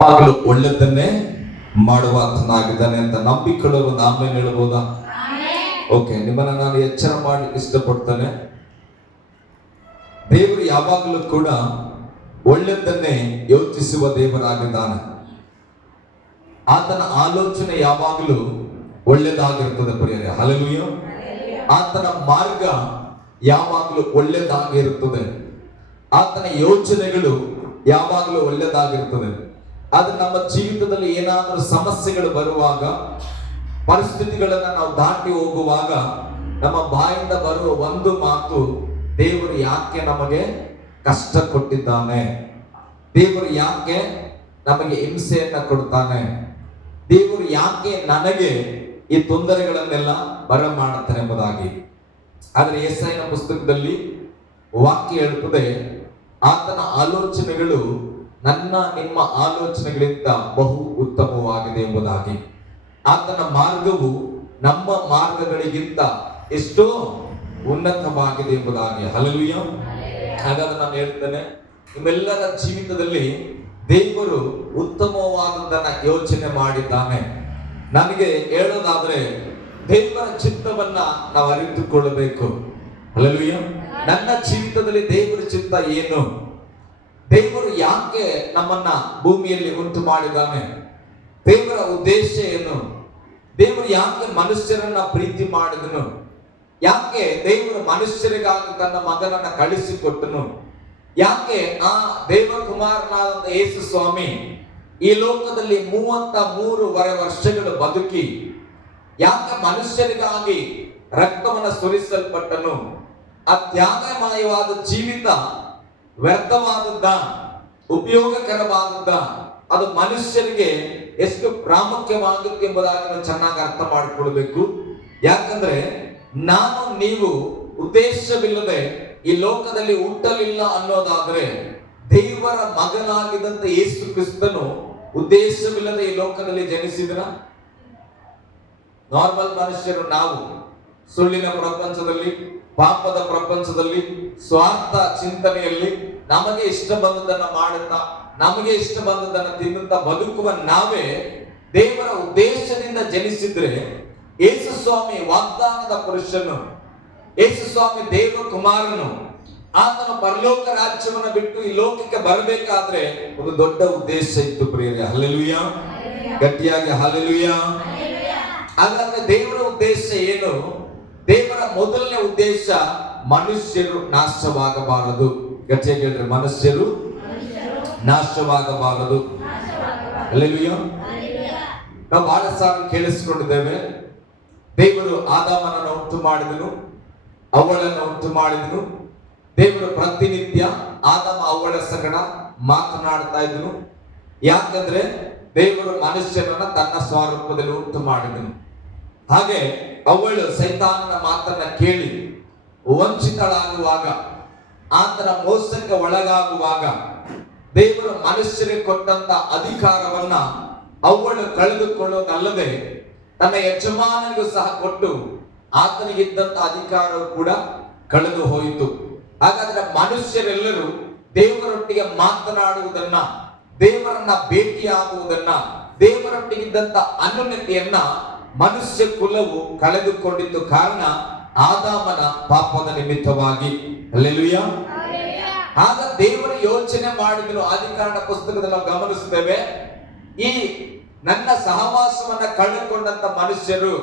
ಯಾವಾಗಲೂ ಒಳ್ಳೆದನ್ನೇ ಮಾಡುವಾತನಾಗಿದ್ದಾನೆ ಅಂತ ನಂಬಿಕೊಳ್ಳಲು ನಾವೇನು ಹೇಳ್ಬೋದಾ? ಓಕೆ, ನಿಮ್ಮನ್ನ ನಾನು ಎಚ್ಚರ ಮಾಡಿ ಇಷ್ಟಪಡ್ತೇನೆ. ದೇವರು ಯಾವಾಗಲೂ ಕೂಡ ಒಳ್ಳೆದನ್ನೇ ಯೋಚಿಸುವ ದೇವರಾಗಿದ್ದಾನೆ. ಆತನ ಆಲೋಚನೆ ಯಾವಾಗಲೂ ಒಳ್ಳೆದಾಗಿರ್ತದೆ ಪ್ರಿಯರೇ. ಹಲ್ಲೆಲೂಯಾ. ಆತನ ಮಾರ್ಗ ಯಾವಾಗಲೂ ಒಳ್ಳೆದಾಗಿರುತ್ತದೆ. ಆತನ ಯೋಚನೆಗಳು ಯಾವಾಗಲೂ ಒಳ್ಳೆದಾಗಿರ್ತದೆ. ಆದ್ರೆ ನಮ್ಮ ಜೀವಿತದಲ್ಲಿ ಏನಾದರೂ ಸಮಸ್ಯೆಗಳು ಬರುವಾಗ, ಪರಿಸ್ಥಿತಿಗಳನ್ನ ನಾವು ದಾಟಿ ಹೋಗುವಾಗ ನಮ್ಮ ಬಾಯಿಂದ ಬರುವ ಒಂದು ಮಾತು, ದೇವರು ಯಾಕೆ ನಮಗೆ ಕಷ್ಟ ಕೊಟ್ಟಿದ್ದಾನೆ, ದೇವರು ಯಾಕೆ ನಮಗೆ ಹಿಂಸೆಯನ್ನ ಕೊಡ್ತಾನೆ, ದೇವರು ಯಾಕೆ ನನಗೆ ಈ ತೊಂದರೆಗಳನ್ನೆಲ್ಲ ಬರಮಾಡುತ್ತಾನೆ ಎಂಬುದಾಗಿ. ಆದರೆ ಯೆಶಾಯನ ಪುಸ್ತಕದಲ್ಲಿ ವಾಕ್ಯ ಹೇಳುತ್ತದೆ, ಆತನ ಆಲೋಚನೆಗಳು ನನ್ನ ನಿಮ್ಮ ಆಲೋಚನೆಗಳಿಂದ ಬಹು ಉತ್ತಮವಾಗಿದೆ ಎಂಬುದಾಗಿ. ಆತನ ಮಾರ್ಗವು ನಮ್ಮ ಮಾರ್ಗಗಳಿಗಿಂತ ಎಷ್ಟೋ ಉನ್ನತವಾಗಿದೆ ಎಂಬುದಾಗಿ. ಹಲ್ಲೆಲೂಯಾ. ಹಾಗಾದ್ರೆ ನಾನು ಹೇಳ್ತೇನೆ, ನಿಮ್ಮೆಲ್ಲರ ಜೀವಿತದಲ್ಲಿ ದೇವರು ಉತ್ತಮವಾದದ್ದನ್ನ ಯೋಚನೆ ಮಾಡಿದ್ದಾನೆ. ನನಗೆ ಹೇಳೋದಾದ್ರೆ, ದೇವರ ಚಿತ್ತವನ್ನ ನಾವು ಅರಿತುಕೊಳ್ಳಬೇಕು. ಹಲ್ಲೆಲೂಯಾ. ನನ್ನ ಜೀವಿತದಲ್ಲಿ ದೇವರ ಚಿತ್ತ ಏನು, ದೇವರು ಯಾಕೆ ನಮ್ಮನ್ನ ಭೂಮಿಯಲ್ಲಿ ಉಂಟು ಮಾಡಿದ್ದಾನೆ, ದೇವರ ಉದ್ದೇಶ ಏನು, ದೇವರು ಯಾಕೆ ಮನುಷ್ಯರನ್ನ ಪ್ರೀತಿ ಮಾಡಿದನು, ಯಾಕೆ ದೇವರು ಮನುಷ್ಯರಿಗಾಗಿ ತನ್ನ ಮಗನನ್ನ ಕಳಿಸಿಕೊಟ್ಟನು, ಯಾಕೆ ಆ ದೇವಕುಮಾರನಾದಂತ ಯೇಸು ಸ್ವಾಮಿ ಈ ಲೋಕದಲ್ಲಿ 33 ವರ್ಷಗಳು ಬದುಕಿ ಯಾಕೆ ಮನುಷ್ಯರಿಗಾಗಿ ರಕ್ತವನ್ನು ಸುರಿಸಲ್ಪಟ್ಟನು. ಆ ತ್ಯಾಗಮಯವಾದ ಜೀವಿತ ವ್ಯರ್ಥವಾದದ್ದ, ಉಪಯೋಗಕರವಾದದ್ದ, ಅದು ಮನುಷ್ಯರಿಗೆ ಎಷ್ಟು ಪ್ರಾಮುಖ್ಯವಾಗುತ್ತೆ ಎಂಬುದಾಗಿ ನಾವು ಚೆನ್ನಾಗಿ ಅರ್ಥ ಮಾಡಿಕೊಳ್ಬೇಕು. ಯಾಕಂದ್ರೆ ನಾನು ನೀವು ಉದ್ದೇಶವಿಲ್ಲದೆ ಈ ಲೋಕದಲ್ಲಿ ಹುಟ್ಟಲಿಲ್ಲ ಅನ್ನೋದಾದ್ರೆ, ದೇವರ ಮಗನಾಗಿದ್ದಂತ ಯೇಸು ಕ್ರಿಸ್ತನು ಉದ್ದೇಶವಿಲ್ಲದೆ ಈ ಲೋಕದಲ್ಲಿ ಜನಿಸಿದ್ರ? ನಾರ್ಮಲ್ ಮನುಷ್ಯರು ನಾವು ಸುಳ್ಳಿನ ಪ್ರಪಂಚದಲ್ಲಿ, ಪಾಪದ ಪ್ರಪಂಚದಲ್ಲಿ, ಸ್ವಾರ್ಥ ಚಿಂತನೆಯಲ್ಲಿ ನಮಗೆ ಇಷ್ಟ ಬಂದದನ್ನ ಮಾಡುತ್ತಾ, ನಮಗೆ ಇಷ್ಟ ಬಂದದನ್ನ ತಿನ್ನುತ್ತಾ ಬದುಕುವ ನಾವೇ ದೇವರ ಉದ್ದೇಶದಿಂದ ಜನಿಸಿದ್ರೆ, ಯೇಸು ಸ್ವಾಮಿ ವಾಗ್ದಾನದ ಪುರುಷನು, ಯೇಸು ಸ್ವಾಮಿ ದೇವಕುಮಾರನು, ಆತನ ಪರಲೋಕ ರಾಜ್ಯವನ್ನು ಬಿಟ್ಟು ಈ ಲೋಕಕ್ಕೆ ಬರಬೇಕಾದ್ರೆ ಒಂದು ದೊಡ್ಡ ಉದ್ದೇಶ ಇತ್ತು ಪ್ರಿಯರೇ. ಹಲ್ಲೆಲೂಯಾ. ಗಟ್ಟಿಯಾಗಿ ಹಲ್ಲೆಲೂಯಾ. ಹಾಗಾದ್ರೆ ದೇವರ ಉದ್ದೇಶ ಏನು? ದೇವರ ಮೊದಲನೇ ಉದ್ದೇಶ ಮನುಷ್ಯರು ನಾಶವಾಗಬಾರದು. ಗಟ್ಟಿಯಾಗಿ ಹೇಳಿದ್ರೆ, ಮನುಷ್ಯರು ನಾಶವಾಗಬಾರದು. ಹಲ್ಲೆಲೂಯಾ. ನಾವು ಬಹಳ ಸಾರಿ ಕೇಳಿಸಿಕೊಂಡಿದ್ದೇವೆ, ದೇವರು ಆದಾಮನನ್ನು ಉಂಟು ಮಾಡಿದನು, ಅವಳನ್ನು ಉಂಟು ಮಾಡಿದನು. ದೇವರು ಪ್ರತಿನಿತ್ಯ ಆದಾಮ ಅವಳ ಸಂಗಡ ಮಾತನಾಡ್ತಾ ಇದ್ದನು. ಯಾಕಂದ್ರೆ ದೇವರು ಮನುಷ್ಯನನ್ನ ತನ್ನ ಸ್ವರೂಪದಲ್ಲಿ ಉಂಟು ಮಾಡಿದನು. ಹಾಗೆ ಅವಳು ಸೈತಾನನ ಮಾತನ್ನ ಕೇಳಿ ವಂಚಿತಳಾಗುವಾಗ, ಆತನ ಮೋಸಕ್ಕೆ ಒಳಗಾಗುವಾಗ, ದೇವರು ಮನುಷ್ಯರಿಗೆ ಕೊಟ್ಟಂತ ಅಧಿಕಾರವನ್ನ ಅವಳು ಕಳೆದುಕೊಳ್ಳೋದಲ್ಲದೆ ತನ್ನ ಯಜಮಾನನಿಗೂ ಸಹ ಕೊಟ್ಟು ಆತನಿಗಿದ್ದಂತ ಅಧಿಕಾರವು ಕೂಡ ಕಳೆದು ಹೋಯಿತು. ಹಾಗಾದ್ರೆ ಮನುಷ್ಯರೆಲ್ಲರೂ ದೇವರೊಟ್ಟಿಗೆ ಮಾತನಾಡುವುದನ್ನ, ದೇವರನ್ನ ಭೇಟಿಯಾಗುವುದನ್ನ, ದೇವರೊಟ್ಟಿಗಿದ್ದಂತ ಅನ್ಯೋನ್ಯತೆಯನ್ನ ಮನುಷ್ಯ ಕುಲವು ಕಳೆದುಕೊಂಡಿದ್ದು ಕಾರಣ ಆದಾಮನ ಪಾಪದ ನಿಮಿತ್ತವಾಗಿ. ಹಲ್ಲೆಲೂಯಾ. ಆಗ ದೇವರ ಯೋಚನೆ ಮಾಡಿದ್ರು. ಆದಿಕಾಂಡ ಪುಸ್ತಕದಲ್ಲಿ ನಾವು ಗಮನಿಸುತ್ತೇವೆ, ಈ ನನ್ನ ಸಹವಾಸವನ್ನ ಕಳೆದುಕೊಂಡಂತ ಮನುಷ್ಯರು,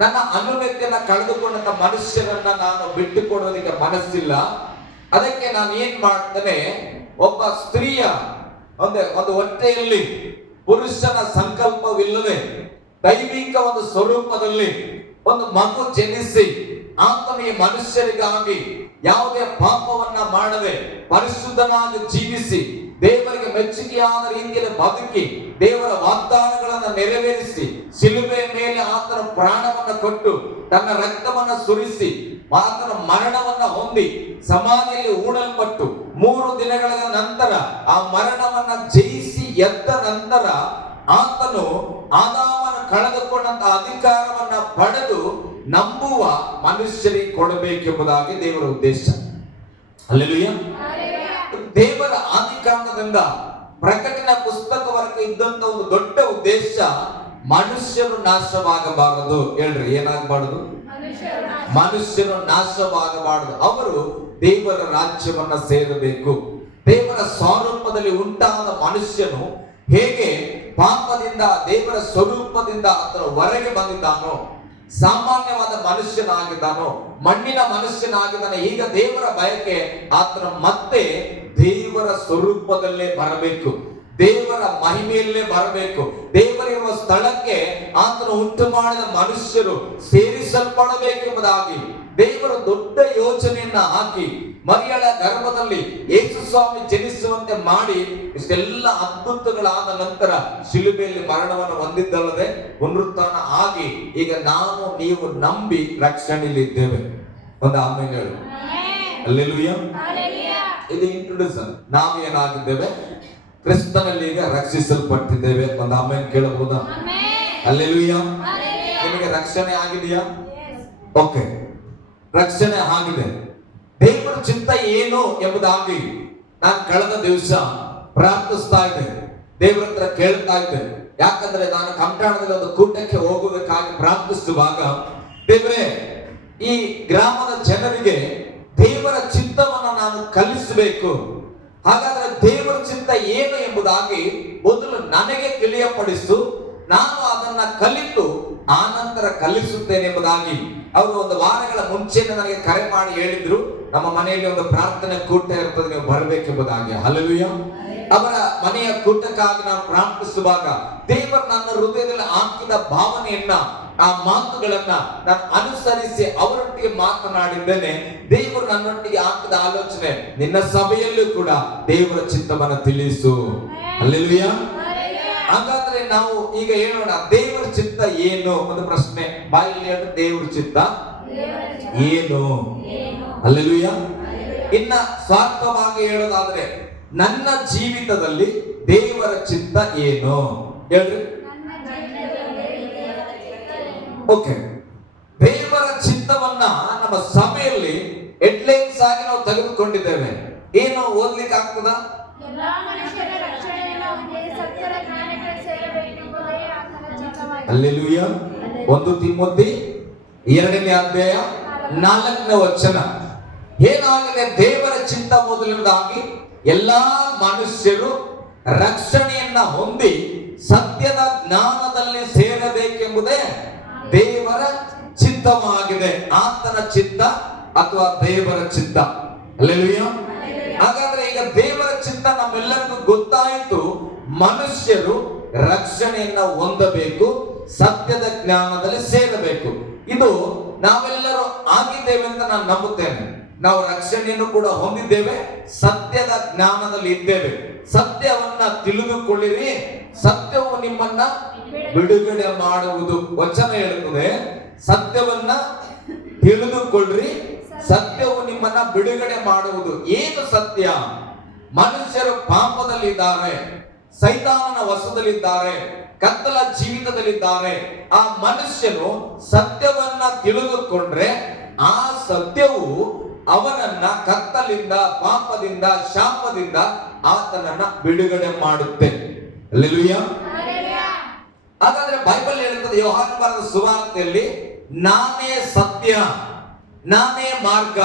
ನನ್ನ ಅನ್ಯೋನ್ಯತೆಯನ್ನ ಕಳೆದುಕೊಂಡಂತ ಮನುಷ್ಯರನ್ನ ನಾನು ಬಿಟ್ಟು ಕೊಡೋದಕ್ಕೆ ಮನಸ್ಸಿಲ್ಲ. ಅದಕ್ಕೆ ನಾನು ಏನ್ ಮಾಡ್ತೇನೆ, ಒಬ್ಬ ಸ್ತ್ರೀಯ ಒಂದು ಹೊಟ್ಟೆಯಲ್ಲಿ ಪುರುಷನ ಸಂಕಲ್ಪವಿಲ್ಲದೆ ದೈವಿಕ ಒಂದು ಸ್ವರೂಪದಲ್ಲಿ ಒಂದು ಮಗು ಜನಿಸಿ, ಆತನ ಈ ಮನುಷ್ಯರಿಗಾಗಿ ಯಾವುದೇ ಪಾಪವನ್ನ ಮಾಡದೆ ಪರಿಶುದ್ಧನಾಗಿ ಜೀವಿಸಿ, ದೇವರಿಗೆ ಮೆಚ್ಚುಗೆಯಾದ ರೀತಿಯಲ್ಲಿ ಬದುಕಿ, ದೇವರ ವಾಗ್ದಾನಗಳನ್ನು ನೆರವೇರಿಸಿ, ಶಿಲುಬೆಯ ಮೇಲೆ ಆತನ ಪ್ರಾಣವನ್ನ ಕೊಟ್ಟು ತನ್ನ ರಕ್ತವನ್ನ ಸುರಿಸಿ, ಆತನ ಮರಣವನ್ನ ಹೊಂದಿ ಸಮಾಧಿಯಲ್ಲಿ ಹೂಣಲ್ಪಟ್ಟು 3 ದಿನಗಳ ನಂತರ ಆ ಮರಣವನ್ನ ಜಯಿಸಿ ಎದ್ದ ನಂತರ ಆತನು ಆದಾಮನ ಕಳೆದುಕೊಂಡಂತ ಅಧಿಕಾರವನ್ನ ಪಡೆದು ನಂಬುವ ಮನುಷ್ಯರಿಗೆ ಕೊಡಬೇಕೆಂಬುದಾಗಿ ದೇವರ ಉದ್ದೇಶ. ಹಲ್ಲೆಲೂಯಾ. ದೇವರ ಆದಿಕಾಂಡದಿಂದ ಪ್ರಕಟಣೆ ಪುಸ್ತಕವರೆಗೆ ಉದ್ದೇಶ ಮನುಷ್ಯರು ನಾಶವಾಗಬಾರದು. ಹೇಳ್ರಿ, ಏನಾಗಬಾರದು? ಮನುಷ್ಯರು ನಾಶವಾಗಬಾರದು. ಅವರು ದೇವರ ರಾಜ್ಯವನ್ನ ಸೇರಬೇಕು. ದೇವರ ಸ್ವರೂಪದಲ್ಲಿ ಉಂಟಾದ ಮನುಷ್ಯನು ಹೇಗೆ ಪಾಪದಿಂದ ದೇವರ ಸ್ವರೂಪದಿಂದ ಆತನ ಹೊರಗೆ ಬಂದಿದ್ದಾನೋ, ಸಾಮಾನ್ಯವಾದ ಮನುಷ್ಯನಾಗಿದ್ದಾನೋ, ಮಣ್ಣಿನ ಮನುಷ್ಯನಾಗಿದ್ದಾನೆ, ಈಗ ದೇವರ ಬಯಕೆ ಆತನ ಮತ್ತೆ ದೇವರ ಸ್ವರೂಪದಲ್ಲೇ ಬರಬೇಕು, ದೇವರ ಮಹಿಮೆಯಲ್ಲೇ ಬರಬೇಕು. ದೇವರಿರುವ ಸ್ಥಳಕ್ಕೆ ಆತನು ಉಂಟು ಮಾಡಿದ ಮನುಷ್ಯರು ಸೇರಿಸಲ್ಪಡಬೇಕೆಂಬುದಾಗಿ ದೇವರ ದೊಡ್ಡ ಯೋಚನೆಯನ್ನ ಹಾಕಿ ಮರಿಯಳ ಗರ್ಭದಲ್ಲಿ ಯೇಸು ಸ್ವಾಮಿ ಜನಿಸುವಂತೆ ಮಾಡಿ ಇಷ್ಟೆಲ್ಲ ಅದ್ಭುತಗಳಾದ ನಂತರ ಶಿಲುಬೆಯಲ್ಲಿ ಮರಣವನ್ನು ಹೊಂದಿದ್ದಲ್ಲದೆ ಪುನರುತ್ಥಾನ ಆಗಿ ಈಗ ನಾನು ನೀವು ನಂಬಿ ರಕ್ಷಣೆಯಲ್ಲಿದ್ದೇವೆ. ಒಂದು ಆಮೇಲೆ ಹೇಳು ಹಲ್ಲೆಲೂಯಾ. ಇದು ಇಂಟ್ರೊಡ್ಯೂಷನ್. ನಾವು ಏನಾಗಿದ್ದೇವೆ? ಕ್ರಿಸ್ತನಲ್ಲಿ ಈಗ ರಕ್ಷಿಸಲ್ಪಟ್ಟಿದ್ದೇವೆ. ಒಂದು ಆಮೇಲೆ ಕೇಳಬಹುದಾ? ಹಲ್ಲೆಲೂಯಾ. ನಿಮಗೆ ರಕ್ಷಣೆ ಆಗಿದೆಯಾ? ಓಕೆ, ರಕ್ಷಣೆ ಆಗಿದೆ. ದೇವರ ಚಿತ್ತ ಏನು ಎಂಬುದಾಗಿ ನಾನು ಕಳೆದ ದಿವಸ ಪ್ರಾರ್ಥಿಸ್ತಾ ಇದ್ದೆ, ದೇವರ ಹತ್ರ ಕೇಳ್ತಾ ಇದ್ದೆ. ಯಾಕಂದ್ರೆ ನಾನು ಕಂಠಾಣದಲ್ಲಿ ಒಂದು ಕೂಟಕ್ಕೆ ಹೋಗುವುದಕ್ಕಾಗಿ ಪ್ರಾರ್ಥಿಸುವಾಗ, ದೇವರೇ, ಈ ಗ್ರಾಮದ ಜನರಿಗೆ ದೇವರ ಚಿತ್ತವನ್ನು ನಾನು ಕಲಿಸಬೇಕು. ಹಾಗಾದ್ರೆ ದೇವರ ಚಿತ್ತ ಏನು ಎಂಬುದಾಗಿ ಮೊದಲು ನನಗೆ ತಿಳಿಯಪಡಿಸು, ನಾನು ಅದನ್ನ ಕಲಿತು ಆನಂತರ ಕಲಿಸುತ್ತೇನೆ ಎಂಬುದಾಗಿ ಅವರು ಒಂದು ವಾರಗಳ ಮುಂಚೆನೆ ನನಗೆ ಕರೆ ಮಾಡಿ ಹೇಳಿದ್ರು, ನಮ್ಮ ಮನೆಯಲ್ಲಿ ಒಂದು ಪ್ರಾರ್ಥನೆ ಕೂಟ ಇರ್ತದೆ, ನೀವು ಬರಬೇಕೆಂಬುದಾಗಿ. ಹಲ್ಲೆಲೂಯಾ. ಅವರ ಮನೆಯ ಕೂಟಕ್ಕಾಗಿ ನಾನು ಪ್ರಾರ್ಥಿಸುವಾಗ ದೇವರು ನನ್ನ ಹೃದಯದಲ್ಲಿ ಹಾಕಿದ ಭಾವನೆಯನ್ನ, ಆ ಮಾತುಗಳನ್ನ ನಾನು ಅನುಸರಿಸಿ ಅವರೊಟ್ಟಿಗೆ ಮಾತನಾಡಿದ್ದೇನೆ. ದೇವರು ನನ್ನೊಟ್ಟಿಗೆ ಹಾಕಿದ ಆಲೋಚನೆ, ನಿನ್ನ ಸಭೆಯಲ್ಲೂ ಕೂಡ ದೇವರ ಚಿತ್ತವನ್ನು ತಿಳಿಸು. ಹಲ್ಲೆಲೂಯಾ. ಹಾಗಾದ್ರೆ ನಾವು ಈಗ ಹೇಳೋಣ, ದೇವರ ಚಿತ್ತ ಏನು? ಒಂದು ಪ್ರಶ್ನೆ ಬಾಯಲ್ಲಿ ಹೇಳಿದ್ರೆ, ದೇವರ ಚಿತ್ತ ಏನು? ಹಲ್ಲೆಲೂಯಾ. ಇನ್ನ ಸ್ವಾರ್ಥವಾಗಿ ಹೇಳೋದಾದ್ರೆ, ನನ್ನ ಜೀವಿತದಲ್ಲಿ ದೇವರ ಚಿತ್ತ ಏನು? ಹೇಳ್ರಿ. ಓಕೆ, ದೇವರ ಚಿತ್ತವನ್ನ ನಮ್ಮ ಸಭೆಯಲ್ಲಿ ಹೆಡ್ಲೈನ್ಸ್ ಆಗಿ ನಾವು ತೆಗೆದುಕೊಂಡಿದ್ದೇವೆ. ಏನು ಓದ್ಲಿಕ್ಕೆ ಆಗ್ತದ? ಹಲ್ಲೆಲೂಯಾ. 1 ತಿಮೋಥಿ 2ನೇ ಅಧ್ಯಾಯ 4ನೇ ವಚನ. ಏನಾಗಿದೆ? ದೇವರ ಚಿತ್ತ ಮೊದಲನೇದಾಗಿ ಎಲ್ಲಾ ಮನುಷ್ಯರು ರಕ್ಷಣೆಯನ್ನ ಹೊಂದಿ ಸತ್ಯದ ಜ್ಞಾನದಲ್ಲಿ ಸೇರಬೇಕೆಂಬುದೇ ದೇವರ ಚಿತ್ತವಾಗಿದೆ. ಆತನ ಚಿತ್ತ ಅಥವಾ ದೇವರ ಚಿತ್ತ. ಹಲ್ಲೆಲೂಯಾ. ಹಾಗಾದ್ರೆ ಈಗ ದೇವರ ಚಿತ್ತ ನಮ್ಮೆಲ್ಲರಿಗೂ ಗೊತ್ತಾಯಿತು. ಮನುಷ್ಯರು ರಕ್ಷಣೆಯನ್ನ ಹೊಂದಬೇಕು, ಸತ್ಯದ ಜ್ಞಾನದಲ್ಲಿ ಸೇರಬೇಕು. ಇದು ನಾವೆಲ್ಲರೂ ಆಗಿದ್ದೇವೆ ಅಂತ ನಾನು ನಂಬುತ್ತೇನೆ. ನಾವು ರಕ್ಷಣೆಯನ್ನು ಕೂಡ ಹೊಂದಿದ್ದೇವೆ, ಸತ್ಯದ ಜ್ಞಾನದಲ್ಲಿ ಇದ್ದೇವೆ. ಸತ್ಯವನ್ನ ತಿಳಿದುಕೊಳ್ಳಿರಿ, ಸತ್ಯವು ನಿಮ್ಮನ್ನ ಬಿಡುಗಡೆ ಮಾಡುವುದು. ವಚನ ಹೇಳುತ್ತದೆ, ಸತ್ಯವನ್ನ ತಿಳಿದುಕೊಳ್ಳ್ರಿ, ಸತ್ಯವು ನಿಮ್ಮನ್ನ ಬಿಡುಗಡೆ ಮಾಡುವುದು. ಏನು ಸತ್ಯ? ಮನುಷ್ಯರು ಪಾಪದಲ್ಲಿದ್ದಾರೆ, ಸೈತಾನನ ವಶದಲ್ಲಿದ್ದಾರೆ, ಕತ್ತಲ ಜೀವಿತದಲ್ಲಿದ್ದಾರೆ. ಆ ಮನುಷ್ಯನು ಸತ್ಯವನ್ನ ತಿಳಿದುಕೊಂಡ್ರೆ ಆ ಸತ್ಯವು ಅವನನ್ನ ಕತ್ತಲಿಂದ, ಪಾಪದಿಂದ, ಶಾಪದಿಂದ ಆತನನ್ನ ಬಿಡುಗಡೆ ಮಾಡುತ್ತೆ. ಹಲ್ಲೆಲೂಯಾ. ಹಾಗಾದ್ರೆ ಬೈಬಲ್ ಹೇಳುತ್ತದೆ, ಯೋಹಾನ ಬರೆದ ಸುವಾರ್ತೆಯಲ್ಲಿ, ನಾನೇ ಸತ್ಯ, ನಾನೇ ಮಾರ್ಗ,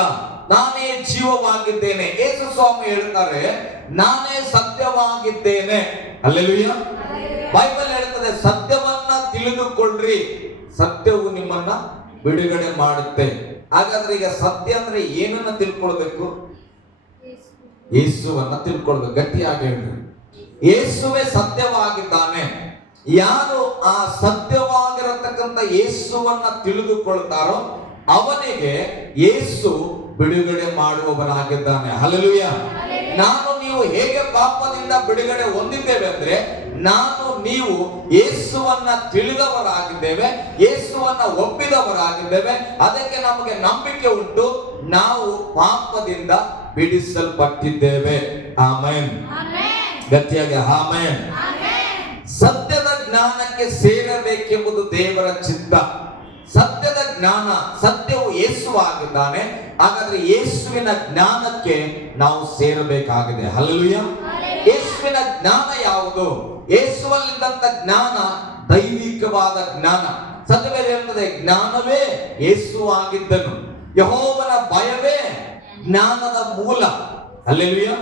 ನಾನೇ ಜೀವವಾಗಿದ್ದೇನೆ. ಯೇಸು ಸ್ವಾಮಿ ಹೇಳ್ತಾರೆ, ನಾನೇ ಸತ್ಯವಾಗಿದ್ದೇನೆ. ಹಲ್ಲೆಲೂಯಾ. ಬೈಬಲ್ ಹೇಳ್ತದೆ, ಸತ್ಯವನ್ನ ತಿಳಿದುಕೊಳ್ಳ್ರಿ, ಸತ್ಯವು ನಿಮ್ಮನ್ನ ಬಿಡುಗಡೆ ಮಾಡುತ್ತೆ. ಹಾಗಾದ್ರೆ ಈಗ ಸತ್ಯ ಅಂದ್ರೆ ಏನನ್ನ ತಿಳ್ಕೊಳ್ಬೇಕು? ಯೇಸುವನ್ನ ತಿಳ್ಕೊಳ್ಬೇಕು. ಗಟ್ಟಿಯಾಗಿ ಹೇಳ್ರಿ, ಯೇಸುವೇ ಸತ್ಯವಾಗಿದ್ದಾನೆ. ಯಾರು ಆ ಸತ್ಯವಾಗಿರತಕ್ಕಂಥ ಯೇಸುವನ್ನ ತಿಳಿದುಕೊಳ್ತಾರೋ ಅವನಿಗೆ ಯೇಸು ಬಿಡುಗಡೆ ಮಾಡುವವನಾಗಿದ್ದಾನೆ. ಹಲ್ಲೆಲೂಯಾ. ನಾನು ನೀವು ಹೇಗೆ ಪಾಪದಿಂದ ಬಿಡುಗಡೆ ಹೊಂದಿದ್ದೇವೆ ಅಂದ್ರೆ, ನಾನು ನೀವು ಯೇಸುವನ್ನ ತಿಳಿದವರಾಗಿದ್ದೇವೆ, ಯೇಸುವನ್ನ ಒಪ್ಪಿದವರಾಗಿದ್ದೇವೆ. ಅದಕ್ಕೆ ನಮಗೆ ನಂಬಿಕೆ ಉಂಟು, ನಾವು ಪಾಪದಿಂದ ಬಿಡಿಸಲ್ಪಟ್ಟಿದ್ದೇವೆ. ಆಮೆನ್. ಗಟ್ಟಿಯಾಗಿ ಆಮೆನ್. ಸತ್ಯದ ಜ್ಞಾನಕ್ಕೆ ಸೇರಬೇಕೆಂಬುದು ದೇವರ ಚಿತ್ತ. ಸತ್ಯದ ಜ್ಞಾನ, ಸತ್ಯವು ಯೇಸು ಆಗಿದ್ದಾನೆ. ಹಾಗಾದ್ರೆ ಯೇಸುವಿನ ಜ್ಞಾನಕ್ಕೆ ನಾವು ಸೇರಬೇಕಾಗಿದೆ. ಹಲ್ಲೆಲೂಯಾ. ಯೇಸುವಿನ ಜ್ಞಾನ ಯಾವುದು? ಯೇಸುವಲ್ಲಿದ್ದಂತ ಜ್ಞಾನ ದೈವಿಕವಾದ ಜ್ಞಾನ. ಸತ್ಯವೇದ ಹೇಳ್ತದೆ, ಜ್ಞಾನವೇ ಯೇಸು ಆಗಿದ್ದನು. ಯೆಹೋವನ ಭಯವೇ ಜ್ಞಾನದ ಮೂಲ. ಹಲ್ಲೆಲೂಯಾ.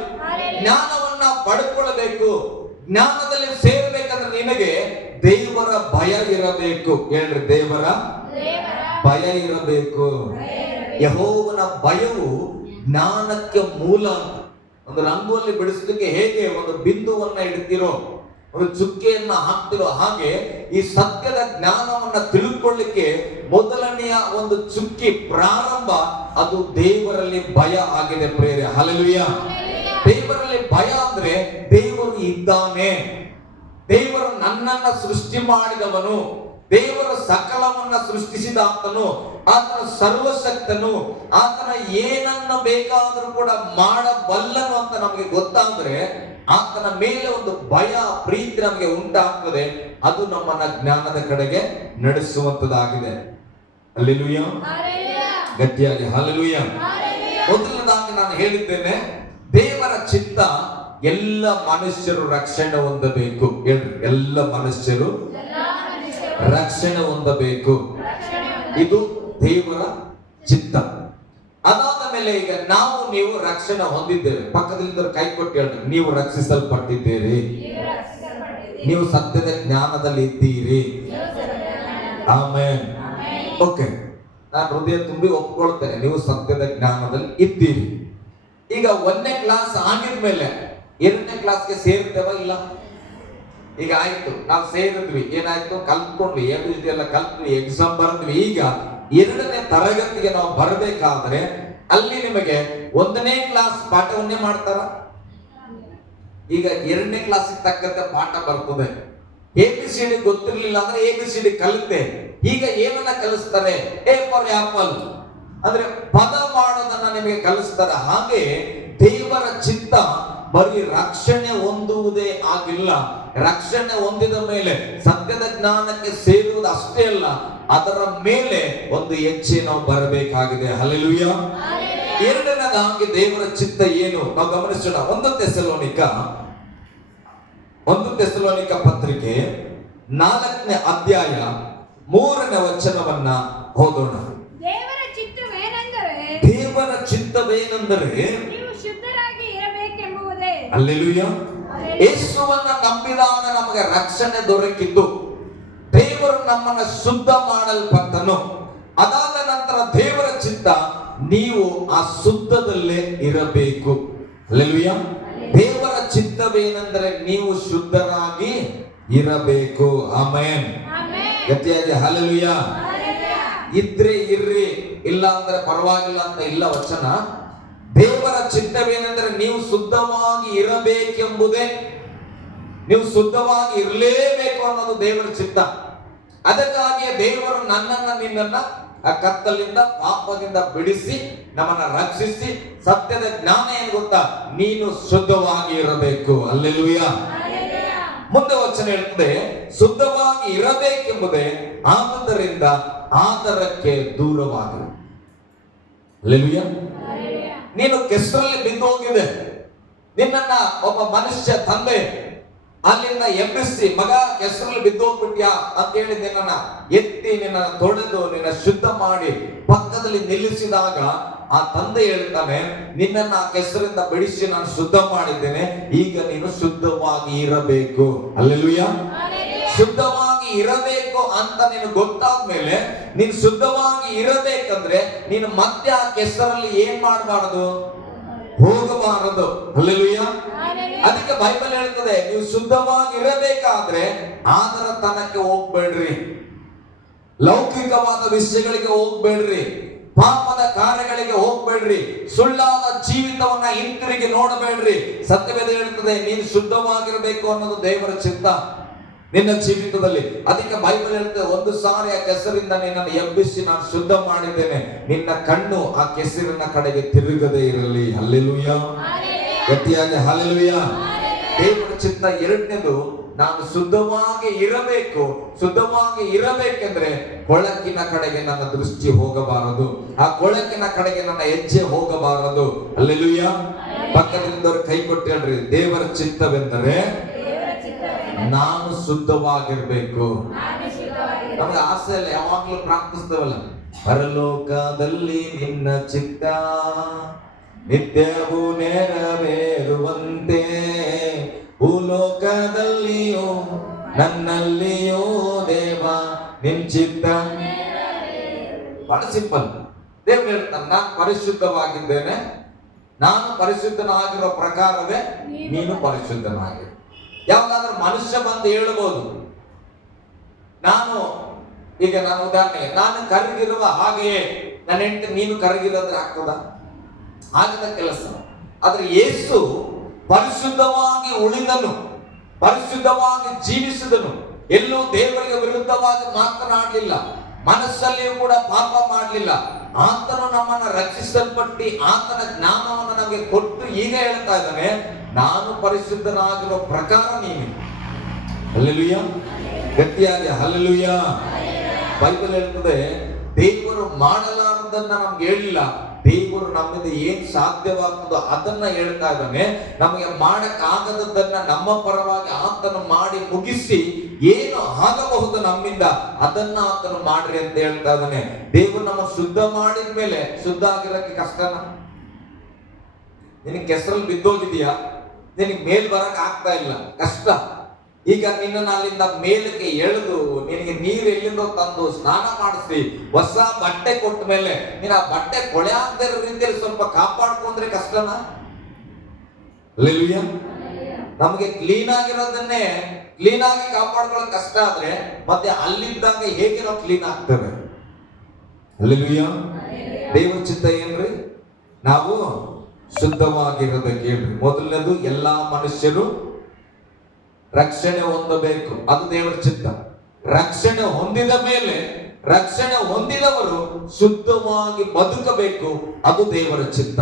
ಜ್ಞಾನವನ್ನ ಪಡ್ಕೊಳ್ಬೇಕು. ಜ್ಞಾನದಲ್ಲಿ ಸೇರ್ಬೇಕಂದ್ರೆ ನಿನಗೆ ದೇವರ ಭಯ ಇರಬೇಕು. ಹೇಳ್ರಿ, ದೇವರ ಭಯ ಇರಬೇಕು. ಯೆಹೋವನ ಭಯವು ಜ್ಞಾನಕ್ಕೆ ಮೂಲ. ಒಂದು ರಂಗೋಲಿ ಬಿಡಿಸಲಿಕ್ಕೆ ಹೇಗೆ ಒಂದು ಬಿಂದುವನ್ನ ಇಡ್ತಿರೋ, ಒಂದು ಚುಕ್ಕೆಯನ್ನ ಹಾಕ್ತಿರೋ ಹಾಗೆ ಈ ಸತ್ಯದ ಜ್ಞಾನವನ್ನ ತಿಳ್ಕೊಳ್ಳಿಕ್ಕೆ ಮೊದಲನೆಯ ಒಂದು ಚುಕ್ಕಿ ಪ್ರಾರಂಭ ಅದು ದೇವರಲ್ಲಿ ಭಯ ಆಗಿದೆ ಪ್ರೇರೆ. ಹಲ್ಲೆಲೂಯಾ. ದೇವರಲ್ಲಿ ಭಯ ಅಂದ್ರೆ ದೇವರು ಇದ್ದಾನೆ, ದೇವರು ನನ್ನನ್ನ ಸೃಷ್ಟಿ ಮಾಡಿದವನು, ದೇವರು ಸಕಲವನ್ನ ಸೃಷ್ಟಿಸಿದ ಆತನು, ಆತನ ಸರ್ವಶಕ್ತನು, ಆತನ ಏನನ್ನ ಬೇಕಾದರೂ ಕೂಡ ಮಾಡಬಲ್ಲನು ಅಂತ ನಮಗೆ ಗೊತ್ತಾದ್ರೆ ಆತನ ಮೇಲೆ ಒಂದು ಭಯ ಪ್ರೀತಿ ನಮಗೆ ಉಂಟಾಗ್ತದೆ. ಅದು ನಮ್ಮನ್ನ ಜ್ಞಾನದ ಕಡೆಗೆ ನಡೆಸುವಂತದ್ದಾಗಿದೆ. ಹಲ್ಲೆಲೂಯಾ. ಗಟ್ಟಿಯಾಗಿ ಹಲ್ಲೆಲೂಯಾ. ಮೊದಲನೇದಾಗಿ ನಾನು ಹೇಳಿದ್ದೇನೆ, ದೇವರ ಚಿತ್ತ ಎಲ್ಲ ಮನುಷ್ಯರು ರಕ್ಷಣೆ ಹೊಂದಬೇಕು. ಹೇಳ್ರಿ, ಎಲ್ಲ ಮನುಷ್ಯರು ರಕ್ಷಣೆ ಹೊಂದಬೇಕು. ಇದು ದೇವರ ಚಿತ್ತ. ಅದಾದ ಮೇಲೆ ಈಗ ನೀವು ರಕ್ಷಣೆ ಹೊಂದಿದ್ದೇವೆ. ಪಕ್ಕದಿಂದ ಕೈ ಕೊಟ್ಟು ಹೇಳ್ರಿ, ನೀವು ರಕ್ಷಿಸಲ್ಪಟ್ಟಿದ್ದೀರಿ, ನೀವು ಸತ್ಯದ ಜ್ಞಾನದಲ್ಲಿ ಇದ್ದೀರಿ. ಆಮೆನ್. ಓಕೆ, ನಾನು ಹೃದಯ ತುಂಬಿ ಒಪ್ಕೊಳ್ತೇನೆ, ನೀವು ಸತ್ಯದ ಜ್ಞಾನದಲ್ಲಿ ಇದ್ದೀರಿ. ಈಗ 1ನೇ ಕ್ಲಾಸ್ ಆಗಿದ್ಮೇಲೆ 2ನೇ ಕ್ಲಾಸ್ಗೆ ಸೇರ್ತೇವ ಇಲ್ಲ? ಈಗ ಆಯ್ತು, ನಾವು ಸೇರಿದ್ವಿ, ಏನಾಯ್ತು, ಕಲ್ತ್ಕೊಂಡ್ವಿ, ಎಲ್ಲ ಕಲ್ತ್ವಿ, ಎಕ್ಸಾಮ್ ಬರೆದ್ವಿ. ಈಗ 2ನೇ ತರಗತಿಗೆ ನಾವು ಬರಬೇಕಾದ್ರೆ ಅಲ್ಲಿ ನಿಮಗೆ 1ನೇ ಕ್ಲಾಸ್ ಪಾಠವನ್ನೇ ಮಾಡ್ತಾರ. ಈಗ 2ನೇ ಕ್ಲಾಸಿಗೆ ತಕ್ಕಂತೆ ಪಾಠ ಬರ್ತದೆ. ABCD ಗೊತ್ತಿರ್ಲಿಲ್ಲ ಅಂದ್ರೆ ABCD ಕಲಿತೆ. ಈಗ ಏನನ್ನ ಕಲಿಸ್ತಾರೆ? A ಫಾರ್ ಆಪಲ್ ಅಂದ್ರೆ ಪದ ಮಾಡೋದನ್ನ ನಿಮಗೆ ಕಲಿಸ್ತಾರೆ. ಹಾಗೆ ದೇವರ ಚಿತ್ತ ಬರೀ ರಕ್ಷಣೆ ಹೊಂದುವುದೇ ಆಗಿಲ್ಲ. ರಕ್ಷಣೆ ಹೊಂದಿದ ಮೇಲೆ ಸತ್ಯದ ಜ್ಞಾನಕ್ಕೆ ಸೇರುವುದು ಅಷ್ಟೇ ಅಲ್ಲ, ಅದರ ಮೇಲೆ ಒಂದು ಹೆಜ್ಜೆ ನಾವು ಬರಬೇಕಾಗಿದೆ. ಹಲ್ಲೆಲೂಯಾ. ಎರಡನೇದಾಗಿ ದೇವರ ಚಿತ್ತ ಏನು ನಾವು ಗಮನಿಸೋಣ. 1 ಥೆಸಲೋನಿಕ ಪತ್ರಿಕೆ 4ನೇ ಅಧ್ಯಾಯ 3ನೇ ವಚನವನ್ನ ಓದೋಣ. ದೇವರ ಚಿತ್ತವೇನೆಂದರೆ ನೀವು ಶುದ್ಧರಾಗಿ ಇರಬೇಕೆಂಬುದೇ. ಹಲ್ಲೆಲೂಯಾ. ಯೇಸುವನ್ನ ನಂಬಿದಾಗ ನಮಗೆ ರಕ್ಷಣೆ ದೊರಕಿದ್ದು, ದೇವರು ನಮ್ಮನ್ನ ಶುದ್ಧ ಮಾಡಲ್ಪಟ್ಟನು. ಅದಾದ ನಂತರ ದೇವರ ಚಿತ್ತ ನೀವು ಆ ಶುದ್ಧದಲ್ಲೇ ಇರಬೇಕು. ಹಲ್ಲೆಲೂಯಾ. ದೇವರ ಚಿತ್ತವೇನೆಂದರೆ ನೀವು ಶುದ್ಧರಾಗಿ ಇರಬೇಕು. ಆಮೆನ್. ಗಟ್ಟಿಯಾಗಿ ಹಲ್ಲೆಲೂಯಾ. ಇದ್ರೆ ಇರ್ರಿ, ಇಲ್ಲ ಅಂದ್ರೆ ಪರವಾಗಿಲ್ಲ ಅಂತ ಇಲ್ಲ ವಚನ. ದೇವರ ಚಿತ್ತವೇನೆಂದರೆ ನೀವು ಶುದ್ಧವಾಗಿ ಇರಬೇಕೆಂಬುದೇ. ನೀವು ಶುದ್ಧವಾಗಿ ಇರಲೇಬೇಕು ಅನ್ನೋದು ದೇವರ ಚಿತ್ತ. ಅದಕ್ಕಾಗಿಯೇ ದೇವರು ನನ್ನನ್ನ ನಿನ್ನನ್ನ ಆ ಕತ್ತಲಿಂದ ಪಾಪದಿಂದ ಬಿಡಿಸಿ ನಮ್ಮನ್ನ ರಕ್ಷಿಸಿ ಸತ್ಯದ ಜ್ಞಾನ ಏನು ಗೊತ್ತಾ, ನೀನು ಶುದ್ಧವಾಗಿ ಇರಬೇಕು. ಹಲ್ಲೆಲೂಯಾ. ಮುಂದೆ ವಚನ ಹೇಳ್ತದೆ, ಶುದ್ಧವಾಗಿ ಇರಬೇಕೆಂಬುದೇ, ಆದುದರಿಂದ ಆದರಕ್ಕೆ ದೂರವಾಗಿರು. ಹಲ್ಲೆಲೂಯಾ. ನೀನು ಕೆಸರಲ್ಲಿ ಬಿದ್ದು ಹೋಗಿದೆ, ನಿನ್ನನ್ನ ಒಬ್ಬ ಮನುಷ್ಯ ತಂದೆ ಅಲ್ಲಿಂದ ಎಬ್ಬಿಸಿ, ಮಗ ಕೆಸರಲ್ಲಿ ಬಿದ್ದು ಹೋಗ್ಬಿಟ್ಯಾ ಅಂತ ಹೇಳಿ ನಿನ್ನನ್ನ ಎತ್ತಿ ನಿನ್ನ ತೊಳೆದು ನಿನ್ನ ಶುದ್ಧ ಮಾಡಿ ಪಕ್ಕದಲ್ಲಿ ನಿಲ್ಲಿಸಿದಾಗ ಆ ತಂದೆ ಹೇಳ್ತಾನೆ, ನಿನ್ನನ್ನ ಆ ಕೆಸರಿಂದ ಬಿಡಿಸಿ ನಾನು ಶುದ್ಧ ಮಾಡಿದ್ದೇನೆ, ಈಗ ನೀನು ಶುದ್ಧವಾಗಿ ಇರಬೇಕು. ಹಲ್ಲೆಲೂಯಾ. ಶುದ್ಧವಾಗಿ ಇರಬೇಕು ಅಂತ ನೀನು ಗೊತ್ತಾದ್ಮೇಲೆ, ನೀನು ಶುದ್ಧವಾಗಿ ಇರಬೇಕಂದ್ರೆ ನೀನು ಮತ್ತೆ ಆ ಕೆಸರಲ್ಲಿ ಏನ್ ಮಾಡಬಾರದು, ಹೋಗಬಾರದು. ಹಲ್ಲೆಲೂಯಾ. ಅದಕ್ಕೆ ಬೈಬಲ್ ಹೇಳ್ತದೆ, ನೀವು ಶುದ್ಧವಾಗಿ ಇರಬೇಕಾದ್ರೆ ಆದರ ತನಕ್ಕೆ ಹೋಗ್ಬೇಡ್ರಿ, ಲೌಕಿಕವಾದ ವಿಷಯಗಳಿಗೆ ಹೋಗ್ಬೇಡ್ರಿ, ಪಾಪದ ಕಾರ್ಯಗಳಿಗೆ ಹೋಗ್ಬೇಡ್ರಿ, ಸುಳ್ಳಾದ ಜೀವಿತವನ್ನ ಹಿಂತಿರುಗಿ ನೋಡಬೇಡ್ರಿ. ಸತ್ಯವೇದ ಹೇಳ್ತದೆ, ನೀನು ಶುದ್ಧವಾಗಿರಬೇಕು ಅನ್ನೋದು ದೇವರ ಚಿತ್ತ ನಿನ್ನ ಜೀವಿತದಲ್ಲಿ. ಅದಕ್ಕೆ ಬೈಬಲ್ ಹೇಳ್ತದೆ, ಒಂದು ಸಾರಿ ಆ ಕೆಸರಿಂದ ನಿನ್ನನ್ನು ಎಬ್ಬಿಸಿ ನಾನು ಶುದ್ಧ ಮಾಡಿದ್ದೇನೆ, ನಿನ್ನ ಕಣ್ಣು ಆ ಕೆಸರಿನ ಕಡೆಗೆ ತಿರುಗದೇ ಇರಲಿ. ಹಲ್ಲೆಲೂಯಾ. ಗಟ್ಟಿಯಾಗಿ ಹಲ್ಲೆಲೂಯಾ. ದೇವರ ಚಿತ್ತ ಎರಡನೇದು, ನಾನು ಶುದ್ಧವಾಗಿ ಇರಬೇಕು. ಶುದ್ಧವಾಗಿ ಇರಬೇಕೆಂದ್ರೆ ಕೊಳಕಿನ ಕಡೆಗೆ ನನ್ನ ದೃಷ್ಟಿ ಹೋಗಬಾರದು, ಆ ಕೊಳಕಿನ ಕಡೆಗೆ ನನ್ನ ಹೆಜ್ಜೆ ಹೋಗಬಾರದು. ಹಲ್ಲೆಲೂಯಾ. ಪಕ್ಕದಿಂದವರು ಕೈ ಕೊಟ್ಟು ಹೇಳ್ರಿ, ದೇವರ ಚಿತ್ತವೆಂದರೆ ನಾನು ಶುದ್ಧವಾಗಿರ್ಬೇಕು. ನಮಗೆ ಆಸೆ ಇಲ್ಲ, ಯಾವಾಗ್ಲೂ ಪ್ರಾರ್ಥಿಸ್ತೇವಲ್ಲ, ಪರಲೋಕದಲ್ಲಿ ನಿನ್ನ ಚಿತ್ತ ನಿತ್ಯವೂ ನೆರವೇರುವಂತೆ, ಭೂಲೋಕದಲ್ಲಿಯೂ ನನ್ನಲ್ಲಿಯೂ ದೇವ ನಿನ್ ಚಿತ್ತ. ಬಹಳ ಸಿಂಪಲ್. ದೇವ್ರು ಹೇಳ್ತಾನೆ, ನಾನು ಪರಿಶುದ್ಧವಾಗಿದ್ದೇನೆ, ನಾನು ಪರಿಶುದ್ಧನಾಗಿರೋ ಪ್ರಕಾರವೇ ನೀನು ಪರಿಶುದ್ಧನಾಗಿ. ಯಾವಾಗಾದ್ರೂ ಮನುಷ್ಯ ಬಂದು ಹೇಳ್ಬೋದು, ನಾನು ಈಗ ನಾನು ಉದಾಹರಣೆ, ನಾನು ಕರಗಿರುವ ಹಾಗೆಯೇ ನನ್ನ ಹೆಂಡತಿ ನೀನು ಕರಗಿರೋದ್ರೆ ಆಗ್ತದ? ಆಗದ ಕೆಲಸ. ಆದ್ರೆ ಯೇಸು ಪರಿಶುದ್ಧವಾಗಿ ಉಳಿದನು, ಪರಿಶುದ್ಧವಾಗಿ ಜೀವಿಸಿದನು, ಎಲ್ಲೂ ದೇವರಿಗೆ ವಿರುದ್ಧವಾಗಿ ಮಾತನಾಡಲಿಲ್ಲ, ಮನಸ್ಸಲ್ಲಿಯೂ ಕೂಡ ಪಾಪ ಮಾಡಲಿಲ್ಲ. ಆತನು ನಮ್ಮನ್ನ ರಕ್ಷಿಸಲ್ಪಟ್ಟು ಆತನ ಜ್ಞಾನವನ್ನು ನಮಗೆ ಕೊಟ್ಟು ಈಗ ಹೇಳ್ತಾ ಇದ್ದಾನೆ, ನಾನು ಪರಿಶುದ್ಧನಾಗಿರೋ ಪ್ರಕಾರ ನೀನು. ಹಲ್ಲೆಲೂಯ, ಗಟ್ಟಿಯಾಗಿ ಹಲ್ಲೆಲೂಯ. ಬೈಬಲ್ ಹೇಳ್ತದೆ, ದೇವರು ಮಾಡಲಾರದನ್ನ ನಮ್ಗೆ ಹೇಳಿಲ್ಲ, ದೇವರು ನಮ್ಮಿಂದ ಏನ್ ಸಾಧ್ಯವಾಗ್ತದೋ ಅದನ್ನ ಹೇಳ್ತಾ ಇದ್ದಾನೆ. ನಮಗೆ ಮಾಡಕ್ಕಾಗದನ್ನ ನಮ್ಮ ಪರವಾಗಿ ಆತನು ಮಾಡಿ ಮುಗಿಸಿ ಏನು ಆಗಬಹುದು ನಮ್ಮಿಂದ ಅದನ್ನ ಆತನು ಮಾಡ್ರಿ ಅಂತ ಹೇಳ್ತಾ ಇದ್ದಾನೆ. ದೇವರು ನಮ್ಮ ಶುದ್ಧ ಮಾಡಿದ ಮೇಲೆ ಶುದ್ಧ ಆಗಿರಕ್ಕೆ ಕಷ್ಟನ? ನಿನಗೆ ಕೆಸರಲ್ಲಿ ಬಿದ್ದೋಗಿದೀಯಾ, ನಿನಗೆ ಮೇಲ್ ಬರಕ್ ಆಗ್ತಾ ಇಲ್ಲ, ಕಷ್ಟ. ಈಗ ನಿನ್ನ ಅಲ್ಲಿಂದ ಮೇಲಕ್ಕೆ ಎಳೆದು ನಿನಗೆ ನೀರು ಎಲ್ಲಿಂದೋ ತಂದು ಸ್ನಾನ ಮಾಡಿಸಿ ಹೊಸ ಬಟ್ಟೆ ಕೊಟ್ಟ ಮೇಲೆ ನೀನು ಆ ಬಟ್ಟೆ ಕೊಳೆ ಆಗದೆ ಇರೋ ರೀತಿಯಲ್ಲಿ ಸ್ವಲ್ಪ ಕಾಪಾಡ್ಕೊಂಡ್ರೆ ಕಷ್ಟನಾ? ಹಲ್ಲೆಲೂಯಾ. ನಮಗೆ ಕ್ಲೀನ್ ಆಗಿರೋದನ್ನೇ ಕ್ಲೀನ್ ಆಗಿ ಕಾಪಾಡ್ಕೊಳ್ಳೋದು ಕಷ್ಟ ಆದ್ರೆ ಮತ್ತೆ ಅಲ್ಲಿದ್ದಾಗ ಹೇಗೆ ನಾವು ಕ್ಲೀನ್ ಆಗ್ತೇವೆ? ಹಲ್ಲೆಲೂಯಾ. ದೇವರ ಚಿತ್ತ ಏನ್ರಿ? ನಾವು ಶುದ್ಧವಾಗಿರೋದಕ್ಕೆ ಹೇಳ್ರಿ. ಮೊದಲನೇದು, ಎಲ್ಲಾ ಮನುಷ್ಯರು ರಕ್ಷಣೆ ಹೊಂದಬೇಕು, ಅದು ದೇವರ ಚಿತ್ತ. ರಕ್ಷಣೆ ಹೊಂದಿದ ಮೇಲೆ ರಕ್ಷಣೆ ಹೊಂದಿದವರು ಶುದ್ಧವಾಗಿ ಬದುಕಬೇಕು, ಅದು ದೇವರ ಚಿತ್ತ.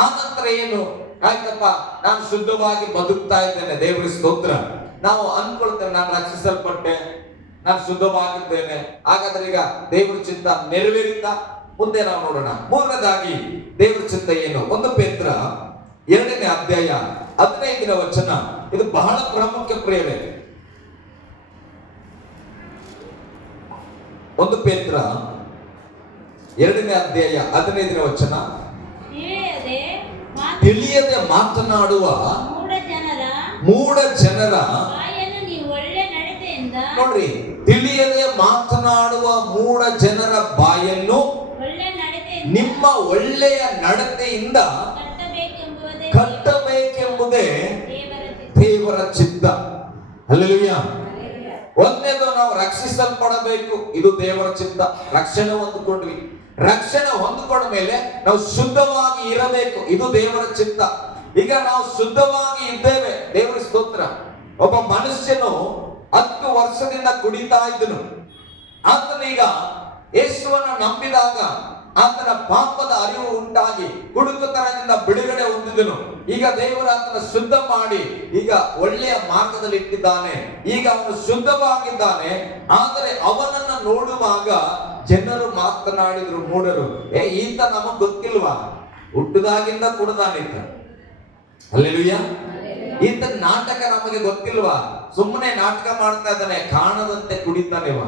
ಆ ನಂತರ ಏನು? ಆಯ್ತಪ್ಪ, ನಾನು ಶುದ್ಧವಾಗಿ ಬದುಕ್ತಾ ಇದ್ದೇನೆ, ದೇವರ ಸ್ತೋತ್ರ. ನಾವು ಅನ್ಕೊಳ್ತೇವೆ, ನಾನು ರಕ್ಷಿಸಲ್ಪಟ್ಟೆ, ನಾನು ಶುದ್ಧವಾಗಿದ್ದೇನೆ, ಹಾಗಾದ್ರೆ ಈಗ ದೇವರ ಚಿತ್ತ ನೆರವೇರಿತಾ? ಮುಂದೆ ನಾವು ನೋಡೋಣ. ಮೂರನೇದಾಗಿ ದೇವರ ಚಿತ್ತ ಏನು? 1 ಪೇತ್ರ 2ನೇ ಅಧ್ಯಾಯ 15ನೇ ವಚನ. ಇದು ಬಹಳ ಪ್ರಾಮುಖ್ಯ ಪ್ರಿಯರೇ. 1 ಪೇತ್ರ 2ನೇ ಅಧ್ಯಾಯ 15ನೇ ವಚನ. ತಿಳಿಯದೆ ಮಾತನಾಡುವ ಮೂಢ ಜನರ, ನೋಡ್ರಿ, ತಿಳಿಯದೆ ಮಾತನಾಡುವ ಮೂಢ ಜನರ ಬಾಯನ್ನು ನಿಮ್ಮ ಒಳ್ಳೆಯ ನಡತೆಯಿಂದ ಕಟ್ಟಬೇಕೆಂಬುದೇ ದೇವರ ಚಿತ್ತ. ಹಲ್ಲೆಲೂಯಾ. ಒಂದನೇದು, ನಾವು ರಕ್ಷಿಸಲ್ಪಡಬೇಕು, ಇದು ದೇವರ ಚಿತ್ತ. ರಕ್ಷಣೆ ಹೊಂದಿಕೊಂಡ್ವಿ, ರಕ್ಷಣೆ ಹೊಂದಿಕೊಂಡ ಮೇಲೆ ನಾವು ಶುದ್ಧವಾಗಿ ಇರಬೇಕು, ಇದು ದೇವರ ಚಿತ್ತ. ಈಗ ನಾವು ಶುದ್ಧವಾಗಿ ಇದ್ದೇವೆ, ದೇವರ ಸ್ತೋತ್ರ. ಒಬ್ಬ ಮನುಷ್ಯನು 10 ವರ್ಷದಿಂದ ಕುಡಿತಾ ಇದ್ದನು. ಆತನೀಗ ಯೇಸುವನ್ನು ನಂಬಿದಾಗ ಆತನ ಪಾಪದ ಅರಿವು ಉಂಟಾಗಿ ಕುಡುಕತನದಿಂದ ಬಿಡುಗಡೆ ಹೊಂದಿದನು. ಈಗ ದೇವರು ಆತನ ಶುದ್ಧ ಮಾಡಿ ಈಗ ಒಳ್ಳೆಯ ಮಾರ್ಗದಲ್ಲಿ ಇಟ್ಟಿದ್ದಾನೆ. ಈಗ ಅವನು ಶುದ್ಧವಾಗಿದ್ದಾನೆ. ಆದರೆ ಅವನನ್ನ ನೋಡುವಾಗ ಜನರು ಮಾತನಾಡಿದ್ರು, ಮೂಢರು, ಈತ ನಮಗ್ ಗೊತ್ತಿಲ್ವಾ, ಹುಟ್ಟದಾಗಿಂದ ಕುಡ್ದಾನಿತ. ಹಲ್ಲೆಲೂಯಾ. ಈತ ನಾಟಕ ನಮಗೆ ಗೊತ್ತಿಲ್ವಾ, ಸುಮ್ಮನೆ ನಾಟಕ ಮಾಡ್ತಾ ಇದ್ದಾನೆ, ಕಾಣದಂತೆ ಕುಡಿತಾನೆವ.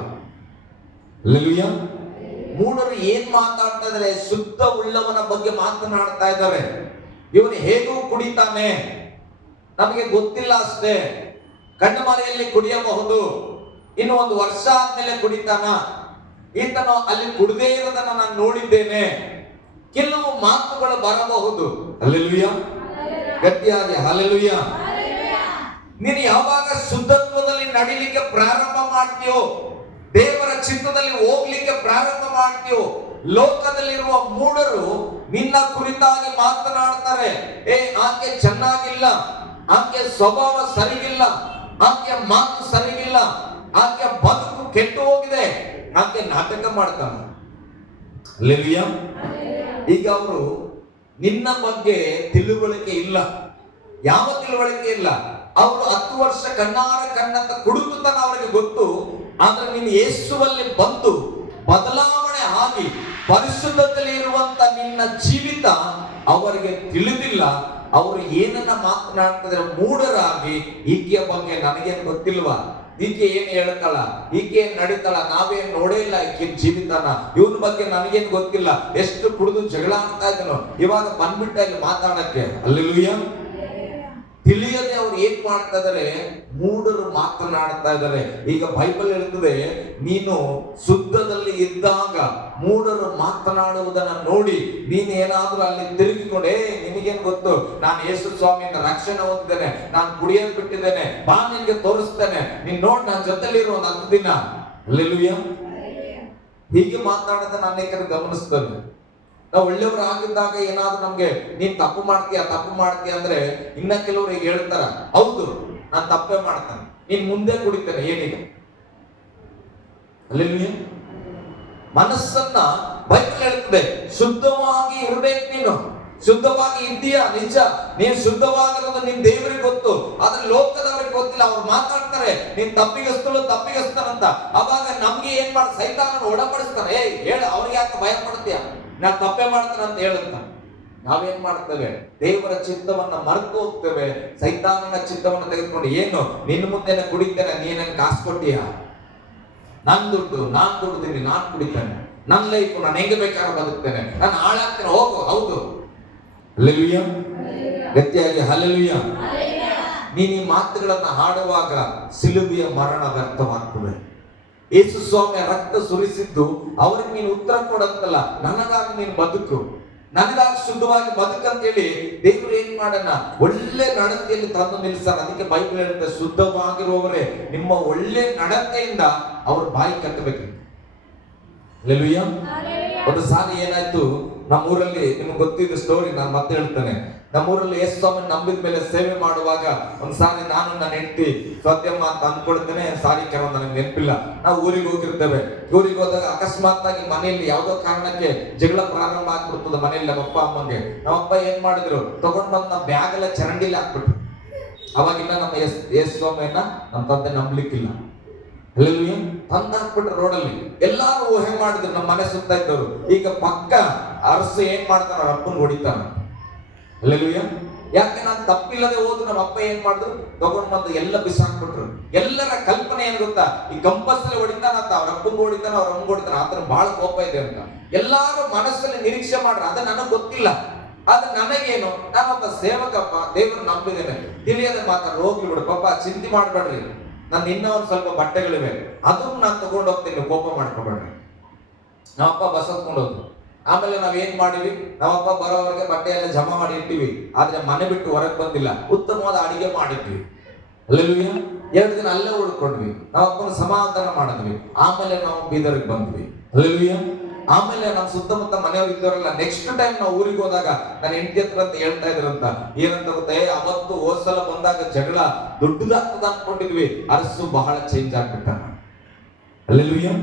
ಹಲ್ಲೆಲೂಯಾ. ಮೂಢರು ಏನ್ ಮಾತಾಡ್ತಾ ಇದ್ದಾರೆ? ಶುದ್ಧ ಉಳ್ಳವನ ಬಗ್ಗೆ ಮಾತನಾಡ್ತಾ ಇದ್ದಾರೆ. ಇವನು ಹೇಗೂ ಕುಡಿತಾನೆ, ನಮಗೆ ಗೊತ್ತಿಲ್ಲ ಅಷ್ಟೇ, ಕಣ್ಣು ಮರೆಯಲ್ಲಿ ಕುಡಿಯಬಹುದು, ಇನ್ನು 1 ವರ್ಷ ಆದ್ಮೇಲೆ ಕುಡಿತಾನ, ಈತನು ಅಲ್ಲಿ ಕುಡದೇ ಇರೋದನ್ನ ನಾನು ನೋಡಿದ್ದೇನೆ, ಕೆಲವು ಮಾತುಗಳು ಬರಬಹುದು. ಹಲ್ಲೆಲೂಯಾ. ಗಟ್ಟಿಯಾಗಿ ಹಲ್ಲೆಲೂಯಾ. ನೀನು ಯಾವಾಗ ಶುದ್ಧತ್ವದಲ್ಲಿ ನಡಿಲಿಕ್ಕೆ ಪ್ರಾರಂಭ ಮಾಡ್ತೀಯೋ, ದೇವರ ಚಿತ್ತದಲ್ಲಿ ಹೋಗ್ಲಿಕ್ಕೆ ಪ್ರಾರಂಭ ಮಾಡ್ತೀಯೋ, ಲೋಕದಲ್ಲಿರುವ ಮೂಢರು ನಿನ್ನ ಕುರಿತಾಗಿ ಮಾತನಾಡ್ತಾರೆ. ಆಕೆ ಚೆನ್ನಾಗಿಲ್ಲ, ಆಕೆ ಸ್ವಭಾವ ಸರಿಗಿಲ್ಲ, ಆಕೆ ಮಾತು ಸರಿಗಿಲ್ಲ, ಆಕೆ ಬದುಕು ಕೆಟ್ಟು ಹೋಗಿದೆ, ಆಕೆ ನಾಟಕ ಮಾಡ್ತಾನೆ. ಹಲ್ಲೆಲೂಯಾ. ಈಗ ಅವರು ನಿನ್ನ ಬಗ್ಗೆ ತಿಳುವಳಿಕೆ ಇಲ್ಲ. ಯಾವ ತಿಳುವಳಿಕೆ ಇಲ್ಲ? ಅವರು 10 ವರ್ಷ ಕಣ್ಣಾರ ಕಣ್ಣಂತ ಕುಡುಕುತನ ಅವರಿಗೆ ಗೊತ್ತು. ಆದ್ರೆ ನೀನು ಯೇಸುವಲ್ಲಿ ಬಂದು ಬದಲಾವಣೆ ಆಗಿ ಪರಿಶುದ್ಧತೆಯಲ್ಲಿ ಇರುವಂತ ನಿನ್ನ ಜೀವಿತ ಅವರಿಗೆ ತಿಳಿದಿಲ್ಲ. ಅವರು ಏನನ್ನ ಮಾತನಾಡ್ತಿದ್ರೆ ಮೂಢರಾಗಿ ಈಕೆಯ ಬಗ್ಗೆ ನನಗೇನು ಗೊತ್ತಿಲ್ವಾ, ಈಕೆ ಏನ್ ಹೇಳ್ತಾಳ, ಈಕೆ ಏನ್ ನಡೀತಾಳ, ನಾವೇನ್ ನೋಡೇ ಇಲ್ಲ ಈಕೆ ಜೀವಿತಾನ, ಇವನ ಬಗ್ಗೆ ನನಗೇನ್ ಗೊತ್ತಿಲ್ಲ, ಎಷ್ಟು ಕುಡಿದು ಜಗಳ ಆಗ್ತಾ ಇದ್ದನು, ಇವಾಗ ಬಂದ್ಬಿಟ್ಟ ಇಲ್ಲಿ ಮಾತಾಡಕ್ಕೆ. ಅಲ್ಲೆಲೂಯಾ. ತಿಳಿಯದೆ ಅವ್ರು ಏನ್ ಮಾಡ್ತಾ ಇದಾರೆ, ಮೂಢರು ಮಾತನಾಡ್ತಾ ಇದ್ದಾರೆ. ಈಗ ಬೈಬಲ್ ಹೇಳ್ತದೆ, ನೀನು ಶುದ್ಧದಲ್ಲಿ ಇದ್ದಾಗ ಮೂಢರು ಮಾತನಾಡುವುದನ್ನ ನೋಡಿ ನೀನ್ ಏನಾದ್ರೂ ಅಲ್ಲಿ ತಿರುಗಿಕೊಂಡೆ, ನಿನಗೇನ್ ಗೊತ್ತು, ನಾನು ಯೇಸು ಸ್ವಾಮಿಯಿಂದ ರಕ್ಷಣೆ ಹೊಂದಿದ್ದೇನೆ, ನಾನು ಕುಡಿಯೋದು ಬಿಟ್ಟಿದ್ದೇನೆ, ಬಾ ನಿನ್ಗೆ ತೋರಿಸ್ತೇನೆ, ನೀನ್ ನೋಡ್ ನನ್ನ ಜೊತೆಲಿರೋ ಒಂದು 10 ದಿನ. ಅಲ್ಲೆಲೂಯಾ. ಹೀಗೆ ಮಾತಾಡೋದ ನಾನು ಯಾಕಂದ್ರೆ ಗಮನಿಸ್ತೇನೆ. ನಾವು ಒಳ್ಳೆಯವರು ಆಗಿದ್ದಾಗ ಏನಾದ್ರು ನಮ್ಗೆ ನೀನ್ ತಪ್ಪು ಮಾಡ್ತೀಯ ಅಂದ್ರೆ ಇನ್ನ ಕೆಲವರು ಈಗ ಹೇಳ್ತಾರ, ಹೌದು ನಾನು ತಪ್ಪೇ ಮಾಡ್ತೇನೆ, ನೀನ್ ಮುಂದೆ ಕುಡಿತೇನೆ, ಏನೀಗ. ಅಲ್ಲಿ ಮನಸ್ಸನ್ನ ಬೈಬಲ್ ಹೇಳ್ತದೆ, ಶುದ್ಧವಾಗಿ ಇರ್ಬೇಕು. ನೀನು ಶುದ್ಧವಾಗಿ ಇದ್ದೀಯಾ, ನಿಜ, ನೀನ್ ಶುದ್ಧವಾಗಿರೋದು ನಿನ್ ದೇವರಿಗೆ ಗೊತ್ತು, ಆದ್ರೆ ಲೋಕದವ್ರಿಗೆ ಗೊತ್ತಿಲ್ಲ. ಅವ್ರು ಮಾತಾಡ್ತಾರೆ ನೀನ್ ತಪ್ಪಿಗಸ್ತಾನಂತ. ಅವಾಗ ನಮ್ಗೆ ಏನ್ ಮಾಡ, ಸೈತಾನನ ಒಳಪಡಿಸ್ತಾನೆ. ಹೇಳ, ಅವ್ರಿಗೆ ಯಾಕೆ ಭಯ ಪಡ್ತೀಯ, ನಾನು ತಪ್ಪೇ ಮಾಡ್ತಾನೆ ಅಂತ ಹೇಳುತ್ತ. ನಾವೇನ್ ಮಾಡ್ತೇವೆ, ದೇವರ ಚಿತ್ತವನ್ನ ಮರೆತು ಹೋಗ್ತೇವೆ, ಸೈತಾನನ ಚಿತ್ತವನ್ನ ತೆಗೆದುಕೊಂಡು, ಏನು ನಿನ್ನ ಮುಂದೆನೆ ಕುಡಿತೇನೆ, ನೀನೇನು ಕಾಸು ಕೊಟ್ಟಿಯ, ನನ್ ದುಡ್ಡು ನಾನ್ ದುಡ್ದಿನಿ, ನಾನ್ ಕುಡಿತೇನೆ, ನನ್ನ ಲೈಫ್ ನಾನು ಹೆಂಗೆ ಬೇಕಾದ್ರೆ ಬದುಕ್ತೇನೆ, ನಾನು ಹಾಳಾಗ್ತೇನೆ, ಹೋಗು. ಹೌದು, ಹಲ್ಲೆಲೂಯಾ. ಗಟ್ಟಿಯಾಗಿ ಹಲ್ಲೆಲೂಯಾ. ನೀನ್ ಈ ಮಾತುಗಳನ್ನ ಹಾಡುವಾಗ ಸಿಲುಬೆಯ ಮರಣ ವ್ಯರ್ಥವಾಗ್ತದೆ. ಯೇಸು ಸ್ವಾಮಿಯ ರಕ್ತ ಸುರಿಸಿದ್ದು ಅವ್ರಿಗೆ ನೀನು ಉತ್ತರ ಕೊಡಂತಲ್ಲ, ನನಗಾಗಿ ನೀನು ಬದುಕು, ನನಗಾಗಿ ಶುದ್ಧವಾಗಿ ಬದುಕಂತೇಳಿ ದೇವರು ಏನ್ ಮಾಡೋಣ, ಒಳ್ಳೆ ನಡತೆಯಲ್ಲಿ ತಂದು ನಿಲ್ಲಿಸ್ತಾರ. ಅದಕ್ಕೆ ಬೈಬಲ್ ಹೇಳುತ್ತೆ, ಶುದ್ಧವಾಗಿರುವವರೇ ನಿಮ್ಮ ಒಳ್ಳೆ ನಡತೆಯಿಂದ ಅವ್ರ ಬಾಯಿ ಕಟ್ಟಬೇಕು. ಹಲ್ಲೆಲೂಯಾ. ಒಂದು ಸಾರಿ ಏನಾಯ್ತು, ನಮ್ಮೂರಲ್ಲಿ, ನಿಮ್ಗೆ ಗೊತ್ತಿದ್ದ ಸ್ಟೋರಿ ನಾನು ಮತ್ತೆ ಹೇಳ್ತೇನೆ. ನಮ್ಮೂರಲ್ಲಿ ಯೇಸು ಸ್ವಾಮಿ ನಂಬಿದ ಮೇಲೆ ಸೇವೆ ಮಾಡುವಾಗ ಒಂದ್ಸಾರಿ ನಾನು ನನ್ನ ಹೆಂಡತಿ ಸತ್ಯಮ್ಮ ಅಂತ ಅಂದ್ಕೊಳ್ತೇನೆ, ಸಾರಿ ಕೆಲವು ನನಗೆ ನೆನಪಿಲ್ಲ, ನಾವು ಊರಿಗೆ ಹೋಗಿರ್ತೇವೆ. ಊರಿಗೆ ಹೋದಾಗ ಅಕಸ್ಮಾತ್ ಆಗಿ ಮನೆಯಲ್ಲಿ ಯಾವ್ದೋ ಕಾರಣಕ್ಕೆ ಜಗಳ ಪ್ರಾರಂಭ ಆಗ್ಬಿಡ್ತದೆ ಮನೆಯಲ್ಲಿ ನಮ್ಮಪ್ಪ ಅಮ್ಮಂಗೆ. ನಮ್ಮಪ್ಪ ಏನ್ ಮಾಡಿದ್ರು, ತಗೊಂಡ್ ಬಂದ್ ನಮ್ಮ ಬ್ಯಾಗ್ ಎಲ್ಲ ಚರಂಡಿಲಿ ಹಾಕ್ಬಿಟ್ರು. ಅವಾಗಿನ್ನ ನಮ್ಮ ಯೇಸು ಸ್ವಾಮಿಯನ್ನ ನಮ್ಮ ತಂದೆ ನಂಬಲಿಕ್ಕಿಲ್ಲ. ಅಲ್ಲೆಲ್ಲೂ ತಂದು ಹಾಕ್ಬಿಟ್ರು ರೋಡಲ್ಲಿ. ಎಲ್ಲಾರು ಊಹೆ ಮಾಡಿದ್ರು ನಮ್ಮ ಮನೆ ಸುತ್ತ ಇದ್ದವರು. ಈಗ ಪಕ್ಕ ಅರಸು ಏನ್ ಮಾಡ್ತಾನ, ಅವ್ರ ಅಪ್ಪನ್ ಹೊಡಿತಾನ. ಅಲ್ಲೆಲ್ಲೂಯ್ಯ. ಯಾಕೆ ನಾನು ತಪ್ಪಿಲ್ಲದೆ ಹೋದ್ರು ನಮ್ಮ ಅಪ್ಪ ಏನ್ ಮಾಡಿದ್ರು, ತಗೊಂಡ್ ಬಂದು ಎಲ್ಲ ಬಿಸಾಕ್ಬಿಟ್ರು. ಎಲ್ಲರ ಕಲ್ಪನೆ ಏನ್ ಗೊತ್ತಾ, ಈ ಕಂಪಸ್ಸಲ್ಲಿ ಹೊಡಿತಾನಂತ, ಅವ್ರ ಅಪ್ಪಂಗ್ ಹೊಡಿತಾನ, ಅವ್ರ ಅಮ್ಮಂಗ್ ಹೊಡಿತಾನ, ಆತರ ಬಹಳ ಕೋಪ ಇದೆ ಅಂತ ಎಲ್ಲಾರು ಮನಸ್ಸಲ್ಲಿ ನಿರೀಕ್ಷೆ ಮಾಡ್ರ. ಅದು ನನಗ್ ಗೊತ್ತಿಲ್ಲ, ಆದ್ರೆ ನನಗೇನು, ನಾನೊಬ್ಬ ಸೇವಕಪ್ಪ, ದೇವ್ರು ನಂಬಿದ್ದೇನೆ, ತಿಳಿಯದೆ ಮಾತಾಡ ಹೋಗ್ಲಿ ಬಿಡು ಪಾಪ, ಚಿಂತೆ ಮಾಡ್ಬೇಡ್ರಿ, ನಾನು ಇನ್ನೂ ಒಂದ್ ಸ್ವಲ್ಪ ಬಟ್ಟೆಗಳಿವೆ, ಅದನ್ನು ನಾನು ತಗೊಂಡು ಹೋಗ್ತೀನಿ, ಕೋಪ ಮಾಡ್ಕೊಬೇಡ್ರಿ. ನಮ್ಮಪ್ಪ ಬಸ್ ಹತ್ಕೊಂಡು ಹೋದ್ರು. ಆಮೇಲೆ ನಾವೇನ್ ಮಾಡಿವಿ, ನಮ್ಮಪ್ಪ ಬರೋವರೆಗೆ ಬಟ್ಟೆ ಎಲ್ಲ ಜಮಾ ಮಾಡಿ ಇಟ್ಟಿವಿ, ಆದ್ರೆ ಮನೆ ಬಿಟ್ಟು ಹೊರಗೆ ಬಂದಿಲ್ಲ, ಉತ್ತಮವಾದ ಅಡಿಗೆ ಮಾಡಿದ್ವಿ. ಅಲ್ಲೆಲ್ಲೂಯ್ಯ. 2 ದಿನ ಅಲ್ಲೇ ಉಳ್ಕೊಂಡ್ವಿ, ನಮ್ಮಪ್ಪನ ಸಮಾಧಾನ ಮಾಡಿದ್ವಿ. ಆಮೇಲೆ ನಾವು ಬೀದರ್ಗೆ ಬಂದ್ವಿ. ಅಲ್ಲೆಲ್ಲೂಯ್ಯ. ಆಮೇಲೆ ನಮ್ಮ ಸುತ್ತಮುತ್ತ ಮನೆಯವ್ರು ಇದ್ದವರೆಲ್ಲ ನೆಕ್ಸ್ಟ್ ಟೈಮ್ ನಾವು ಊರಿಗೆ ಹೋದಾಗ ನನ್ನ ಹೆಂಡತಿ ಹತ್ರ ಅಂತ ಹೇಳ್ತಾ ಇದ್ರಂತ, ಏನಂತ ಗೊತ್ತೇ, ಅವತ್ತು ಹೋದ್ಸಲ ಬಂದಾಗ ಜಗಳ ದೊಡ್ಡದಾಗ್ತದ ಅನ್ಕೊಂಡಿದ್ವಿ, ಅರಸು ಬಹಳ ಚೇಂಜ್ ಆಗ್ಬಿಟ್ಟಾನ. ಹಲ್ಲೆಲೂಯಾ.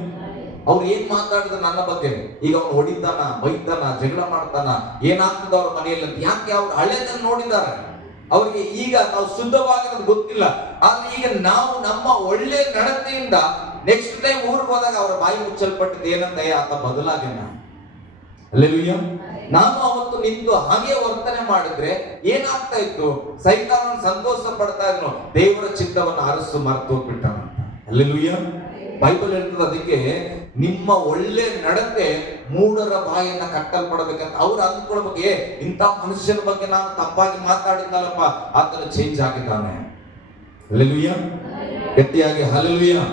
ಅವ್ರು ಏನ್ ಮಾತಾಡಿದ್ರು ನನ್ನ ಬಗ್ಗೆ, ಈಗ ಅವ್ನು ಹೊಡಿತಾನ, ಬೈತಾನ, ಜಗಳ ಮಾಡ್ತಾನ, ಏನಾಗ್ತದ ಅವ್ರ ಮನೆಯಲ್ಲಿ, ಯಾಕೆ ಅವ್ರು ಹಳೆದನ್ನ ನೋಡಿದ್ದಾರೆ. ಅವ್ರಿಗೆ ಈಗ ನಾವು ಶುದ್ಧವಾಗಿರೋದು ಗೊತ್ತಿಲ್ಲ, ಆದ್ರೆ ಈಗ ನಾವು ನಮ್ಮ ಒಳ್ಳೆ ನಡತೆಯಿಂದ ನೆಕ್ಸ್ಟ್ ಟೈಮ್ ಊರಿಗೆ ಹೋದಾಗ ಅವರ ಬಾಯಿ ಮುಚ್ಚಲ್ಪಟ್ಟಿದ್ದು ಏನಂತ, ಆತ ಬದಲಾಗಿನ. ಹಲ್ಲೆಲೂಯಾ. ನಾನು ಅವತ್ತು ನಿಂತು ಹಾಗೆ ವರ್ತನೆ ಮಾಡಿದ್ರೆ ಏನಾಗ್ತಾ ಇತ್ತು, ಸೈತಾನನ ಸಂತೋಷ ಪಡ್ತಾ ಇದ್ನು, ದೇವರ ಚಿತ್ತವನ್ನು ಅರಸು ಮರೆತು ಹೋಗ್ಬಿಟ್ಟಾನ. ಹಲ್ಲೆಲೂಯಾ. ಬೈಬಲ್ ಹೇಳ್ತದೆ, ಅದಕ್ಕೆ ನಿಮ್ಮ ಒಳ್ಳೆ ನಡತೆ ಮೂಢರ ಬಾಯಿಯನ್ನ ಕಟ್ಟಲ್ಪಡಬೇಕಂತ ಅವ್ರು ಅಂದ್ಕೊಳ್ಬೇಕು, ಇಂಥ ಮನುಷ್ಯನ ಬಗ್ಗೆ ನಾನು ತಪ್ಪಾಗಿ ಮಾತಾಡಿದ್ನಲ್ಲಪ್ಪ, ಆತನ ಚೇಂಜ್ ಆಗಿದ್ದಾನೆ. ಹಲ್ಲೆಲೂಯಾ. ಗಟ್ಟಿಯಾಗಿ ಹಲ್ಲೆಲೂಯಾ.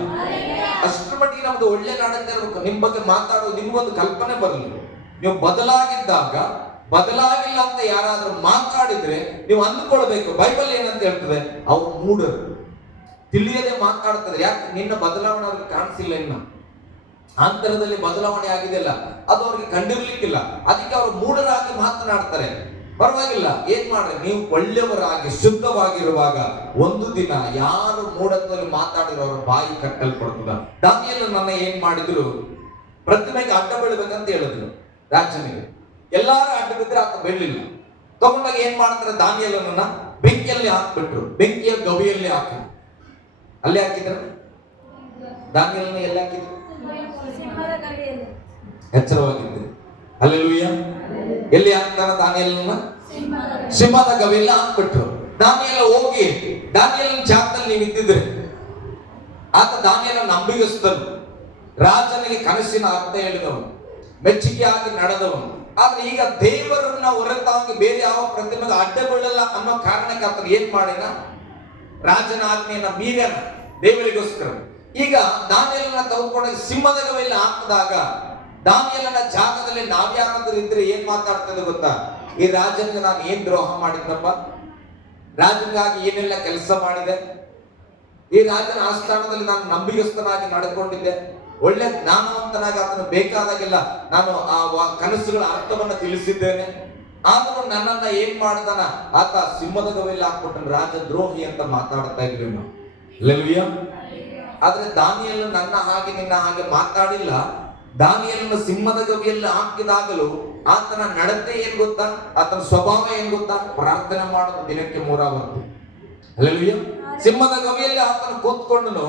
ಅಷ್ಟರ ಮಟ್ಟಿಗೆ ನಮ್ದು ಒಳ್ಳೆ ನಡತೆ ಇರಬೇಕು. ನಿಮ್ ಬಗ್ಗೆ ಮಾತಾಡೋದು ನಿಮ್ಗೊಂದು ಕಲ್ಪನೆ ಬರಲಿ. ನೀವು ಬದಲಾಗಿದ್ದಾಗ, ಬದಲಾಗಿಲ್ಲ ಅಂತ ಯಾರಾದ್ರೂ ಮಾತಾಡಿದ್ರೆ ನೀವು ಅಂದ್ಕೊಳ್ಬೇಕು, ಬೈಬಲ್ ಏನಂತ ಹೇಳ್ತದೆ, ಅವ್ರು ಮೂಢರು, ತಿಳಿಯದೆ ಮಾತಾಡ್ತಾರೆ. ಯಾಕೆ, ನಿನ್ನ ಬದಲಾವಣೆ ಅವ್ರಿಗೆ ಕಾಣಿಸಿಲ್ಲ, ಇನ್ನು ಅಂತರದಲ್ಲಿ ಬದಲಾವಣೆ ಆಗಿದೆಯಲ್ಲ, ಅದು ಅವ್ರಿಗೆ ಕಂಡಿರ್ಲಿಕ್ಕಿಲ್ಲ, ಅದಕ್ಕೆ ಅವರು ಮೂಢರಾಗಿ ಮಾತನಾಡ್ತಾರೆ. ಪರವಾಗಿಲ್ಲ, ಏನ್ ಮಾಡ್ರಿ, ನೀವು ಒಳ್ಳೆಯವರಾಗಿ ಶುದ್ಧವಾಗಿರುವಾಗ ಒಂದು ದಿನ ಯಾರು ಮೂಢತ್ವದಲ್ಲಿ ಮಾತಾಡಿರೋ ಅವ್ರ ಬಾಯಿ ಕಟ್ಟಲ್ಪಡ್ತದ. ದಾನಿಯೇಲನು ನನ್ನ ಏನ್ ಮಾಡಿದ್ರು, ಪ್ರತಿಮೆಗೆ ಅಡ್ಡ ಬೀಳ್ಬೇಕಂತ ಹೇಳಿದ್ರು ರಾಜನಿಗೆ. ಎಲ್ಲಾರು ಅಡ್ಡ ಬಿದ್ರೆ ಆತ ಬೀಳಲಿಲ್ಲ. ತಗೊಂಡಾಗ ಏನ್ ಮಾಡ್ತಾರೆ, ದಾನಿಯೇಲನನ್ನ ಬೆಂಕಿಯಲ್ಲಿ ಹಾಕ್ಬಿಟ್ರು, ಬೆಂಕಿಯ ಗವಿಯಲ್ಲಿ ಹಾಕಿ, ಅಲ್ಲೇ ಹಾಕಿದ್ರು. ದಾನಿಯೇಲನ ಎಲ್ಲಿ ಹಾಕಿದ್ರು, ಎಚ್ಚರವಾಗಿದ್ದು. ಹಲ್ಲೆಲೂಯಾ. ಎಲ್ಲಿ ಹಾಕ್ತಾರ ದಾನಿಯೇಲನ? ಸಿಂಹದ ಗವಿಯಲ್ಲಿ ಹಾಕ್ಬಿಟ್ರು. ದಾನಿಯೇಲ ಹೋಗಿ ದಾನಿಯೇಲನ ಜಾಗದಲ್ಲಿ ನೀವು ಇದ್ದಿದ್ರೆ ಆತ ದಾನಿಯೇಲ ನಂಬಿಗಸ್ತನು, ರಾಜನಿಗೆ ಕನಸಿನ ಅರ್ಥ ಹೇಳಿದವನು, ಮೆಚ್ಚುಗೆಯಾಗಿ ನಡೆದವನು. ಆದ್ರೆ ಈಗ ದೇವರನ್ನ ಹೊರತಾಗಿ ಬೇರೆ ಯಾವ ಪ್ರತಿಮೆಗೆ ಅಡ್ಡಗೊಳ್ಳಲ್ಲ ಅನ್ನೋ ಕಾರಣಕ್ಕೆ ಆತನು ಏನ್ ಮಾಡಿನ? ರಾಜನ ಆಜ್ಞೆಯನ್ನ ಮೀರ್ಯಾನ ದೇವರಿಗೋಸ್ಕರ. ಈಗ ದಾನಿಯೇಲನ ತೆಗೆದುಕೊಂಡಾಗ ಸಿಂಹದ ಗವಿಯಲ್ಲಿ ಹಾಕಿದಾಗ ದಾನಿಯೇಲನ ಜಾಗದಲ್ಲಿ ನಾವ್ಯಾರಾದ್ರೂ ಇದ್ರೆ ಏನ್ ಮಾತಾಡ್ತದೆ ಗೊತ್ತಾ? ಈ ರಾಜನಿಗೆ ನಾನು ಏನ್ ದ್ರೋಹ ಮಾಡಿದ್ನಪ್ಪ, ರಾಜನಿಗಾಗಿ ಏನೆಲ್ಲ ಕೆಲಸ ಮಾಡಿದೆ, ಈ ರಾಜನ ಆಸ್ಥಾನದಲ್ಲಿ ನಾನು ನಂಬಿಗಸ್ತನಾಗಿ ನಡೆದುಕೊಂಡಿದ್ದೆ, ಒಳ್ಳೆ ಜ್ಞಾನವಂತನಾಗಿ ಆತನು ಬೇಕಾದಾಗೆಲ್ಲ ನಾನು ಆ ಕನಸುಗಳ ಅರ್ಥವನ್ನ ತಿಳಿಸಿದ್ದೇನೆ. ಆದರೂ ನನ್ನನ್ನ ಏನ್ ಮಾಡ್ತಾನ ಆತ ಸಿಂಹದ ಗವಿಯಲ್ಲಿ ಹಾಕ್ಬಿಟ್ಟು ರಾಜ ದ್ರೋಹಿ ಅಂತ ಮಾತಾಡ್ತಾ ಇದ್ವಿ ನಾವು. ಹಲ್ಲೆಲೂಯಾ. ಆದ್ರೆ ದಾನಿಯೇಲ ನನ್ನ ಹಾಗೆ ನಿನ್ನ ಹಾಗೆ ಮಾತಾಡಿಲ್ಲ. ದಾನಿಯೇಲನ ಸಿಂಹದ ಗವಿಯಲ್ಲಿ ಹಾಕಿದಾಗಲೂ ಆತನ ನಡತೆ ಏನ್ ಗೊತ್ತಾ? ಆತನ ಸ್ವಭಾವ ಏನ್ ಗೊತ್ತಾ? ಪ್ರಾರ್ಥನೆ ಮಾಡೋದು ದಿನಕ್ಕೆ 3 ಆವರ್ತಿ. ಹಲ್ಲೆಲೂಯಾ. ಸಿಂಹದ ಗವಿಯಲ್ಲಿ ಆತನು ಕೂತ್ಕೊಂಡನು,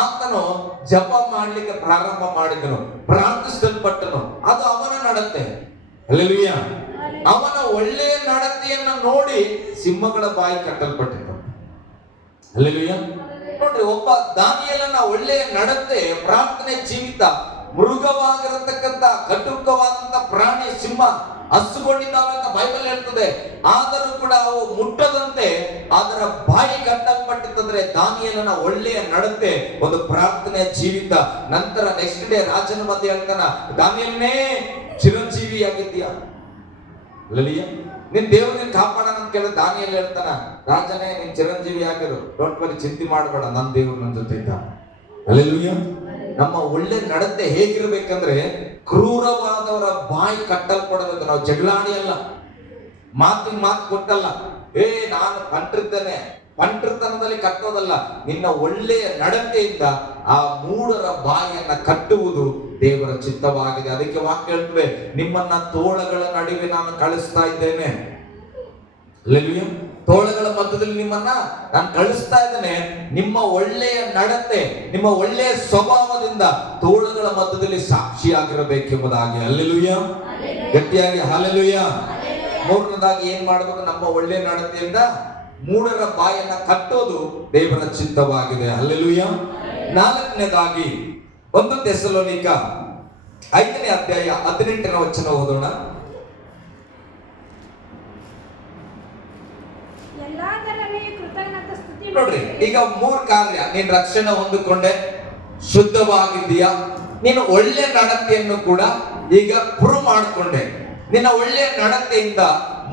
ಆತನು ಜಪ ಮಾಡ್ಲಿಕ್ಕೆ ಪ್ರಾರಂಭ ಮಾಡಿದನು, ಪ್ರಾರ್ಥಿಸಲ್ಪಟ್ಟನು. ಅದು ಅವನ ನಡತೆ. ಹಲ್ಲೆಲೂಯಾ. ಅವನ ಒಳ್ಳೆಯ ನಡತೆಯನ್ನ ನೋಡಿ ಸಿಂಹಗಳ ಬಾಯಿ ಕಟ್ಟಲ್ಪಟ್ಟಿತು. ಹಲ್ಲೆಲೂಯಾ. ನೋಡ್ರಿ, ಒಬ್ಬ ದಾನಿಯೇಲನ ಒಳ್ಳೆಯ ನಡತೆ, ಪ್ರಾರ್ಥನೆ ಜೀವಿತ, ಮೃಗವಾಗಿರತಕ್ಕಂತ ಕಟುಕವಾದಂತ ಪ್ರಾಣಿ ಸಿಂಹ ಹಸುಗೊಂಡಿದ್ದಾವೆ ಅಂತ ಬೈಬಲ್ ಹೇಳ್ತದೆ. ಆದರೂ ಕೂಡ ಅವು ಮುಟ್ಟದಂತೆ ಅದರ ಬಾಯಿ ಕಟ್ಟಲ್ಪಟ್ಟಿತ್ತಂದ್ರೆ ದಾನಿಯೇಲನ ಒಳ್ಳೆಯ ನಡತೆ, ಒಂದು ಪ್ರಾರ್ಥನೆಯ ಜೀವಿತ. ನಂತರ ನೆಕ್ಸ್ಟ್ ಡೇ ರಾಜನ ಮಧ್ಯೆ ಹೇಳ್ತಾನ, ದಾನಿಯೇಲನೇ ಚಿರಂಜೀವಿಯಾಗಿದ್ದೀಯಾ? ಹಲ್ಲೆಲೂಯಾ. ನಿನ್ ದೇವ್ರು ನಿನ್ ಕಾಪಾಡೋಣ ಅಂತ ಕೇಳಿದ್ರೆ ದಾನಿಯೇಲ ಹೇಳ್ತಾನ, ರಾಜನೇ ನಿನ್ ಚಿರಂಜೀವಿ ಆಗಿರು, ಡೋಂಟ್ ವರಿ, ಚಿಂತೆ ಮಾಡಬೇಡ, ನನ್ನ ದೇವ್ರು ನನ್ನ ಜೊತೆ ಇದ್ದ. ಹಲ್ಲೆಲೂಯಾ. ನಮ್ಮ ಒಳ್ಳೆ ನಡತೆ ಹೇಗಿರ್ಬೇಕಂದ್ರೆ ಕ್ರೂರವಾದವರ ಬಾಯಿ ಕಟ್ಟಲ್ಪಡಬೇಕು. ನಾವು ಜಗಳಾಡಿ ಅಲ್ಲ, ಮಾತಿಗೆ ಮಾತು ಕೊಟ್ಟಲ್ಲ, ನಾನು ಪಂಟ್ರಿದ್ದೇನೆ, ಪಂಟ್ರತನದಲ್ಲಿ ಕಟ್ಟೋದಲ್ಲ. ನಿನ್ನ ಒಳ್ಳೆಯ ನಡತೆಯಿಂದ ಆ ಮೂಢರ ಬಾಯಿಯನ್ನ ಕಟ್ಟುವುದು ದೇವರ ಚಿತ್ತವಾಗಿದೆ. ಅದಕ್ಕೆ ವಾಕ್ಯ ಹೇಳ್ತದೆ, ನಿಮ್ಮನ್ನ ತೋಳಗಳ ನಡುವೆ ನಾನು ಕಳಿಸ್ತಾ ಇದ್ದೇನೆ. ಹಲ್ಲೆಲೂಯಾ. ತೋಳಗಳ ಮಧ್ಯದಲ್ಲಿ ನಿಮ್ಮನ್ನ ನಾನು ಕಳಿಸ್ತಾ ಇದ್ದೇನೆ. ನಿಮ್ಮ ಒಳ್ಳೆಯ ನಡತೆ, ನಿಮ್ಮ ಒಳ್ಳೆಯ ಸ್ವಭಾವದಿಂದ ತೋಳಗಳ ಮಧ್ಯದಲ್ಲಿ ಸಾಕ್ಷಿಯಾಗಿರಬೇಕೆಂಬುದಾಗಿ. ಹಲ್ಲೆಲೂಯಾ. ಗಟ್ಟಿಯಾಗಿ ಹಲ್ಲೆಲೂಯಾ. ಮೂರನೇದಾಗಿ ಏನ್ ಮಾಡಬೇಕು? ನಮ್ಮ ಒಳ್ಳೆಯ ನಡತೆಯಿಂದ ಮೂಢರ ಬಾಯನ್ನ ಕಟ್ಟೋದು ದೇವರ ಚಿತ್ತವಾಗಿದೆ. ಹಲ್ಲೆಲೂಯಾ. ನಾಲ್ಕನೇದಾಗಿ 1 ಥೆಸಲೋನಿಕ 5ನೇ ಅಧ್ಯಾಯ 18ನೇ ವಚನ ಓದೋಣ. ನೋಡ್ರಿ, ಈಗ 3 ಕಾರ್ಯ. ನೀನ್ ರಕ್ಷಣೆ ಹೊಂದಿಕೊಂಡೆ, ಶುದ್ಧವಾಗಿದ್ದೀಯಾ, ನೀನು ಒಳ್ಳೆ ನಡತೆಯನ್ನು ಕೂಡ ಈಗ ಪ್ರೂವ್ ಮಾಡಿಕೊಂಡೆ. ನಿನ್ನ ಒಳ್ಳೆಯ ನಡತೆಯಿಂದ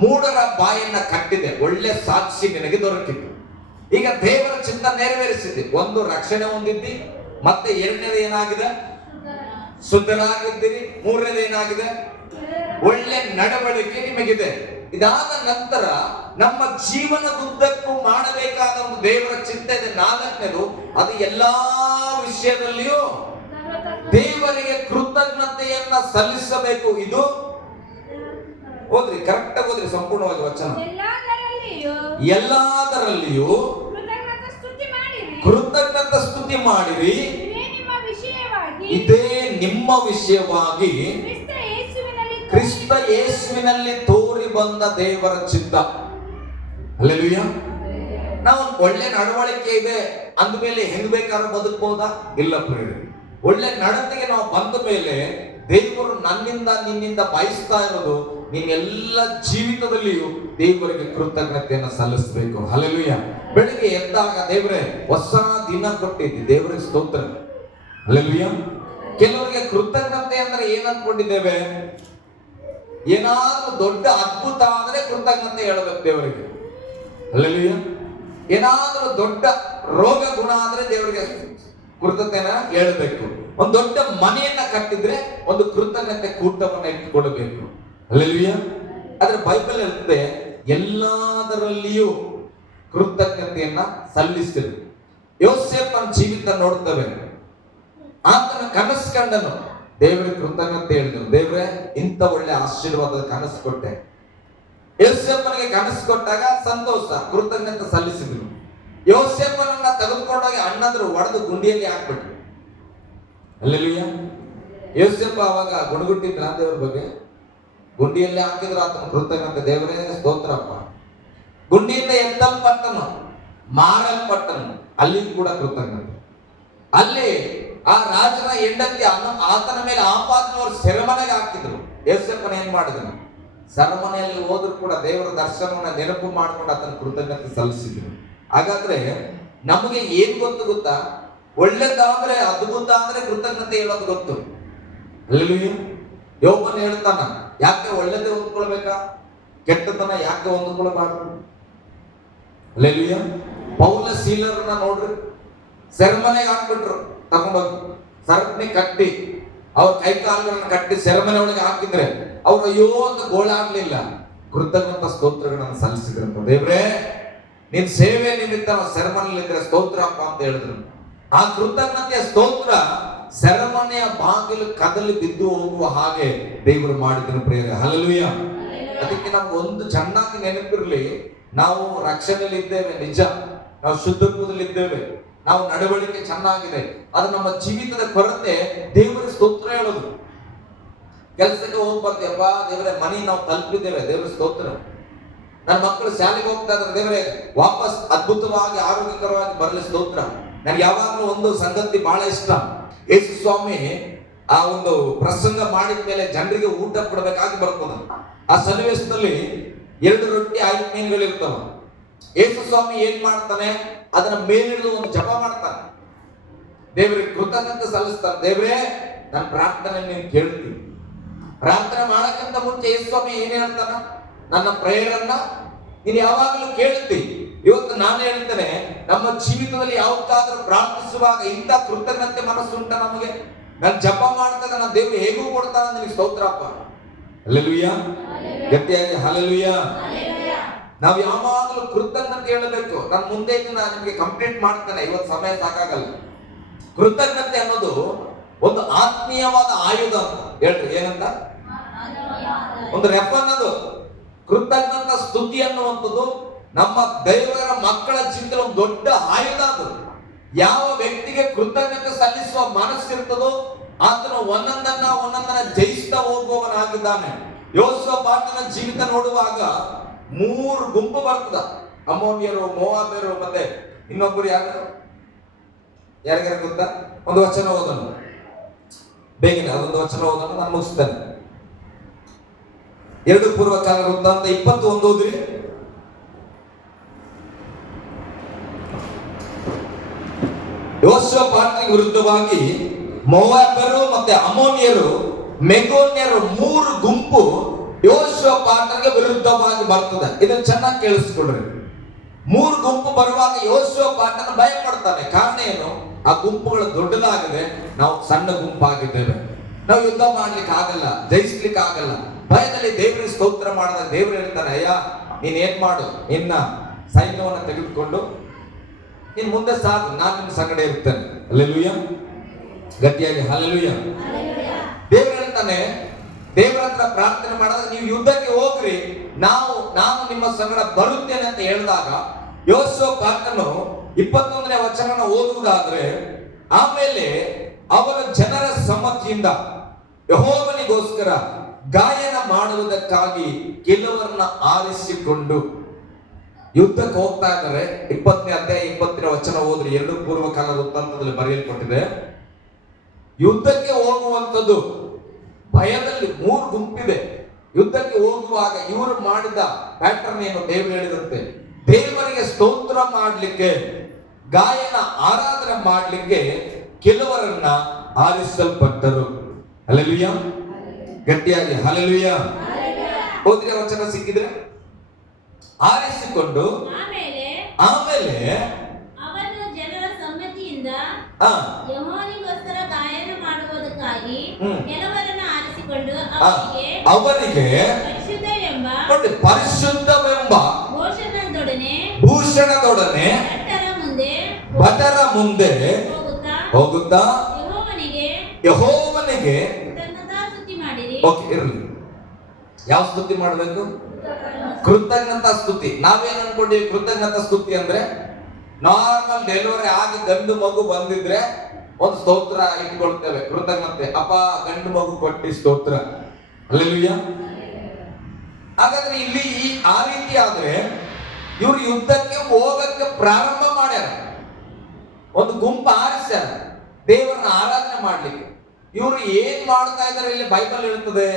ಮೂಢರ ಬಾಯನ್ನ ಕಟ್ಟಿದೆ, ಒಳ್ಳೆ ಸಾಕ್ಷಿ ನಿನಗೆ ದೊರಕಿತು. ಈಗ ದೇವರ ಚಿತ್ತ ನೆರವೇರಿಸಿದೆ. 1 ರಕ್ಷಣೆ ಹೊಂದಿದ್ದಿ, ಮತ್ತೆ 2ನೇದು ಏನಾಗಿದೆ? ಶುದ್ಧರಾಗಿದ್ದೀರಿ. 3ನೇದು ಏನಾಗಿದೆ? ಒಳ್ಳೆ ನಡವಳಿಕೆ ನಿಮಗಿದೆ. ಇದಾದ ನಂತರ ನಮ್ಮ ಜೀವನದುದ್ದಕ್ಕೂ ಮಾಡಬೇಕಾದ ಒಂದು ದೇವರ ಚಿತ್ತ ಇದೆ. 4ನೇದು, ಅದು ಎಲ್ಲಾ ವಿಷಯದಲ್ಲಿಯೂ ದೇವರಿಗೆ ಕೃತಜ್ಞತೆಯನ್ನ ಸಲ್ಲಿಸಬೇಕು. ಇದು ಓದ್ರಿ, ಕರೆಕ್ಟ್ ಆಗಿ ಓದ್ರಿ, ಸಂಪೂರ್ಣವಾಗಿ ವಚನ. ಎಲ್ಲದರಲ್ಲಿಯೂ ಕೃತಜ್ಞತಾ ಸ್ತುತಿ ಮಾಡಿರಿ, ಇದೇ ನಿಮ್ಮ ವಿಷಯವಾಗಿ ಕ್ರಿಸ್ತ ಯೇಸುವಿನಲ್ಲಿ ತೋರಿ ಬಂದ ದೇವರ ಚಿತ್ತ. ಹಲ್ಲೆಲೂಯಾ. ನಾವು ಒಳ್ಳೆ ನಡವಳಿಕೆ ಇದೆ ಅಂದಮೇಲೆ ಹೆಂಗ್ ಬೇಕಾದ್ರೂ ಬದುಕಬಹುದಾ? ಇಲ್ಲ ಪ್ರಿಯರೇ. ಒಳ್ಳೆ ನಡತೆಗೆ ನಾವು ಬಂದ ಮೇಲೆ ದೇವರು ನನ್ನಿಂದ ನಿನ್ನಿಂದ ಬಯಸ್ತಾ ಇರೋದು, ನೀನೆಲ್ಲ ಜೀವಿತದಲ್ಲಿಯೂ ದೇವರಿಗೆ ಕೃತಜ್ಞತೆಯನ್ನು ಸಲ್ಲಿಸಬೇಕು. ಹಲ್ಲೆಲೂಯಾ. ಬೆಳಿಗ್ಗೆ ಎದ್ದಾಗ ದೇವರೇ ಹೊಸ ದಿನ ಕೊಟ್ಟಿದ್ದಿ, ದೇವರಿಗೆ ಸ್ತೋತ್ರ. ಹಲ್ಲೆಲೂಯಾ. ಕೆಲವರಿಗೆ ಕೃತಜ್ಞತೆ ಅಂದ್ರೆ ಏನ್ ಅನ್ಕೊಂಡಿದ್ದೇವೆ? ಏನಾದ್ರೂ ದೊಡ್ಡ ಅದ್ಭುತ ಆದ್ರೆ ಕೃತಜ್ಞತೆ ಹೇಳಬೇಕು ದೇವರಿಗೆ. ಹಲ್ಲೆಲೂಯಾ. ಏನಾದ್ರೂ ದೊಡ್ಡ ರೋಗ ಗುಣ ಆದ್ರೆ ದೇವರಿಗೆ ಕೃತಜ್ಞತೆನ ಹೇಳಬೇಕು. ಒಂದು ದೊಡ್ಡ ಮನೆಯನ್ನ ಕಟ್ಟಿದ್ರೆ ಒಂದು ಕೃತಜ್ಞತೆ ಕೂಟವನ್ನ ಇಟ್ಟುಕೊಡಬೇಕು. ಹಲ್ಲೆಲೂಯಾ. ಆದ್ರೆ ಬೈಬಲ್ ಹೇಳ್ತದೆ, ಎಲ್ಲದರಲ್ಲಿಯೂ ಕೃತಜ್ಞತೆಯನ್ನ ಸಲ್ಲಿಸಿರು. ಯೋಸೇಫನ ಜೀವಿತ ನೋಡ್ತವೆ. ಆತನ ಕನಸು ಕಂಡನು, ದೇವರಿಗೆ ಕೃತಜ್ಞತೆ ಹೇಳಿದನು, ದೇವರೇ ಇಂಥ ಒಳ್ಳೆ ಆಶೀರ್ವಾದದ ಕನಸು ಕೊಟ್ಟೆ. ಯೋಸೇಫನಿಗೆ ಕನಸು ಕೊಟ್ಟಾಗ ಸಂತೋಷ, ಕೃತಜ್ಞತೆ ಸಲ್ಲಿಸಿದ್ರು. ಯೋಸೇಫನನ್ನ ತೆಗೆದುಕೊಂಡೋಗಿ ಅಣ್ಣಂದ್ರು ಒಡೆದು ಗುಂಡಿಯಲ್ಲಿ ಹಾಕ್ಬಿಟ್ರು. ಹಲ್ಲೆಲೂಯಾ. ಯೋಸೇಫ ಅವಾಗ ಗುಣಗುಟ್ಟಿದ್ರ ದೇವ್ರ ಬಗ್ಗೆ? ಗುಂಡಿಯಲ್ಲಿ ಹಾಕಿದ್ರು ಆತನ ಕೃತಜ್ಞತೆ, ದೇವರೇ ಸ್ತೋತ್ರಪ್ಪ. ಗುಂಡಿಯಿಂದ ಎತ್ತಲ್ಪಟ್ಟನು, ಮಾರಲ್ಪಟ್ಟನು, ಅಲ್ಲಿ ಕೂಡ ಕೃತಜ್ಞತೆ. ಅಲ್ಲಿ ಆ ರಾಜನ ಹೆಂಡತಿ ಆತನ ಮೇಲೆ ಆಪಾದನವರು ಸೆರೆಮನೆಗೆ ಹಾಕಿದ್ರು. ಯೋಸೇಫನ ಏನ್ ಮಾಡಿದನು? ಸೆರೆಮನೆಯಲ್ಲಿ ಹೋದ್ರು ಕೂಡ ದೇವರ ದರ್ಶನವನ್ನ ನೆನಪು ಮಾಡ್ಕೊಂಡು ಆತನ ಕೃತಜ್ಞತೆ ಸಲ್ಲಿಸಿದ್ರು. ಹಾಗಾದ್ರೆ ನಮಗೆ ಏನ್ ಗೊತ್ತಾ? ಒಳ್ಳೇದಾದ್ರೆ, ಅದ್ಭುತ ಅಂದ್ರೆ ಕೃತಜ್ಞತೆ ಹೇಳೋದು ಗೊತ್ತು. ಅಲ್ಲಿ ಯೋಬನ್ ಹೇಳ್ತಾನ, ಯಾಕೆ ಒಳ್ಳೇದೇ ಹೊಂದ್ಕೊಳ್ಬೇಕಾ, ಕೆಟ್ಟದನ್ನ ಯಾಕೆ ಹೊಂದ್ಕೊಳ್ಬಾರ್ದು? ಅಲ್ಲೆಲ್ಲೂಯ. ಪೌಲ ಶೀಲರನ್ನ ನೋಡ್ರಿ, ಸೆರೆಮನೆಗೆ ಹಾಕ್ಬಿಟ್ರು, ತಗೊಂಡೋಗಿ ಸರಪಣಿ ಕಟ್ಟಿ ಅವ್ರ ಕೈ ಕಾಲುಗಳನ್ನ ಕಟ್ಟಿ ಸೆರೆಮನೆ ಒಳಗೆ ಹಾಕಿದ್ರೆ ಅವ್ರು ಅಯ್ಯೋ ಅಂತ ಗೋಳಾಡ್ಲಿಲ್ಲ, ಕೃತಜ್ಞತ ಸ್ತೋತ್ರಗಳನ್ನು ಸಲ್ಲಿಸಿದ್ರಂತ. ದೇವ್ರೇ, ನಿನ್ ಸೇವೆ ನಿಮಿತ್ತ ಸೆರೆಮನೆಯಲ್ಲಿದ್ರೆ ಸ್ತೋತ್ರ ಅಪ್ಪ ಅಂತ ಹೇಳಿದ್ರು. ಆ ಕೃತಜ್ಞತೆಯ ಸ್ತೋತ್ರ ಸೆರೆಮನೆಯ ಬಾಗಿಲು ಕದಲಿ ಬಿದ್ದು ಹೋಗುವ ಹಾಗೆ ದೇವರು ಮಾಡಿದನು ಪ್ರೇರೆ. ಹಲ್ಲೆಲೂಯ. ಅದಕ್ಕೆ ನಮ್ಗೆ ಒಂದು ಚೆನ್ನಾಗಿ ನೆನಪಿರ್ಲಿ, ನಾವು ರಕ್ಷಣೆಯಲ್ಲಿ ಇದ್ದೇವೆ ನಿಜ, ನಾವು ಶುದ್ಧತ್ವದಲ್ಲಿ ಇದ್ದೇವೆ, ನಾವು ನಡವಳಿಕೆ ಚೆನ್ನಾಗಿದೆ, ಅದು ನಮ್ಮ ಜೀವಿತದ ಕೊರತೆ. ದೇವರ ಸ್ತೋತ್ರ ಹೇಳೋದು. ಕೆಲಸಕ್ಕೆ ಹೋಗ್ಬಾರ್ದಪ್ಪ, ದೇವರೇ ಮನೆ ನಾವು ತಲುಪಿದ್ದೇವೆ, ದೇವರ ಸ್ತೋತ್ರ. ನನ್ನ ಮಕ್ಕಳು ಶಾಲೆಗೆ ಹೋಗ್ತಾ ಇದ್ರೆ, ದೇವರೇ ವಾಪಸ್ ಅದ್ಭುತವಾಗಿ ಆರೋಗ್ಯಕರವಾಗಿ ಬರಲಿ, ಸ್ತೋತ್ರ. ನನಗೆ ಯಾವಾಗಲೂ ಒಂದು ಸಂಗತಿ ಬಹಳ ಇಷ್ಟ. ಯೇಸು ಸ್ವಾಮಿ ಆ ಒಂದು ಪ್ರಸಂಗ ಮಾಡಿದ ಮೇಲೆ ಜನರಿಗೆ ಊಟ ಕೊಡಬೇಕಾಗಿ ಬರ್ತದ. ಆ ಸನ್ನಿವೇಶದಲ್ಲಿ 2 ರೊಟ್ಟಿ 5 ಮೀನುಗಳಿರ್ತಾವ. ಯೇಸು ಸ್ವಾಮಿ ಏನ್ ಮಾಡ್ತಾನೆ? ಅದನ್ನ ಮೇಲಿಡಿದು ಒಂದು ಜಪ ಮಾಡ್ತಾನೆ, ದೇವರಿಗೆ ಕೃತಜ್ಞತೆ ಸಲ್ಲಿಸ್ತಾನೆ. ದೇವರೇ, ನನ್ನ ಪ್ರಾರ್ಥನೆ ನೀನು ಕೇಳ್ತೀನಿ. ಪ್ರಾರ್ಥನೆ ಮಾಡಕ್ಕಿಂತ ಮುಂಚೆ ಯೇಸು ಸ್ವಾಮಿ ಏನ್ ಹೇಳ್ತಾನ? ನನ್ನ ಪ್ರೇಯರನ್ನ ನೀನು ಯಾವಾಗಲೂ ಕೇಳ್ತಿ. ಇವತ್ತು ನಾನು ಹೇಳ್ತೇನೆ, ನಮ್ಮ ಜೀವಿತದಲ್ಲಿ ಯಾವತ್ತಾದ್ರೂ ಪ್ರಾರ್ಥಿಸುವಾಗ ಇಂಥ ಕೃತಜ್ಞತೆ ಮನಸ್ಸುಂಟ ನಮಗೆ? ನಾನು ಜಪ ಮಾಡ್ದಾಗ ನನ್ನ ದೇವರು ಹೇಗೂ ಕೊಡ್ತಾನ, ನಿನಗೆ ಸ್ತೋತ್ರಪ್ಪ. ಹಲ್ಲೆಲೂಯಾ. ಗಟ್ಟಿಯಾಗಿ ಹಲ್ಲೆಲೂಯಾ. ನಾವು ಯಾವಾಗಲೂ ಕೃತಜ್ಞತೆ ಹೇಳಬೇಕು. ನಾನು ಮುಂದೆ ನಾನು ನಿಮಗೆ ಕಂಪ್ಲೀಟ್ ಮಾಡ್ತೇನೆ, ಇವತ್ತು ಸಮಯ ಸಾಕಾಗಲ್ಲ. ಕೃತಜ್ಞತೆ ಅನ್ನೋದು ಒಂದು ಆತ್ಮೀಯವಾದ ಆಯುಧ ಅಂತ ಹೇಳ್ರಿ. ಏನಂತ? ಒಂದು ವೆಪನ್ ಅದು. ಕೃತಜ್ಞತ ಸ್ತುತಿ ಅನ್ನುವಂಥದ್ದು ನಮ್ಮ ದೇವರ ಮಕ್ಕಳ ಜೀವಿತದಲ್ಲಿ ಒಂದು ದೊಡ್ಡ ಆಯುಧ ಅದು. ಯಾವ ವ್ಯಕ್ತಿಗೆ ಕೃತಜ್ಞತೆ ಸಲ್ಲಿಸುವ ಮನಸ್ಸಿರ್ತದೋ ಆತನು ಒಂದೊಂದನ್ನ ಜಯಿಸ್ತಾ ಹೋಗುವವನಾಗಿದ್ದಾನೆ. ಯೋಸೇಫನ ಜೀವಿತ ನೋಡುವಾಗ 3 ಗುಂಪು ಬರ್ತದ. ಅಮ್ಮೋನಿಯರು, ಮೋವಾಬ್ಯರು, ಮತ್ತೆ ಇನ್ನೊಬ್ಬರು ಯಾರಿಗಾರ ಗೊತ್ತಾ? ಒಂದು ವಚನ ಓದೋಣ ಬೇಗನೆ, ಅದೊಂದು ವಚನ ಓದೋಣ, ನಾನು ಮುಗಿಸ್ತೇನೆ. 2 ಪೂರ್ವಕಾಲ ವೃತ್ತಾಂತ 21 ಓದ್ರಿ. ಯೋಸೇಫನಿಗೆ ವಿರುದ್ಧವಾಗಿ ಮೋವಾಬ್ಯರು ಮತ್ತೆ ಅಮ್ಮೋನಿಯರು, ಮೆಗೋನ್ಯರು 3 ಗುಂಪು ಯೋಸೇಫನಿಗೆ ವಿರುದ್ಧವಾಗಿ ಬರ್ತದೆ. ಇದನ್ನ ಚೆನ್ನಾಗಿ ಕೇಳಿಸ್ಕೊಡ್ರಿ. 3 ಗುಂಪು ಬರುವಾಗ ಯೋಸೇಫನ ಭಯ ಪಡ್ತಾನೆ. ಕಾರಣ ಏನು? ಆ ಗುಂಪುಗಳು ದೊಡ್ಡದಾಗಿದೆ, ನಾವು ಸಣ್ಣ ಗುಂಪಾಗಿದ್ದೇವೆ, ನಾವು ಯುದ್ಧ ಮಾಡ್ಲಿಕ್ಕೆ ಆಗಲ್ಲ, ಜಯಿಸ್ಲಿಕ್ಕೆ ಆಗಲ್ಲ. ಭಯದಲ್ಲಿ ದೇವರಿಗೆ ಸ್ತೋತ್ರ ಮಾಡಿದಾಗ ದೇವರು ಹೇಳ್ತಾನೆ, ಅಯ್ಯ ನೀನ್ ಏನ್ ಮಾಡು, ನಿನ್ನ ಸೈನ್ಯವನ್ನು ತೆಗೆದುಕೊಂಡು ನೀನ್ ಮುಂದೆ ಸಾಕು, ನಾನು ನಿನ್ನ ಸಂಗಡ ಇರ್ತೇನೆ. ಹಲ್ಲೆಲೂಯಾ. ಗಟ್ಟಿಯಾಗಿ ಹಲ್ಲೆಲೂಯಾ. ದೇವರು ಹೇಳ್ತಾನೆ, ದೇವರ ಹತ್ರ ಪ್ರಾರ್ಥನೆ ಮಾಡಿದಾಗ ನೀವು ಯುದ್ಧಕ್ಕೆ ಹೋಗ್ರಿ, ನಾನು ನಿಮ್ಮ ಸಂಗಡ ಬರುತ್ತೇನೆ ಅಂತ ಹೇಳಿದಾಗ ಯೋಸೇಫನು 21ನೇ ವಚನ ಓದುವುದಾದ್ರೆ, ಆಮೇಲೆ ಅವರ ಜನರ ಸಮ್ಮತಿಯಿಂದ ಯೆಹೋವನಿಗೋಸ್ಕರ ಗಾಯನ ಮಾಡುವುದಕ್ಕಾಗಿ ಕೆಲವರನ್ನ ಆರಿಸಿಕೊಂಡು ಯುದ್ಧಕ್ಕೆ ಹೋಗ್ತಾ ಇದ್ದಾರೆ. 20ನೇ ಅಧ್ಯಾಯ 20ನೇ ವಚನ ಓದ್ರಿ. 2 ಪೂರ್ವಕಾಲ ವೃತ್ತಾಂತದಲ್ಲಿ ಬರೆಯಲ್ಪಟ್ಟಿದೆ. ಯುದ್ಧಕ್ಕೆ ಹೋಗುವಂಥದ್ದು ಭಯದಲ್ಲಿ 3 ಗುಂಪಿದೆ. ಯುದ್ಧಕ್ಕೆ ಹೋಗುವಾಗ ಇವರು ಮಾಡಿದ ಪ್ಯಾಟರ್ನ್ ಏನು? ದೇವರು ಹೇಳಿದಂತೆ ದೇವರಿಗೆ ಸ್ತೋತ್ರ ಮಾಡಲಿಕ್ಕೆ, ಗಾಯನ ಆರಾಧನೆ ಮಾಡಲಿಕ್ಕೆ ಕೆಲವರನ್ನ ಆರಿಸಲ್ಪಟ್ಟರು. ಹಲ್ಲೆಲೂಯಾ. ಗಟ್ಟಿಯಾಗಿ ಹಲ್ಲೆಲೂಯಾ. ಓದಿನ ವಚನ ಸಿಕ್ಕಿದ್ರೆ ಆರಿಸಿಕೊಂಡು ಆಮೇಲೆ ಅವನು ಜನರ ಸಮ್ಮತಿಯಿಂದ ಯೆಹೋವನಿಗೋಸ್ಕರ ಗಾಯನ ಮಾಡುವುದಕ್ಕಾಗಿ ಕೆಲವರನ್ನು ಆರಿಸಿಕೊಂಡು ಅವರಿಗೆ ಪರಿಶುದ್ಧವೆಂಬ ಭೂಷಣದೊಡನೆ ಭಟರ ಮುಂದೆ ಹೋಗುತ್ತಾ ಯೆಹೋವನಿಗೆ ಇರಲಿ. ಯಾವ ಸ್ತುತಿ ಮಾಡಬೇಕು? ಕೃತಜ್ಞತಾ ಸ್ತುತಿ. ನಾವೇನ್ ಅನ್ಕೊಂಡಿವಿ? ಕೃತಜ್ಞತಾ ಸ್ತುತಿ ಅಂದ್ರೆ ನಾರ್ಮಲ್ ಡೆಲಿವರಿ ಆಗಿ ಗಂಡು ಮಗು ಬಂದಿದ್ರೆ ಒಂದು ಸ್ತೋತ್ರ ಇಟ್ಕೊಳ್ತೇವೆ, ಕೃತಜ್ಞತೆ. ಅಪ್ಪ ಗಂಡು ಮಗು ಕೊಟ್ಟಿ ಸ್ತೋತ್ರ. ಹಲ್ಲೆಲೂಯಾ. ಹಾಗಾದ್ರೆ ಇಲ್ಲಿ ಆ ರೀತಿ ಆದ್ರೆ ಇವ್ರು ಯುದ್ಧಕ್ಕೆ ಹೋಗಕ್ಕೆ ಪ್ರಾರಂಭ ಮಾಡ್ಯಾರ, ಒಂದು ಗುಂಪು ಆರಿಸ್ಯಾರ ದೇವರನ್ನ ಆರಾಧನೆ ಮಾಡ್ಲಿಕ್ಕೆ. ಇವ್ರು ಏನ್ ಮಾಡ್ತಾ ಇದಾರೆ ಇಲ್ಲಿ ಬೈಬಲ್ ಹೇಳ್ತದೆ,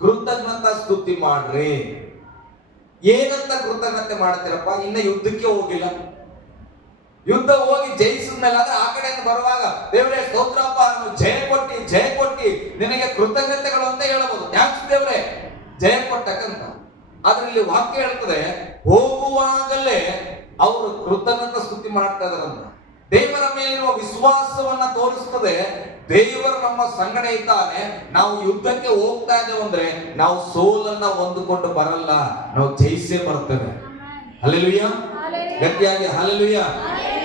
ಕೃತಜ್ಞತಾ ಸ್ತುತಿ ಮಾಡ್ರಿ. ಏನಂತ ಕೃತಜ್ಞತೆ ಮಾಡ್ತೀರಪ್ಪ? ಇನ್ನ ಯುದ್ಧಕ್ಕೆ ಹೋಗಿಲ್ಲ, ಯುದ್ಧ ಹೋಗಿ ಜಯಿಸಿದ್ಮೇಲೆ ಆದ್ರೆ ಆ ಕಡೆಯಿಂದ ಬರುವಾಗ ದೇವರೇ ಸ್ತೋತ್ರಪ್ಪ, ಜಯ ಕೊಟ್ಟಿ ನಿನಗೆ ಕೃತಜ್ಞತೆಗಳು ಅಂತ ಹೇಳಬಹುದು. ಯಾಕೆ ದೇವರೇ ಜಯ ಕೊಟ್ಟಕ್ಕಂತ. ಆದ್ರೆ ಇಲ್ಲಿ ವಾಕ್ಯ ಹೇಳ್ತದೆ, ಹೋಗುವಾಗಲೇ ಅವರು ಕೃತಜ್ಞತಾ ಸ್ತುತಿ ಮಾಡ್ತಾ ಇದಾರಂತ. ದೇವರ ಮೇಲಿರುವ ವಿಶ್ವಾಸವನ್ನ ತೋರಿಸ್ತದೆ. ದೇವರು ನಮ್ಮ ಸಂಗಡ ಇದ್ದಾನೆ. ನಾವು ಯುದ್ಧಕ್ಕೆ ಹೋಗ್ತಾ ಇದ್ದೇವೆ ಅಂದ್ರೆ ನಾವು ಸೋಲನ್ನ ಹೊಂದಿಕೊಂಡು ಬರಲ್ಲ, ನಾವು ಜಯಿಸೇ ಬರ್ತೇವೆ. ಹಲ್ಲೆಲೂಯಾ, ಗಟ್ಟಿಯಾಗಿ ಹಲ್ಲೆಲೂಯಾ.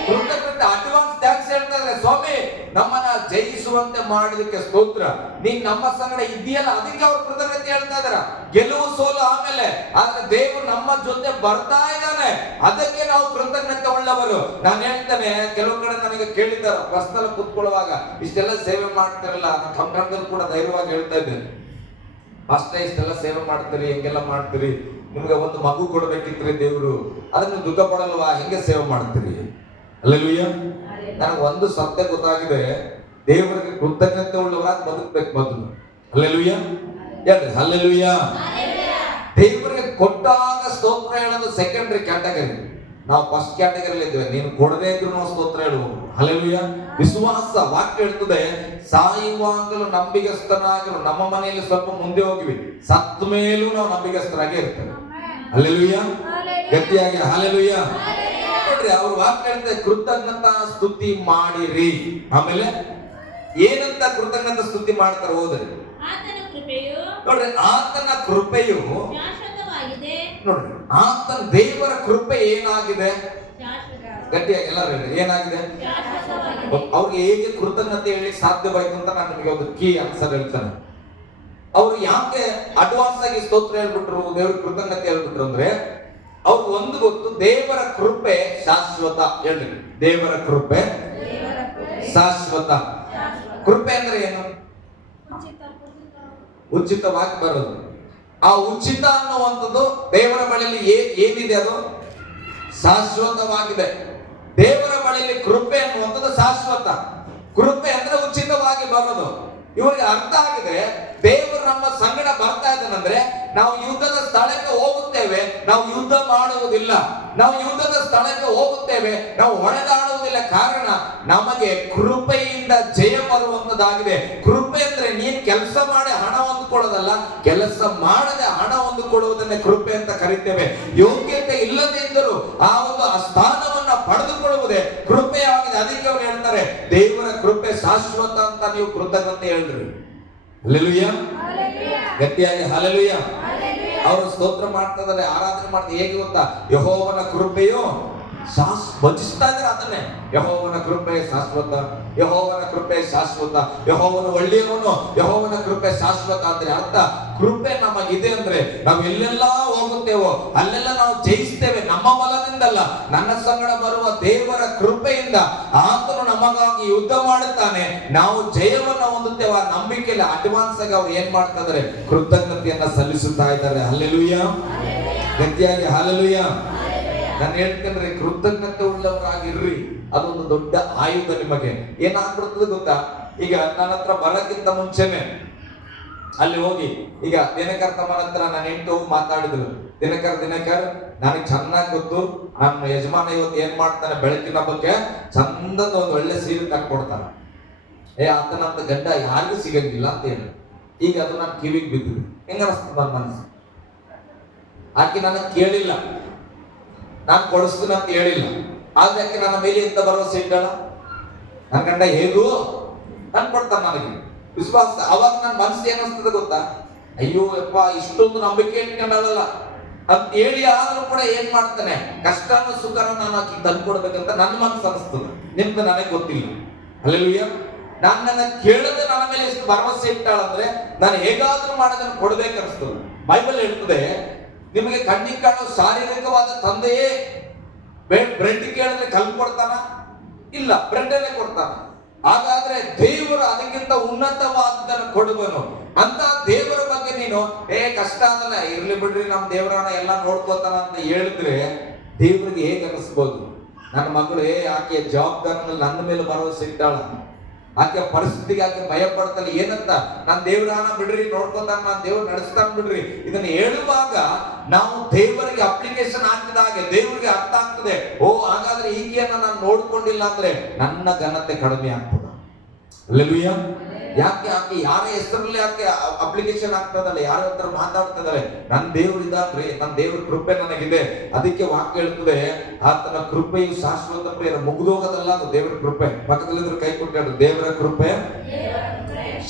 ಕೃತಜ್ಞತೆ, ಅಡ್ವಾನ್ಸ್ ಥ್ಯಾಂಕ್ಸ್ ಹೇಳ್ತಾ ಇದ್ದಾರೆ. ಸ್ವಾಮಿ ನಮ್ಮನ್ನ ಜಯಿಸುವಂತೆ ಮಾಡಿದಕ್ಕೆ ಸ್ತೋತ್ರ, ನೀನ್ ನಮ್ಮ ಸಂಗಡ ಇದೆಯಲ್ಲ, ಅದಕ್ಕೆ ಅವ್ರು ಕೃತಜ್ಞತೆ ಹೇಳ್ತಾ ಇದಾರ. ಗೆಲುವು ಸೋಲು ಆಮೇಲೆ, ಆದ್ರೆ ದೇವರು ನಮ್ಮ ಜೊತೆ ಬರ್ತಾ ಇದ್ದಾನೆ, ಅದಕ್ಕೆ ನಾವು ಕೃತಜ್ಞತೆ ಉಳ್ಳವರು. ನಾನು ಹೇಳ್ತೇನೆ, ಕೆಲವು ಕಡೆ ನನಗೆ ಕೇಳಿದ್ದಾರೆ ಬಸ್ನಲ್ಲಿ ಕುತ್ಕೊಳ್ಳುವಾಗ, ಇಷ್ಟೆಲ್ಲ ಸೇವೆ ಮಾಡ್ತಿರಲ್ಲ, ನಾನು ಕಂಪ್ರಂದಲ್ಲಿ ಕೂಡ ಧೈರ್ಯವಾಗಿ ಹೇಳ್ತಾ ಇದ್ದೇನೆ, ಅಷ್ಟೇ ಇಷ್ಟೆಲ್ಲ ಸೇವೆ ಮಾಡ್ತೀರಿ, ಹೆಂಗೆಲ್ಲ ಮಾಡ್ತೀರಿ, ನಿಮ್ಗೆ ಒಂದು ಮಗು ಕೊಡ್ಬೇಕಿತ್ರಿ ದೇವ್ರು, ಅದನ್ನು ದುಃಖ ಪಡಲ್ವಾ, ಹೆಂಗೆ ಸೇವೆ ಮಾಡ್ತೀರಿ? ಹಲ್ಲೆಲೂಯಾ. ನನಗೆ ಒಂದು ಸತ್ಯ ಗೊತ್ತಾಗಿದೆ, ದೇವರಿಗೆ ಕೃತಜ್ಞತೆ ಉಳ್ಳವರಾಗಿ ಬದುಕಬೇಕು ಮೊದಲು. ಹಲ್ಲೆಲೂಯಾ, ಹೇಳ್ರಿ ಹಲ್ಲೆಲೂಯಾ. ದೇವರಿಗೆ ಕೊಟ್ಟಾಗ ಸ್ತೋತ್ರ ಹೇಳೋದು ಸೆಕೆಂಡರಿ ಕ್ಯಾಟಗರಿ, ನಾವು ಫಸ್ಟ್ ಕ್ಯಾಟಗರಿಯಲ್ಲಿ ಇದ್ದೇವೆ. ನೀನು ಕೊಡದೇ ಇದ್ರು ನಾವು ಸ್ತೋತ್ರ ಹೇಳುವುದು. ಹಲ್ಲೆಲೂಯಾ. ವಿಶ್ವಾಸ, ವಾಕ್ಯ ಹೇಳ್ತದೆ, ಸಾಯುವಾಗಲೂ ನಂಬಿಗಸ್ತನಾಗಿರು. ನಮ್ಮ ಮನೆಯಲ್ಲಿ ಸ್ವಲ್ಪ ಮುಂದೆ ಹೋಗಿವಿ, ಸತ್ತ ಮೇಲೂ ನಾವು ನಂಬಿಗಸ್ತರಾಗಿ ಇರ್ತೇವೆ. ಹಲ್ಲೆಲೂಯಾ, ಗಟ್ಟಿಯಾಗಿ ಹಲ್ಲೆಲೂಯಾ. ನೋಡ್ರಿ, ಅವ್ರು ವಾಕ್ಯ ಹೇಳ್ತದೆ, ಕೃತಜ್ಞತಾ ಸ್ತುತಿ ಮಾಡಿರಿ. ಆಮೇಲೆ ಏನಂತ ಕೃತಜ್ಞತಾ ಸ್ತುತಿ ಮಾಡ್ತಾರೆ ಹೋದ್ರಿ. ನೋಡ್ರಿ, ಆತನ ಕೃಪೆಯು ಶಾಶ್ವತವಾಗಿದೆ. ನೋಡ್ರಿ, ಆತನ ದೇವರ ಕೃಪೆ ಏನಾಗಿದೆ? ಗಟ್ಟಿಯಾಗಿ ಎಲ್ಲರೂ ಹೇಳಿ, ಏನಾಗಿದೆ? ಅವ್ರಿಗೆ ಹೇಗೆ ಕೃತಜ್ಞತೆ ಹೇಳಿ ಸಾಧ್ಯವಾಯ್ತು ಅಂತ ನಾನು ನಿಮಗೆ ಒಂದು ಕೀ ಆನ್ಸರ್ ಹೇಳ್ತಾನೆ. ಅವ್ರು ಯಾಕೆ ಅಡ್ವಾನ್ಸ್ ಆಗಿ ಸ್ತೋತ್ರ ಹೇಳ್ಬಿಟ್ರು, ದೇವ್ರ ಕೃತಜ್ಞತೆ ಹೇಳ್ಬಿಟ್ರು ಅಂದ್ರೆ, ಅವ್ರು ಒಂದು ಗೊತ್ತು, ದೇವರ ಕೃಪೆ ಶಾಶ್ವತ. ಹೇಳ್ರಿ, ದೇವರ ಕೃಪೆ ಶಾಶ್ವತ. ಕೃಪೆ ಅಂದ್ರೆ ಏನು? ಉಚಿತವಾಗಿ ಬರೋದು. ಆ ಉಚಿತ ಅನ್ನುವಂಥದ್ದು ದೇವರ ಬಳಿಯಲ್ಲಿ ಏನಿದೆ ಅದು ಶಾಶ್ವತವಾಗಿದೆ. ದೇವರ ಬಳಿಯಲ್ಲಿ ಕೃಪೆ ಅನ್ನುವಂಥದ್ದು ಶಾಶ್ವತ. ಕೃಪೆ ಅಂದ್ರೆ ಉಚಿತವಾಗಿ ಬರೋದು. ಇವರಿಗೆ ಅರ್ಥ ಆಗಿದೆ, ದೇವರು ನಮ್ಮ ಸಂಗಡ ಬರ್ತಾ ಇದ್ದಾನಂದ್ರೆ ನಾವು ಯುದ್ಧದ ಸ್ಥಳಕ್ಕೆ ಹೋಗುತ್ತೇವೆ, ನಾವು ಯುದ್ಧ ಮಾಡುವುದಿಲ್ಲ. ನಾವು ಯುದ್ಧದ ಸ್ಥಳಕ್ಕೆ ಹೋಗುತ್ತೇವೆ, ನಾವು ಹೊಡೆದಾಡುವುದಿಲ್ಲ. ಕಾರಣ ನಮಗೆ ಕೃಪೆಯಿಂದ ಜಯ ಬರುವಂತದ್ದಾಗಿದೆ. ಕೃಪೆ ಅಂದ್ರೆ ನೀನ್ ಕೆಲಸ ಮಾಡಿ ಹಣ ಹೊಂದಿಕೊಳ್ಳೋದಲ್ಲ, ಕೆಲಸ ಮಾಡದೆ ಹಣ ಹೊಂದಿಕೊಳ್ಳುವುದನ್ನೇ ಕೃಪೆ ಅಂತ ಕರಿತೇವೆ. ಯೋಗ್ಯತೆ ಇಲ್ಲದೆ ಇದ್ದರೂ ಆ ಒಂದು ಸ್ಥಾನವನ್ನ ಪಡೆದುಕೊಳ್ಳುವುದೇ ಕೃಪೆಯಾಗಿದೆ. ಅದಕ್ಕೆ ಅವ್ರು ಹೇಳ್ತಾರೆ, ದೇವರ ಕೃಪೆ ಶಾಶ್ವತ ಅಂತ ನೀವು ಕೃತಜ್ಞತೆ ಹೇಳ್ರಿ. ಹಲ್ಲೆಲೂಯಾ, ಗಟ್ಟಿಯಾಗಿ ಹಲ್ಲೆಲೂಯಾ. ಅವರು ಸ್ತೋತ್ರ ಮಾಡ್ತಾ ಇದ್ದಾರೆ, ಆರಾಧನೆ ಮಾಡ್ತಾರೆ. ಹೇಗೆ ಗೊತ್ತಾ? ಯೆಹೋವನ ಕೃಪೆಯು ಭಜಿಸ್ತಾ ಇದ್ರೆ ಅದನ್ನೇ, ಯೆಹೋವನ ಕೃಪೆ ಶಾಶ್ವತ, ಯೆಹೋವನ ಕೃಪೆ ಶಾಶ್ವತ, ಯೆಹೋವನ ಒಳ್ಳೆಯವನು, ಯೆಹೋವನ ಕೃಪೆ ಶಾಶ್ವತ. ಅಂದ್ರೆ ಅರ್ಥ, ಕೃಪೆ ನಮಗಿದೆ ಅಂದ್ರೆ ನಾವು ಎಲ್ಲೆಲ್ಲಾ ಹೋಗುತ್ತೇವೋ ಅಲ್ಲೆಲ್ಲ ನಾವು ಜಯಿಸ್ತೇವೆ. ನಮ್ಮ ಬಲದಿಂದಲ್ಲ, ನನ್ನ ಸಂಗಡ ಬರುವ ದೇವರ ಕೃಪೆಯಿಂದ ಆತನು ನಮಗಾಗಿ ಯುದ್ಧ ಮಾಡುತ್ತಾನೆ, ನಾವು ಜಯವನ್ನು ಹೊಂದುತ್ತೇವೆ. ಆ ನಂಬಿಕೆಯಲ್ಲಿ ಅಡ್ವಾನ್ಸ್ ಆಗಿ ಅವ್ರು ಏನ್ ಮಾಡ್ತಾ ಇದ್ದಾರೆ? ಕೃತಜ್ಞತೆಯನ್ನ ಸಲ್ಲಿಸುತ್ತಾ ಇದ್ದಾರೆ. ಹಲ್ಲೆಲೂಯಾ, ಗಟ್ಟಿಯಾಗಿ ಹಲ್ಲೆಲೂಯಾ. ನಾನು ಹೇಳ್ತೇನೆ, ಕೃತಜ್ಞತೆ ಉಳ್ಳವರಾಗಿರ್ರಿ. ಅದೊಂದು ದೊಡ್ಡ ಆಯುಧ ನಿಮಗೆ. ಏನಾಗ್ಬಿಡ್ತದೆ ಗೊತ್ತಾ? ಈಗ ನನ್ನ ಹತ್ರ ಬರಕ್ಕಿಂತ ಮುಂಚೆನೆ ಅಲ್ಲಿ ಹೋಗಿ, ಈಗ ದಿನಕರ್ ತಮ್ಮನ ಹತ್ರ ನಾನು ಹೆಂಡತಿ ಮಾತಾಡಿದ್ರು, ದಿನಕರ್ ನನಗೆ ಚೆನ್ನಾಗಿ ಗೊತ್ತು, ನಮ್ಮ ಯಜಮಾನ ಇವತ್ತು ಏನ್ ಮಾಡ್ತಾನೆ, ಬೆಳಕಿನ ಬಗ್ಗೆ ಚಂದದ ಒಂದು ಒಳ್ಳೆ ಸೀರೆ ತಂದ್ಕೊಡ್ತಾನೆ. ಆತನಂತ ಗಂಡ ಯಾರಿಗೂ ಸಿಗಂಗಿಲ್ಲ ಅಂತ ಹೇಳಿ. ಈಗ ಅದು ನಾನು ಕಿವಿಗೆ ಬಿದ್ದಿದೆ. ಹೆಂಗ ಅನಿಸ್ತದೆ ನನ್ನ ಮನಸ್ಸು? ಆಕೆ ನನಗೆ ಕೇಳಿಲ್ಲ, ನಾನು ಕೊಡಿಸ್ತೀನಿ ಅಂತ ಹೇಳಿಲ್ಲ, ಆದ್ರೆ ಯಾಕೆ ನನ್ನ ಮೇಲೆ ಎಂತ ಭರವಸೆ ಇಟ್ಟಳ? ನನ್ನ ಗಂಡ ಹೇಗೂ ನನ್ ಕೊಡ್ತಾನೆ, ನನಗೆ ವಿಶ್ವಾಸ. ಅವಾಗ ನನ್ನ ಮನಸ್ಸು ಏನಿಸ್ತದೆ ಗೊತ್ತಾ? ಅಯ್ಯೋ ಯಪ್ಪ, ಇಷ್ಟೊಂದು ನಂಬಿಕೆ ಇಟ್ಕೊಂಡಲ್ಲ ಅಂತ ಹೇಳಿ ಆದ್ರೂ ಕೂಡ ಏನ್ ಮಾಡ್ತಾನೆ, ಕಷ್ಟನ ಸುಖನ ನಾನು ಆಕಿ ತಂದ್ಕೊಡ್ಬೇಕಂತ ನನ್ನ ಮನಸ್ಸು ಅನಿಸ್ತದೆ. ನಿಮ್ದು ನನಗೆ ಗೊತ್ತಿಲ್ಲ. ಹಲ್ಲೆಲೂಯಾ. ನನ್ನ ಕೇಳದೆ ನನ್ನ ಮೇಲೆ ಎಷ್ಟು ಭರವಸೆ ಇಟ್ಟಾಳಂದ್ರೆ ನಾನು ಹೇಗಾದ್ರೂ ಮಾಡೋದನ್ನು ಕೊಡ್ಬೇಕನ್ನಿಸ್ತದೆ. ಬೈಬಲ್ ಹೇಳ್ತದೆ, ನಿಮಗೆ ಕಣ್ಣಿಗೆ ಕಾಣೋ ಶಾರೀರಿಕವಾದ ತಂದೆಯೇ ಬ್ರೆಡ್ ಕೇಳಿದ್ರೆ ಕಲ್ಲು ಕೊಡ್ತಾನ? ಇಲ್ಲ, ಬ್ರೆಡ್ ಅಲ್ಲೇ ಕೊಡ್ತಾನ. ಹಾಗಾದ್ರೆ ದೇವರು ಅದಕ್ಕಿಂತ ಉನ್ನತವಾದದನ್ನು ಕೊಡುವನು. ಅಂತ ದೇವರ ಬಗ್ಗೆ ನೀನು ನೀನು ಕಷ್ಟ ಅದಲ್ಲ, ಇರ್ಲಿ ಬಿಡ್ರಿ ನಮ್ ದೇವರನ್ನ ಎಲ್ಲ ನೋಡ್ಕೋತಾನ ಅಂತ ಹೇಳಿದ್ರೆ ದೇವ್ರಿಗೆ ಹೇಗೆ ಅನಿಸ್ಬೋದು? ನನ್ನ ಮಗಳು ಆಕೆಯ ಜವಾಬ್ದಾರಿನಲ್ಲಿ ನನ್ನ ಮೇಲೆ ಭರವಸೆ ಇಟ್ಟಾಳ, ಆಕೆ ಪರಿಸ್ಥಿತಿಗೆ ಆಕೆ ಭಯ ಪಡ್ತಾಳೆ. ಏನಂತ? ನಾನ್ ದೇವ್ರಾನ ಬಿಡ್ರಿ ನೋಡ್ಕೋತಾನ, ನಾನ್ ದೇವ್ರು ನಡೆಸ್ತಾನ ಬಿಡ್ರಿ. ಇದನ್ನ ಹೇಳುವಾಗ ನಾವು ದೇವರಿಗೆ ಅಪ್ಲಿಕೇಶನ್ ಹಾಕಿದಾಗ ದೇವರಿಗೆ ಅರ್ಥ ಆಗ್ತದೆ, ಓ ಹಾಗಾದ್ರೆ ಈಕೆಯನ್ನ ನಾನು ನೋಡ್ಕೊಂಡಿಲ್ಲ ಅಂದ್ರೆ ನನ್ನ ಘನತೆ ಕಡಿಮೆ ಆಗ್ತದೆ. ಅಲ್ಲೆಲೂಯ. ಯಾಕೆ ಆಕೆ ಯಾರ ಹೆಸರಲ್ಲಿ ಆಕೆ ಅಪ್ಲಿಕೇಶನ್ ಆಗ್ತದಲ್ಲ, ಯಾರ ಹತ್ರ ಮಾತಾಡ್ತಿದ್ದಾರೆ? ನನ್ನ ದೇವ್ರು ಇದ್ದಾನ್ರಿ, ನನ್ನ ದೇವ್ರ ಕೃಪೆ ನನಗಿದೆ. ಅದಕ್ಕೆ ವಾಕ್ಯ ಹೇಳ್ತದೆ, ಆತನ ಕೃಪೆಯು ಶಾಶ್ವತ ಪ್ರಿಯರ, ಮುಗಿದೋಗೋದಲ್ಲ ಅದು ದೇವರ ಕೃಪೆ. ಪಕ್ಕದಲ್ಲಿದ್ರು ಕೈ ಕೊಟ್ಟು ದೇವರ ಕೃಪೆ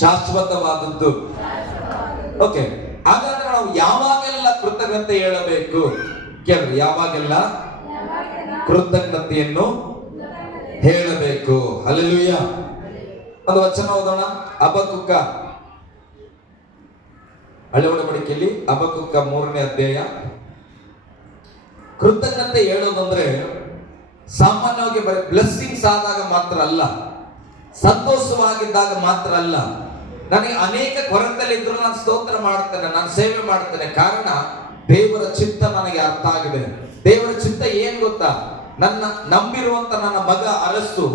ಶಾಶ್ವತವಾದದ್ದು. ಓಕೆ, ಹಾಗಾದ್ರೆ ನಾವು ಯಾವಾಗೆಲ್ಲ ಕೃತಜ್ಞತೆ ಹೇಳಬೇಕು ಕೇಳ್ರಿ? ಯಾವಾಗೆಲ್ಲ ಕೃತಜ್ಞತೆಯನ್ನು ಹೇಳಬೇಕು. ಹಲ್ಲೆಲೂಯಾ. ಒಂದು ವಚನ ಓದೋಣ. ಹಬಕ್ಕುಕ, ಹಳೆ ಒಡಂಬಡಿಕೆಯಲ್ಲಿ ಹಬಕ್ಕುಕ 3ನೇ ಅಧ್ಯಾಯ. ಕೃತಜ್ಞತೆ ಹೇಳೋದಂದ್ರೆ ಸಾಮಾನ್ಯವಾಗಿ ಬರೀ ಬ್ಲೆಸ್ಸಿಂಗ್ಸ್ ಆದಾಗ ಮಾತ್ರ ಅಲ್ಲ, ಸಂತೋಷವಾಗಿದ್ದಾಗ ಮಾತ್ರ ಅಲ್ಲ. ನನಗೆ ಅನೇಕ ಕೊರತೆಯಲ್ಲಿದ್ರು ನಾನು ಸ್ತೋತ್ರ ಮಾಡ್ತೇನೆ, ನಾನು ಸೇವೆ ಮಾಡ್ತೇನೆ. ಕಾರಣ ದೇವರ ಚಿತ್ತ ನನಗೆ ಅರ್ಥ ಆಗಿದೆ. ದೇವರ ಚಿತ್ತ ಏನ್ ಗೊತ್ತಾ? ನನ್ನ ನಂಬಿರುವಂತ ನನ್ನ ಮಗ ಅರಸು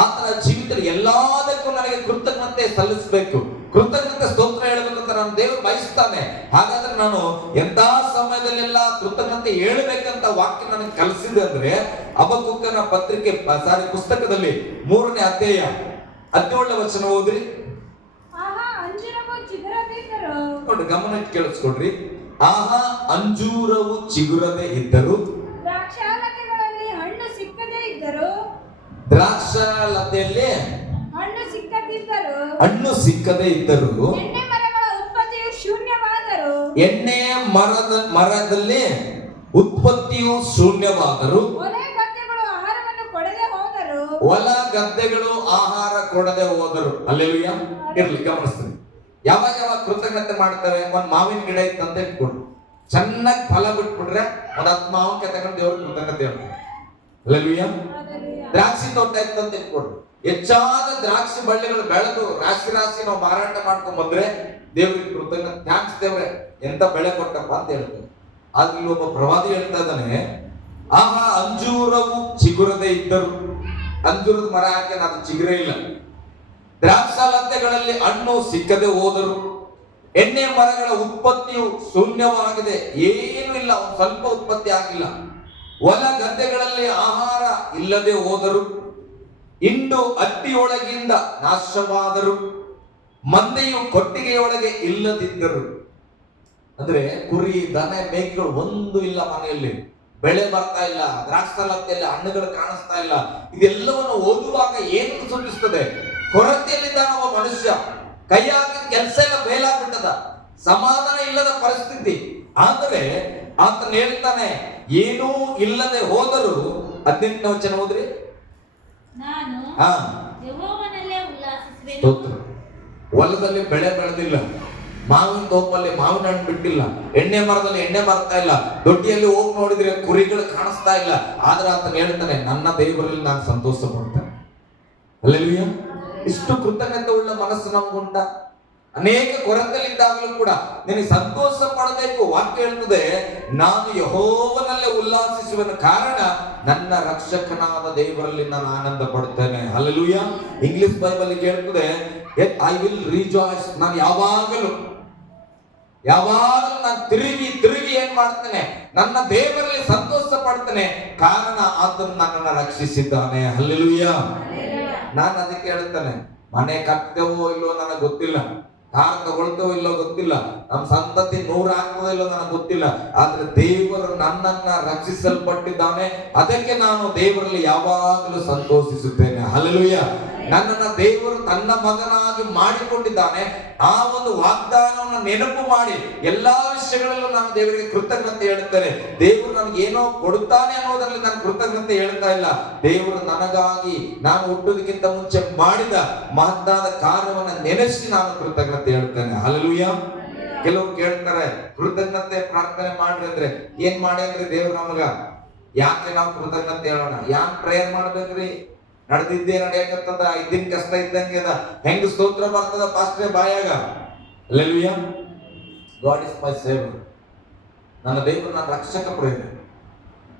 ಆತನ ಜೀವಿತದಲ್ಲಿ ಎಲ್ಲದಕ್ಕೂ ನನಗೆ ಕೃತಜ್ಞತೆ ಸಲ್ಲಿಸಬೇಕು, ಕೃತಜ್ಞತೆ ಸ್ತೋತ್ರ ಹೇಳಬೇಕಂತ ನನ್ನ ದೇವರು ಬಯಸ್ತಾನೆ. ಹಾಗಾದ್ರೆ ನಾನು ಎಂತ ಸಮಯದಲ್ಲೆಲ್ಲ ಕೃತಜ್ಞತೆ ಹೇಳಬೇಕಂತ ವಾಕ್ಯ ನನಗೆ ಕಲಿಸಿದೆ ಅಂದ್ರೆ ಹಬಕ್ಕೂಕನ ಪುಸ್ತಕದಲ್ಲಿ 3ನೇ ಅಧ್ಯಾಯ 17ನೇ ವಚನ ಓದ್ರಿ. ನೋಡಿ, ಗಮನ ಇಟ್ಟು ಕೇಳಿಸ್ಕೊಡ್ರಿ. ಆಹಾ, ಅಂಜೂರವು ಚಿಗುರದೆ ಇದ್ದರು, ದ್ರಾಕ್ಷಾಲತೆಗಳಲ್ಲಿ ಹಣ್ಣು ಸಿಕ್ಕದೇ ಇದ್ದರು, ದ್ರಾಕ್ಷಾಲತೆಯಲ್ಲಿ ಹಣ್ಣು ಸಿಕ್ಕದೇ ಇದ್ದರು, ಎಣ್ಣೆ ಮರಗಳ ಉತ್ಪತ್ತಿಯು ಶೂನ್ಯವಾದರು, ಎಣ್ಣೆ ಮರದಲ್ಲಿ ಉತ್ಪತ್ತಿಯು ಶೂನ್ಯವಾದರು, ಹೊಲ ಗದ್ದೆಗಳು ಆಹಾರವನ್ನು ಕೊಡದೆ ಹೋದರು, ಹೊಲ ಗದ್ದೆಗಳು ಆಹಾರ ಕೊಡದೆ ಹೋದರು. ಅಲ್ಲೆಲೂಯಾ. ಇರ್ಲಿ, ಗಮನಿಸ್ತೀನಿ. ಯಾವಾಗ ಯಾವಾಗ ಕೃತಜ್ಞತೆ ಮಾಡ್ತೇವೆ? ಒಂದ್ ಮಾವಿನ ಗಿಡ ಇತ್ತಂತ ಇಟ್ಕೊಂಡು ಚೆನ್ನಾಗಿ ಫಲ ಬಿಟ್ಬಿಟ್ರೆ ಒಂದ್ 10 ಮಾವಿನಕಾಯಿ ತಗೊಂಡು ದೇವ್ರಿಗೆ ಕೃತಜ್ಞತೆ ಹೇಳ್ತಾರೆ. ಅಲ್ಲೆಲೂಯಾ. ದ್ರಾಕ್ಷಿ ತೋಟ ಇತ್ತಂತ ಇಟ್ಕೊಂಡು ಹೆಚ್ಚಾದ ದ್ರಾಕ್ಷಿ ಬಳ್ಳಿಗಳು ಬೆಳೆದು ರಾಶಿ ರಾಶಿ ನಾವು ಮಾರಾಟ ಮಾಡ್ಕೊಂಡ್ ಬಂದ್ರೆ ದೇವ್ರಿಗೆ ಕೃತಜ್ಞತೆ, ಥ್ಯಾಂಕ್ಸ್ ದೇವ್ರೆ, ಎಂತ ಬೆಳೆ ಕೊಟ್ಟಪ್ಪ ಅಂತ ಹೇಳ್ತೇವೆ. ಆದ್ರೆ ಇಲ್ಲಿ ಒಬ್ಬ ಪ್ರವಾದಿ ಹೇಳ್ತಾ ಇದ್ದಾನೆ, ಆಹಾ, ಅಂಜೂರವು ಚಿಗುರದೆ ಇದ್ದರು. ಅಂಜೂರದ ಮರ ಹಾಕಿ ಅದು ಚಿಗುರೇ ಇಲ್ಲ. ದ್ರಾಕ್ಷಾಲತೆಗಳಲ್ಲಿ ಹಣ್ಣು ಸಿಕ್ಕದೆ ಹೋದರು, ಎಣ್ಣೆ ಮರಗಳ ಉತ್ಪತ್ತಿಯು ಶೂನ್ಯವಾಗಿದೆ, ಏನೂ ಇಲ್ಲ, ಒಂದು ಸ್ವಲ್ಪ ಉತ್ಪತ್ತಿ ಆಗಿಲ್ಲ. ಹೊಲ ಗದ್ದೆಗಳಲ್ಲಿ ಆಹಾರ ಇಲ್ಲದೆ ಹೋದರು, ಹಿಂಡು ಹಟ್ಟಿಯೊಳಗಿಂದ ನಾಶವಾದರು, ಮಂದೆಯು ಕೊಟ್ಟಿಗೆಯೊಳಗೆ ಇಲ್ಲದಿದ್ದರು. ಅಂದ್ರೆ ಕುರಿ ದನ ಮೇಕೆಗಳು ಒಂದು ಇಲ್ಲ ಮನೆಯಲ್ಲಿ, ಬೆಳೆ ಬರ್ತಾ ಇಲ್ಲ, ದ್ರಾಕ್ಷಾಲತೆಯಲ್ಲಿ ಹಣ್ಣುಗಳು ಕಾಣಿಸ್ತಾ ಇಲ್ಲ. ಇದೆಲ್ಲವನ್ನು ಓದುವಾಗ ಏನು ಸೂಚಿಸ್ತದೆ? ಕೊರತೆಯಲ್ಲಿದ್ದಾನ ಒಬ್ಬ ಮನುಷ್ಯ, ಕೈಯಾಗ ಕೆಲಸ ಎಲ್ಲ ಬೇಲಾಗ್ಬಿಟ್ಟದ, ಸಮಾಧಾನ ಇಲ್ಲದ ಪರಿಸ್ಥಿತಿ. ಆದರೆ ಆತನ ಹೇಳ್ತಾನೆ, ಏನೂ ಇಲ್ಲದೆ ಹೋದರೂ 18ನೇ ವಚನ ಹೋದ್ರಿ. ನಾನು ಯೆಹೋವನಲ್ಲೇ ಉಲ್ಲಾಸಿಸುವೆನು. ಸ್ತೋತ್ರ. ಹೊಲದಲ್ಲಿ ಬೆಳೆ ಬೆಳೆದಿಲ್ಲ, ಮಾವಿನ ತೋಪಲ್ಲಿ ಮಾವಿನ ಹಣ್ಣು ಬಿಟ್ಟಿಲ್ಲ, ಎಣ್ಣೆ ಮರದಲ್ಲಿ ಎಣ್ಣೆ ಬರ್ತಾ ಇಲ್ಲ, ದೊಡ್ಡಿಯಲ್ಲಿ ಹೋಗಿ ನೋಡಿದ್ರೆ ಕುರಿಗಳು ಕಾಣಿಸ್ತಾ ಇಲ್ಲ. ಆದ್ರೆ ಆತನ ಹೇಳ್ತಾನೆ, ನನ್ನ ದೇವರಲ್ಲಿ ನಾನು ಸಂತೋಷ ಪಡ್ತೇನೆ. ಅಲ್ಲೆಲೂಯಾ. ಇಷ್ಟು ಕೃತಜ್ಞತೆ ಉಳ್ಳ ಮನಸ್ಸು ನಮಗುಂಟ? ಅನೇಕ ಕೊರತೆಯಲ್ಲಿದ್ದಾಗಲೂ ಕೂಡ ನಿನಗೆ ಸಂತೋಷ ಪಡಬೇಕು. ವಾಕ್ಯ ಹೇಳ್ತದೆ, ನಾನು ಯೆಹೋವನಲ್ಲೇ ಉಲ್ಲಾಸಿಸುವೆನು, ಕಾರಣ ನನ್ನ ರಕ್ಷಕನಾದ ದೇವರಲ್ಲಿ ನಾನು ಆನಂದ ಪಡ್ತೇನೆ. ಹಲ್ಲೆಲೂಯಾ. ಇಂಗ್ಲಿಷ್ ಬೈಬಲ್ ಹೇಳ್ತದೆ, ಐ ವಿಲ್ ರಿಜಾಯ್ಸ್. ನಾನು ಯಾವಾಗಲೂ ನಾನು ತಿರುಗಿ ಏನ್ ಮಾಡ್ತೇನೆ? ನನ್ನ ದೇವರಲ್ಲಿ ಸಂತೋಷ ಪಡ್ತೇನೆ, ಕಾರಣ ಆತನು ನನ್ನನ್ನು ರಕ್ಷಿಸಿದ್ದಾನೆ. ಹಲ್ಲೆಲೂಯಾ. ನಾನು ಅದಕ್ಕೆ ಹೇಳ್ತೇನೆ, ಮನೆ ಕಟ್ತೇವೋ ಇಲ್ಲೋ ನನಗೆ ಗೊತ್ತಿಲ್ಲ, ಕಾರ್ ತಗೊಳ್ತೇವೋ ಇಲ್ಲೋ ಗೊತ್ತಿಲ್ಲ, ನಮ್ಮ ಸಂತತಿ 100 ಆಗ್ತದೋ ಇಲ್ಲೋ ನನಗೆ ಗೊತ್ತಿಲ್ಲ, ಆದ್ರೆ ದೇವರು ನನ್ನನ್ನ ರಕ್ಷಿಸಲ್ಪಟ್ಟಿದ್ದಾನೆ. ಅದಕ್ಕೆ ನಾನು ದೇವರಲ್ಲಿ ಯಾವಾಗಲೂ ಸಂತೋಷಿಸುತ್ತೇನೆ. ಹಲ್ಲೆಲೂಯಾ. ನನ್ನನ್ನ ದೇವರು ತನ್ನ ಮಗನಾಗಿ ಮಾಡಿಕೊಂಡಿದ್ದಾನೆ. ಆ ಒಂದು ವಾಗ್ದಾನವನ್ನು ನೆನಪು ಮಾಡಿ ಎಲ್ಲಾ ವಿಷಯಗಳಲ್ಲೂ ನಾನು ದೇವರಿಗೆ ಕೃತಜ್ಞತೆ ಹೇಳುತ್ತೇನೆ. ದೇವರು ನನಗೆ ಏನೋ ಕೊಡುತ್ತಾನೆ ಅನ್ನೋದರಲ್ಲಿ ನಾನು ಕೃತಜ್ಞತೆ ಹೇಳ್ತಾ ಇಲ್ಲ. ದೇವರು ನನಗಾಗಿ ನಾನು ಹುಟ್ಟೋದಕ್ಕಿಂತ ಮುಂಚೆ ಮಾಡಿದ ಮಹತ್ತಾದ ಕಾರ್ಯವನ್ನು ನೆನೆಸಿ ನಾನು ಕೃತಜ್ಞತೆ ಹೇಳ್ತೇನೆ. ಹಲ್ಲೆಲೂಯಾ. ಕೆಲವರು ಕೇಳ್ತಾರೆ, ಕೃತಜ್ಞತೆ ಪ್ರಾರ್ಥನೆ ಮಾಡ್ರಿ ಅಂದ್ರೆ ಏನ್ ಮಾಡ್ಯಾನ್ರಿ ದೇವ್ರು ನಮಗ? ಯಾಕೆ ನಾವು ಕೃತಜ್ಞತೆ ಹೇಳೋಣ? ಯಾಕೆ ಪ್ರೇಯರ್ ಮಾಡ್ಬೇಕ್ರಿ? ನಡೆದಿದ್ದೇ ನಡೆಯಕತ್ತದ, ಇದ್ದಿನ ಕಷ್ಟ ಇದ್ದಂಗೆ ಅದ, ಹೆಂಗ್ ಸ್ತೋತ್ರ ಬರ್ತದ ಪಾಸ್ಟ್ರೆ ಬಾಯಾಗ? Hallelujah. God is my saver. ನನ್ನ ದೇವರು ನನ್ನ ರಕ್ಷಕ ಪ್ರೇಮಿ,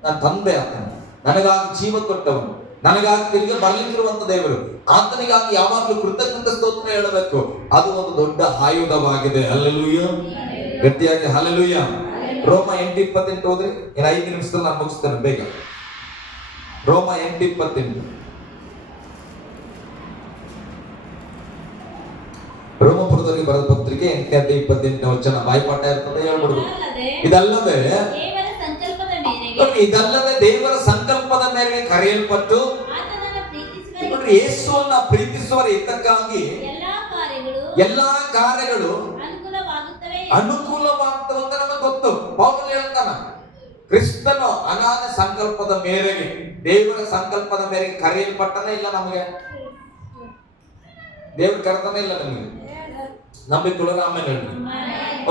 ನನ್ನ ತಂದೆ ಆತನು, ನನಗಾಗಿ ಜೀವ ಕೊಟ್ಟವನು, ನನಗಾಗಿ ತಿರುಗಿ ಬರಲಿಕ್ಕಿರುವಂತ ದೇವರು. ಆತನಿಗಾಗಿ ಯಾವಾಗಲೂ ಕೃತಜ್ಞತೆ ಸ್ತೋತ್ರ ಹೇಳಬೇಕು. ಅದು ಒಂದು ದೊಡ್ಡ ಆಯುಧವಾಗಿದೆ. ಹಲ್ಲೆಲೂಯ, ಗಟ್ಟಿಯಾಗಿ ಹಲ್ಲೆಲೂಯ. ರೋಮ 8:28 ಹೋದ್ರಿ. ಇನ್ನು 5 ನಿಮಿಷದಲ್ಲಿ ನಾನು ಮುಗಿಸ್ತೇನೆ ಬೇಗ. ರೋಮ 8:28. ರೋಮಪುರದಲ್ಲಿ ಬರೆದ ಪತ್ರಿಕೆ 8:28 ವಚನ ಬಾಯ್ಪಾಠ ಇರ್ತದೆ, ಹೇಳ್ಬಿಡುದು. ಇದಲ್ಲದೆ ದೇವರ ಸಂಕಲ್ಪದ ಮೇರೆಗೆ ನೋಡ್ರಿ, ಇದಲ್ಲದೆ ದೇವರ ಸಂಕಲ್ಪದ ಮೇರೆಗೆ ಕರೆಯಲ್ಪಟ್ಟು ಆತನನ್ನು ಪ್ರೀತಿಸುವವರಿಗೆ ನೋಡ್ರಿ, ಯೇಸುವನ್ನ ಪ್ರೀತಿಸುವರ ಹಿತಕ್ಕಾಗಿ ಎಲ್ಲಾ ಕಾರ್ಯಗಳು ಅನುಕೂಲವಾಗ್ತವೆ ಅಂತ ನಮಗೆ ಗೊತ್ತು. ಪೌಲನು ಹೇಳ್ತಾನ, ಕ್ರಿಸ್ತನು ಅನಾದಿ ಸಂಕಲ್ಪದ ಮೇರೆಗೆ, ದೇವರ ಸಂಕಲ್ಪದ ಮೇರೆಗೆ ಕರೆಯಲ್ಪಟ್ಟನೇ ಇಲ್ಲ. ನಮಗೆ ದೇವ್ರ ಕರೆತಾನೆ ಇಲ್ಲ. ನಮಗೆ ನಂಬಿಕೊಳ್ಳೋರು ಆಮೇಲೆ ಹೇಳಿ.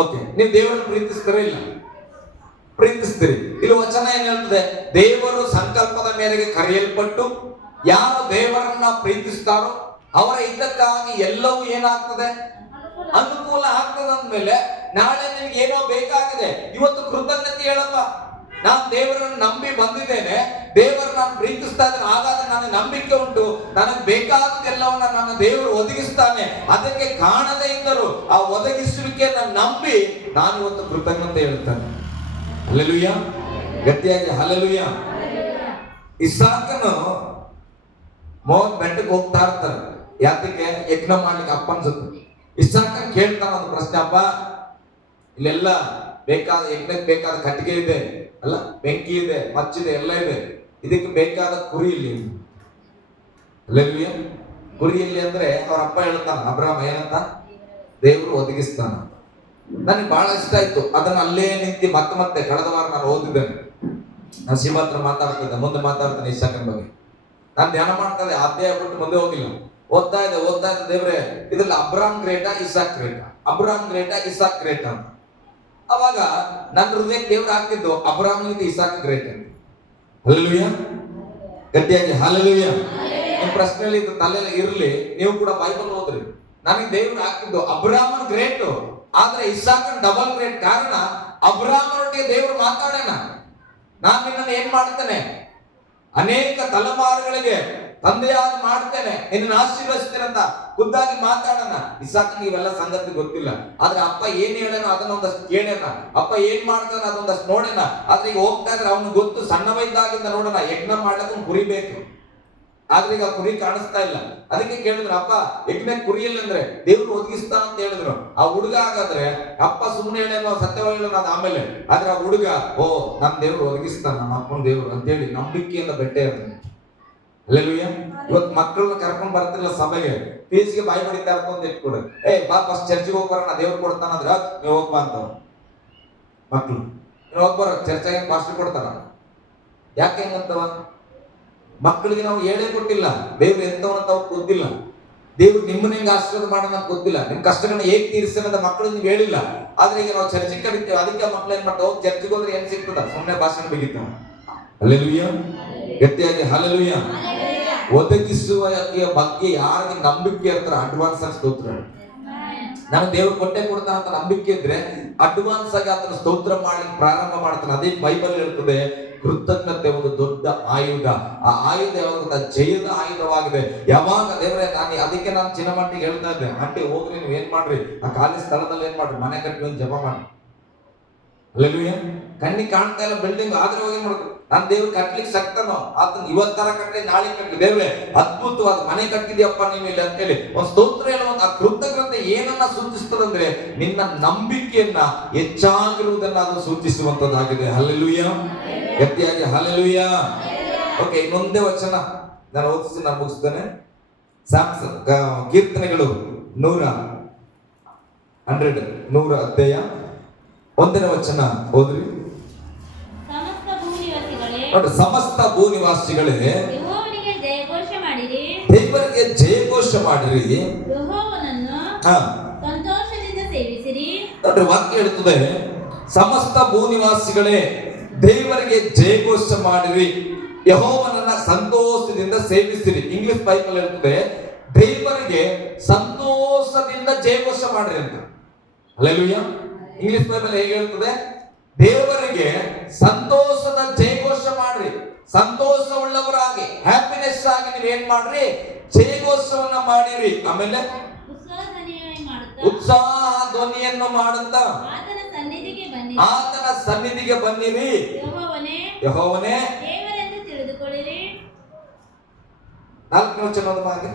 ಓಕೆ, ನೀವು ದೇವರನ್ನು ಪ್ರೀತಿಸ್ತೀರ? ಇಲ್ಲ, ಪ್ರೀತಿಸ್ತೀರಿ. ಇಲ್ಲಿ ವಚನ ಏನ್ ಹೇಳ್ತದೆ? ದೇವರು ಸಂಕಲ್ಪದ ಮೇರೆಗೆ ಕರೆಯಲ್ಪಟ್ಟು ಯಾರು ದೇವರನ್ನ ಪ್ರೀತಿಸ್ತಾರೋ ಅವರ ಹಿತಕ್ಕಾಗಿ ಎಲ್ಲವೂ ಏನಾಗ್ತದೆ? ಅನುಕೂಲ ಆಗ್ತದೆ. ಅಂದ್ಮೇಲೆ ನಾಳೆ ನಿಮ್ಗೆ ಏನೋ ಬೇಕಾಗಿದೆ, ಇವತ್ತು ಕೃತಜ್ಞತೆ ಹೇಳಪ್ಪ. ನಾನು ದೇವರನ್ನು ನಂಬಿ ಬಂದಿದ್ದೇನೆ, ದೇವರು ನಾನು ಪ್ರೀತಿಸ್ತಾ ಇದ್ದೇನೆ, ಹಾಗಾದ್ರೆ ನನಗೆ ನಂಬಿಕೆ ಉಂಟು, ನನಗೆ ಬೇಕಾದದೆಲ್ಲವನ್ನ ನನ್ನ ದೇವರು ಒದಗಿಸ್ತಾನೆ. ಅದಕ್ಕೆ ಕಾಣದೇ ಇದ್ದರು ಆ ಒದಗಿಸುವಿಕೆಯನ್ನು ನಂಬಿ ನಾನು ಇವತ್ತು ಕೃತಜ್ಞತೆ ಹೇಳ್ತಾನೆ. ಹಲ್ಲೆಲೂಯಾ, ಗಟ್ಟಿಯಾಗಿ ಹಲ್ಲೆಲೂಯಾ. ಇಸಾಕನು ಮೋಹನ್ ಬೆಟ್ಟಕ್ಕೆ ಹೋಗ್ತಾ ಇರ್ತಾರೆ. ಯಾತಕ್ಕೆ? ಯಜ್ಞ ಮಾಡ್ಲಿಕ್ಕೆ ಅಪ್ಪ ಅನ್ಸುತ್ತೆ. ಇಸಾಕನ್ ಕೇಳ್ತಾನ ಒಂದು ಪ್ರಶ್ನೆ, ಅಪ್ಪ ಇಲ್ಲೆಲ್ಲ ಬೇಕಾದ ಯಜ್ಞಕ್ಕೆ ಬೇಕಾದ ಕಟ್ಟಿಗೆ ಇದೆ ಅಲ್ಲ, ಬೆಂಕಿ ಇದೆ, ಮಚ್ಚಿದೆ, ಎಲ್ಲ ಇದೆ, ಇದಕ್ಕೆ ಬೇಕಾದ ಕುರಿ ಇಲ್ಲಿ. ಹಲ್ಲೆಲೂಯಾ. ಕುರಿ ಇಲ್ಲಿ ಅಂದ್ರೆ ಅವ್ರ ಅಪ್ಪ ಹೇಳ್ತಾನ, ಅಬ್ರಾಮ ಏನಂತ? ದೇವರು ಒದಗಿಸ್ತಾನ. ನನಗೆ ಬಹಳ ಇಷ್ಟ ಆಯ್ತು. ಅದನ್ನ ಅಲ್ಲೇ ನಿಂತು ಮತ್ತೆ ಕಳೆದ ವಾರ ನಾನು ಓದಿದ್ದೇನೆ. ನಾನು ಶಿವ ಹತ್ರ ಮಾತಾಡ್ತಿದ್ದೆ, ಮುಂದೆ ಮಾತಾಡ್ತೇನೆ ಇಸಾಕನ ಬಗ್ಗೆ. ನಾನು ಧ್ಯಾನ ಮಾಡ್ತಾ ಇದ್ದೆ, ಅಧ್ಯಾಯ ಬಿಟ್ಟು ಮುಂದೆ ಹೋಗಿಲ್ಲ. ಓದ್ತಾ ಇದ್ದೆ ದೇವ್ರೆ, ಇದ್ರಲ್ಲಿ ಅಬ್ರಾಮ್ ಗ್ರೇಟಾ ಇಸಾಕ್ ಗ್ರೇಟಾ, ಅಬ್ರಾಮ್ ಗ್ರೇಟಾ ಇಸಾಕ್ ಗ್ರೇಟಾ ಅಂತ. ಅವಾಗ ನನ್ನ ಹೃದಯಕ್ಕೆ ದೇವ್ರು ಹಾಕಿದ್ದು ಅಬ್ರಾಮ್ನಿಂದ ಇಸಾಕ್ ಗ್ರೇಟ್ ಅಂತ. ಹಲ್ಲೆಲೂಯಾ, ಗಟ್ಟಿಯಾಗಿ ಹಲ್ಲೆಲೂಯಾ. ನಿಮ್ಮ ಪ್ರಶ್ನೆಯಲ್ಲಿ ಇದು ತಲೆಯಲ್ಲಿ ಇರ್ಲಿ, ನೀವು ಕೂಡ ಬೈಬಲ್ ಓದ್ರಿ. ನನಗೆ ದೇವ್ರು ಹಾಕಿದ್ದು ಅಬ್ರಾಮನ್ ಗ್ರೇಟ್, ಆದ್ರೆ ಇಸಾಕನ್ ಡಬಲ್ ಗ್ರೇಟ್. ಕಾರಣ ಅಬ್ರಾಮನೊಟ್ಟಿಗೆ ದೇವ್ರು ಮಾತಾಡೋಣ, ನಾನು ನಿನ್ನನ್ನು ಏನ್ ಮಾಡ್ತೇನೆ, ಅನೇಕ ತಲೆಮಾರುಗಳಿಗೆ ತಂದೆಯಾಗಿ ಮಾಡ್ತೇನೆ, ನಿನ್ನ ಆಶೀರ್ವದಿಸ್ತೇನೆ ಅಂತ ಖುದ್ದಾಗಿ ಮಾತಾಡೋಣ. ಇಸಾಕನಿಗೆ ಇವೆಲ್ಲ ಸಂಗತಿ ಗೊತ್ತಿಲ್ಲ. ಆದ್ರೆ ಅಪ್ಪ ಏನ್ ಹೇಳೋಣ ಅದನ್ನ ಒಂದಷ್ಟು ಕೇಳೋಣ, ಅಪ್ಪ ಏನ್ ಮಾಡ್ತಾನೆ ಅದೊಂದಷ್ಟು ನೋಡೋಣ. ಆದ್ರೆ ಈಗ ಹೋಗ್ತಾ ಇದ್ರೆ ಅವ್ನಿಗೆ ಗೊತ್ತು, ಸಣ್ಣವೈದ್ದಾಗಿಂದ ನೋಡೋಣ, ಯಜ್ಞ ಮಾಡ್ಲಿಕ್ಕೆ ಕುರಿ ಬೇಕು. ಆದ್ರೆ ಈಗ ಕುರಿ ಕಾಣಿಸ್ತಾ ಇಲ್ಲ. ಅದಕ್ಕೆ ಕೇಳಿದ್ರು, ಅಪ್ಪ ಯಜ್ಞಕ್ಕೆ ಕುರಿ ಇಲ್ಲ ಅಂದ್ರೆ ದೇವ್ರು ಒದಗಿಸ್ತಾನ ಅಂತ ಹೇಳಿದ್ರು. ಆ ಹುಡುಗ ಹಾಗಾದ್ರೆ ಅಪ್ಪ ಸುಮ್ಮನೆ ಹೇಳೇನೋ ಸತ್ಯವಾಗಿ ಹೇಳೋಣ ಅದು ಆಮೇಲೆ. ಆದ್ರೆ ಆ ಹುಡುಗ, ಓ ನನ್ನ ದೇವ್ರು ಒದಗಿಸ್ತಾನ, ನಮ್ಮ ಅಪ್ಪನ ದೇವ್ರು ಅಂತೇಳಿ ನಂಬಿಕೆಯಿಂದ ಬೆಟ್ಟೆ ಇರ್ತಾನೆ. ಹಲ್ಲೆಲೂಯಾ. ಇವತ್ತು ಮಕ್ಕಳನ್ನ ಕರ್ಕೊಂಡ್ ಬರ್ತಿಲ್ಲ ಸಭೆಗೆ, ಫೀಸ್ಗೆ ಬಾಯಿ ಬಡಿತಾ ಇರ್ಕೊಂಡ್ ಇಟ್ಕೊಡು. ಬಾ ಫಸ್ಟ್ ಚರ್ಚಿಗೆ ಹೋಗ್ಬಾರ, ದೇವ್ರು ಕೊಡ್ತಾನಂದ್ರ ನೀವು ಹೋಗ್ಬಾ ಅಂತ ಮಕ್ಳು. ನೀವು ಹೋಗ್ಬಾರ, ಚರ್ಚಾಗ ಪಾಸ್ಟರ್ ಕೊಡ್ತಾನ. ಯಾಕೆ ಹೆಂಗಂತವ? ಮಕ್ಕಳಿಗೆ ನಾವು ಹೇಳೇ ಕೊಟ್ಟಿಲ್ಲ, ದೇವ್ರು ಎಂತವನಂತ ಅವ್ರು ಗೊತ್ತಿಲ್ಲ. ದೇವ್ರು ನಿಮ್ಮನ್ನ ಹೆಂಗೆ ಆಶೀರ್ವಾದ ಮಾಡೋಣ ಗೊತ್ತಿಲ್ಲ, ನಿಮ್ ಕಷ್ಟಗಳನ್ನ ಹೇಗೆ ತೀರಿಸ್ತಾನೆ ಅಂತ ಮಕ್ಕಳು ನೀವು ಹೇಳಿಲ್ಲ. ಆದ್ರೆ ಈಗ ನಾವು ಚರ್ಚಿಗೆ ಕರಿತೇವೆ, ಅದಕ್ಕೆ ಮಕ್ಳು ಏನ್ ಮಾಡ್ತಾವ, ಚರ್ಚಿಗೆ ಹೋದ್ರೆ ಏನ್ ಸಿಗ್ತದ? ಸುಮ್ಮನೆ ಭಾಷಣ ಬಿಗಿತಾವ. ಹಲ್ಲೆಲೂಯಾ, ಗಟ್ಟಿಯಾಗಿ ಹಲ್ಲೆಲೂಯಾ. ಒದಗಿಸುವ ಬಗ್ಗೆ ಯಾರಿಗೆ ನಂಬಿಕೆ ಇರ್ತಾರೆ ಅಡ್ವಾನ್ಸ್ ಆಗಿ ಸ್ತೋತ್ರ. ನಾನು ದೇವ್ರು ಕೊಟ್ಟೆ ಕೊಡ್ತಾನ ಅಂತ ನಂಬಿಕೆ ಇದ್ರೆ ಅಡ್ವಾನ್ಸ್ ಆಗಿ ಆತನ ಸ್ತೋತ್ರ ಮಾಡ್ಲಿಕ್ಕೆ ಪ್ರಾರಂಭ ಮಾಡ್ತಾನೆ. ಅದೇ ಬೈಬಲ್ ಹೇಳ್ತದೆ, ಕೃತಜ್ಞತೆ ಒಂದು ದೊಡ್ಡ ಆಯುಧ. ಆ ಆಯುಧ ಯಾವಾಗ? ಜಯದ ಆಯುಧವಾಗಿದೆ. ಯಾವಾಗ ದೇವರೇ, ಅದಕ್ಕೆ ನಾನು ಚಿನ್ನಮಟ್ಟಿಗೆ ಹೇಳ್ತಾ ಇದ್ದೆ, ಆಂಟಿ ಹೋಗ್ರಿ, ನೀವು ಏನ್ ಮಾಡ್ರಿ, ಆ ಖಾಲಿ ಸ್ಥಳದಲ್ಲಿ ಏನ್ ಮಾಡ್ರಿ, ಮನೆ ಕಟ್ಟಿ ಒಂದು ಜಪ ಮಾಡಿ. ಹಲ್ಲೆಲೂಯಾ. ಕಣ್ಣಿಗೆ ಕಾಣ್ತಾ ಇಲ್ಲ ಬಿಲ್ಡಿಂಗ್, ಆದ್ರೆ ಹೋಗಿ ಮಾಡ್ಬೇಕು. ನಾನು ದೇವ್ರು ಕಟ್ಲಿಕ್ಕೆ ಶಕ್ತನೋ, ಆತನ ಇವತ್ತರ ಕಟ್ಟಲಿ, ನಾಳೆ ಕಟ್ಟಲಿ. ದೇವ್ರೆ ಅದ್ಭುತವಾದ ಮನೆ ಕಟ್ಟಿದ್ಯಪ್ಪ ನೀವು ಇಲ್ಲಿ ಅಂತೇಳಿ ಒಂದು ಸ್ತೋತ್ರ ಹೇಳುವಂತ ಆ ಕೃತಜ್ಞತೆ ಏನನ್ನ ಸೂಚಿಸ್ತದಂದ್ರೆ ನಿನ್ನ ನಂಬಿಕೆಯನ್ನ ಹೆಚ್ಚಾಗಿರುವುದನ್ನ ಅದು ಸೂಚಿಸುವಂತದ್ದಾಗಿದೆ. ಹಲ್ಲೆಲೂಯಾ, ಗಟ್ಟಿಯಾಗಿ ಹಲ್ಲೆಲೂಯಾ. ಓಕೆ, ಇನ್ನೊಂದೇ ವಚನ ನಾನು ಓದಿಸಿ ನಾನು ಮುಗಿಸ್ತೇನೆ. ಕೀರ್ತನೆಗಳು 100 ಅಧ್ಯಾಯ 1ನೇ ವಚನ ಓದ್ರಿ. ನೋಡಿ, ಸಮಸ್ತ ಭೂನಿವಾಸಿಗಳೇ ಯೆಹೋವನಿಗೆ ಜಯಘೋಷ ಮಾಡಿರಿ, ದೇವರಿಗೆ ಜಯಘೋಷ ಮಾಡಿರಿ, ಯೆಹೋವನನ್ನು ಸಂತೋಷದಿಂದ ಸೇವಿಸಿರಿ. ನೋಡ್ರಿ, ವಾಕ್ಯ ಹೇಳ್ತದೆ, ಸಮಸ್ತ ಭೂನಿವಾಸಿಗಳೇ ದೇವರಿಗೆ ಜಯಘೋಷ ಮಾಡಿರಿ, ಯೆಹೋವನನ್ನ ಸಂತೋಷದಿಂದ ಸೇವಿಸಿರಿ. ಇಂಗ್ಲಿಷ್ ಬೈಬಲ್ ಹೇಳ್ತದೆ, ದೇವರಿಗೆ ಸಂತೋಷದಿಂದ ಜಯಘೋಷ ಮಾಡ್ರಿ ಅಂತ. ಹಲ್ಲೆಲೂಯಾ. ಇಂಗ್ಲಿಷ್ ಬೈಬಲ್ ಹೇಗೆ ಹೇಳ್ತದೆ? ದೇವರಿಗೆ ಸಂತೋಷದ ಜಯಘೋಷ ಮಾಡ್ರಿ, ಸಂತೋಷವುಳ್ಳವರಾಗಿ, ಹ್ಯಾಪಿನೆಸ್ ಆಗಿ ನೀವ್ ಏನ್ ಮಾಡ್ರಿ? ಜಯಘೋಷವನ್ನ ಮಾಡಿರಿ. ಆಮೇಲೆ ಉತ್ಸಾಹ ಧ್ವನಿಯನ್ನು ಮಾಡುತ್ತಾ ಆತನ ಸನ್ನಿಧಿಗೆ ಬನ್ನಿರಿ. ಯೆಹೋವನೇ ದೇವರೆಂದು ತಿಳಿದುಕೊಳ್ಳಿರಿ. 4ನೇ ವಚನದ ಹಾಗೆ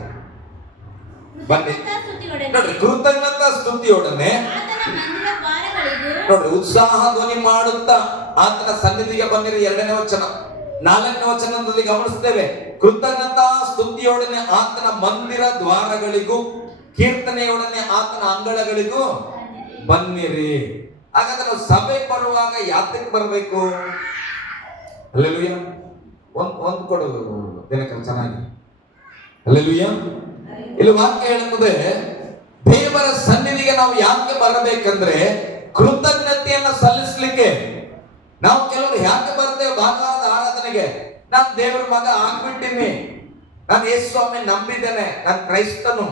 ಬನ್ನಿ ಸ್ತುತಿಯೊಡನೆ ನೋಡ್ರಿ, ಕೃತಜ್ಞತಾ ಸ್ತುತಿಯೊಡನೆ ಆತನ ಮಂದಿರ ದ್ವಾರಗಳಿಗೂ ನೋಡ್ರಿ, ಉತ್ಸಾಹ ಧ್ವನಿ ಮಾಡುತ್ತಾ ಆತನ ಸನ್ನಿಧಿಗೆ ಬನ್ನಿರಿ. 2ನೇ ವಚನ. 4ನೇ ವಚನದಲ್ಲಿ ಗಮನಿಸ್ತೇವೆ, ಕೃತಜ್ಞತಾ ಸ್ತುತಿಯೊಡನೆ ಆತನ ಮಂದಿರ ದ್ವಾರಗಳಿಗೂ ಕೀರ್ತನೆಯೊಡನೆ ಆತನ ಅಂಗಳಗಳಿಗೂ ಬನ್ನಿರಿ. ಹಾಗಾದ್ರೆ ನಾವು ಸಭೆಗೆ ಬರುವಾಗ ಯಾತಕ್ಕೆ ಬರಬೇಕು? ಹಲ್ಲೆಲೂಯಾ. ಒಂದು ಕೊಡು ದಿನಕರ ಚೆನ್ನಾಗಿ. ಹಲ್ಲೆಲೂಯಾ. ಇಲ್ಲಿ ವಾಕ್ಯ ಹೇಳುತ್ತದೆ, ದೇವರ ಸನ್ನಿಧಿಗೆ ನಾವು ಯಾಕೆ ಬರಬೇಕಂದ್ರೆ ಕೃತಜ್ಞತೆಯನ್ನ ಸಲ್ಲಿಸಲಿಕ್ಕೆ. ನಾವು ಕೆಲವರು ಯಾಕೆ ಬರ್ತೇವೆ ಭಾಗವಾದ ಆರಾಧನೆಗೆ? ನಾನು ದೇವರ ಮಗ ಆಗ್ಬಿಟ್ಟಿನಿ, ನಾನು ಯೇಸು ಸ್ವಾಮಿ ನಂಬಿದ್ದೇನೆ, ನಾನು ಕ್ರೈಸ್ತನು,